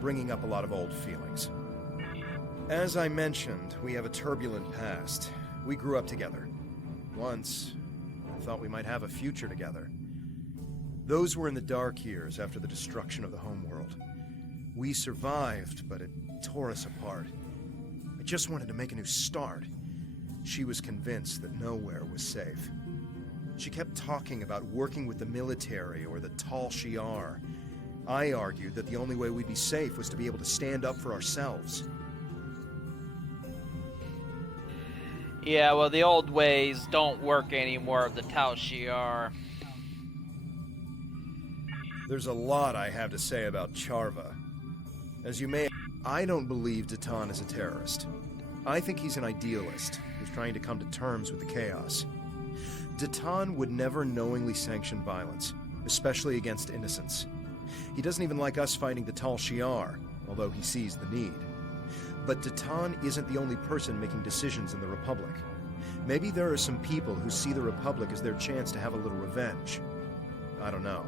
bringing up a lot of old feelings. As I mentioned, we have a turbulent past. We grew up together. Once, I thought we might have a future together. Those were in the dark years after the destruction of the homeworld. We survived, but it tore us apart. I just wanted to make a new start. She was convinced that nowhere was safe. She kept talking about working with the military or the Tal Shiar. I argued that the only way we'd be safe was to be able to stand up for ourselves. Yeah, well, the old ways don't work anymore of the Tal Shiar. There's a lot I have to say about Charva. As you may... I don't believe Datan is a terrorist. I think he's an idealist who's trying to come to terms with the chaos. Datan would never knowingly sanction violence, especially against innocents. He doesn't even like us fighting the Tal Shiar, although he sees the need. But Datan isn't the only person making decisions in the Republic. Maybe there are some people who see the Republic as their chance to have a little revenge. I don't know.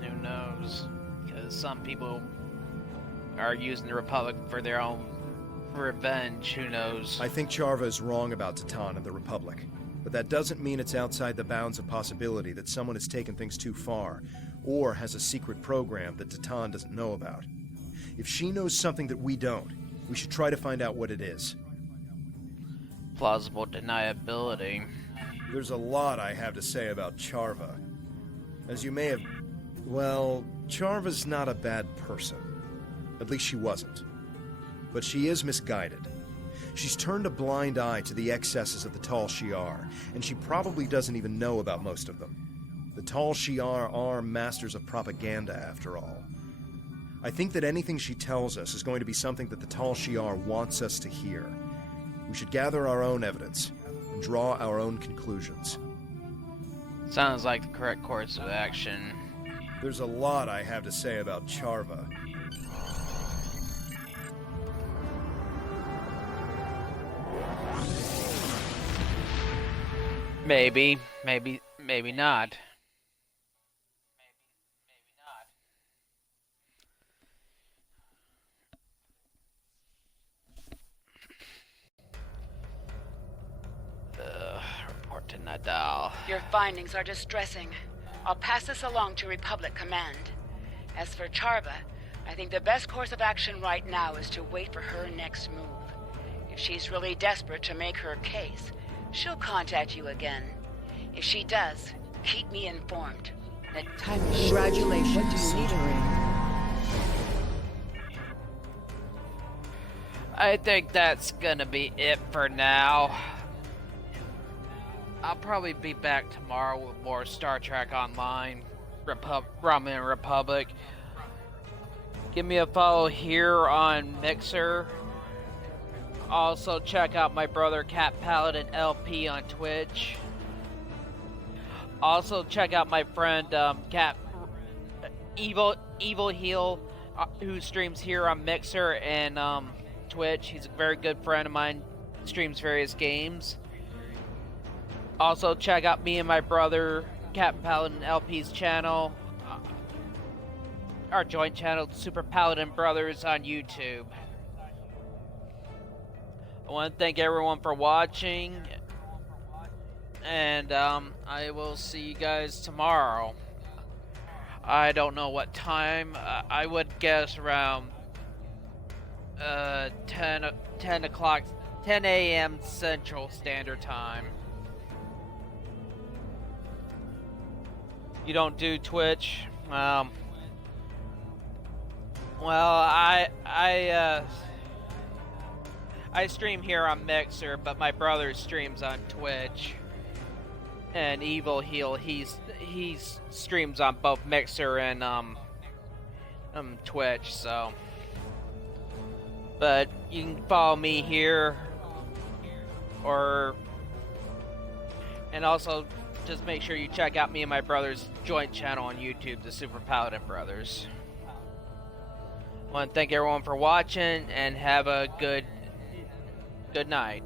Who knows? Because some people are using the Republic for their own revenge. Who knows? I think Charva is wrong about Datan and the Republic. But that doesn't mean it's outside the bounds of possibility that someone has taken things too far, or has a secret program that Datan doesn't know about. If she knows something that we don't, we should try to find out what it is. Plausible deniability. There's a lot I have to say about Charva. As you may have... Well, Charva's not a bad person. At least she wasn't. But she is misguided. She's turned a blind eye to the excesses of the Tal Shiar, and she probably doesn't even know about most of them. The Tal Shiar are masters of propaganda, after all. I think that anything she tells us is going to be something that the Tal Shiar wants us to hear. We should gather our own evidence and draw our own conclusions. Sounds like the correct course of action. There's a lot I have to say about Charva. Maybe not. Report to Nadal. Your findings are distressing. I'll pass this along to Republic Command. As for Charva, I think the best course of action right now is to wait for her next move. If she's really desperate to make her case, she'll contact you again. If she does, keep me informed. Congratulations. What do you need, I think that's gonna be it for now. I'll probably be back tomorrow with more Star Trek Online, Romulan Republic. Give me a follow here on Mixer. Also check out my brother Cat Paladin LP on Twitch. Also check out my friend Cat Evil Heel, who streams here on Mixer and Twitch. He's a very good friend of mine. Streams various games. Also check out me and my brother Cat Paladin LP's channel, our joint channel, Super Paladin Brothers on YouTube. I want to thank everyone for watching, and I will see you guys tomorrow. I don't know what time. I would guess around 10 o'clock, 10 a.m. Central Standard Time. You don't do Twitch? Well, I stream here on Mixer, but my brother streams on Twitch. And Evil Heel, he streams on both Mixer and Twitch, so. But you can follow me here, and also just make sure you check out me and my brother's joint channel on YouTube, the Super Paladin Brothers. I want to thank everyone for watching, and have a good night.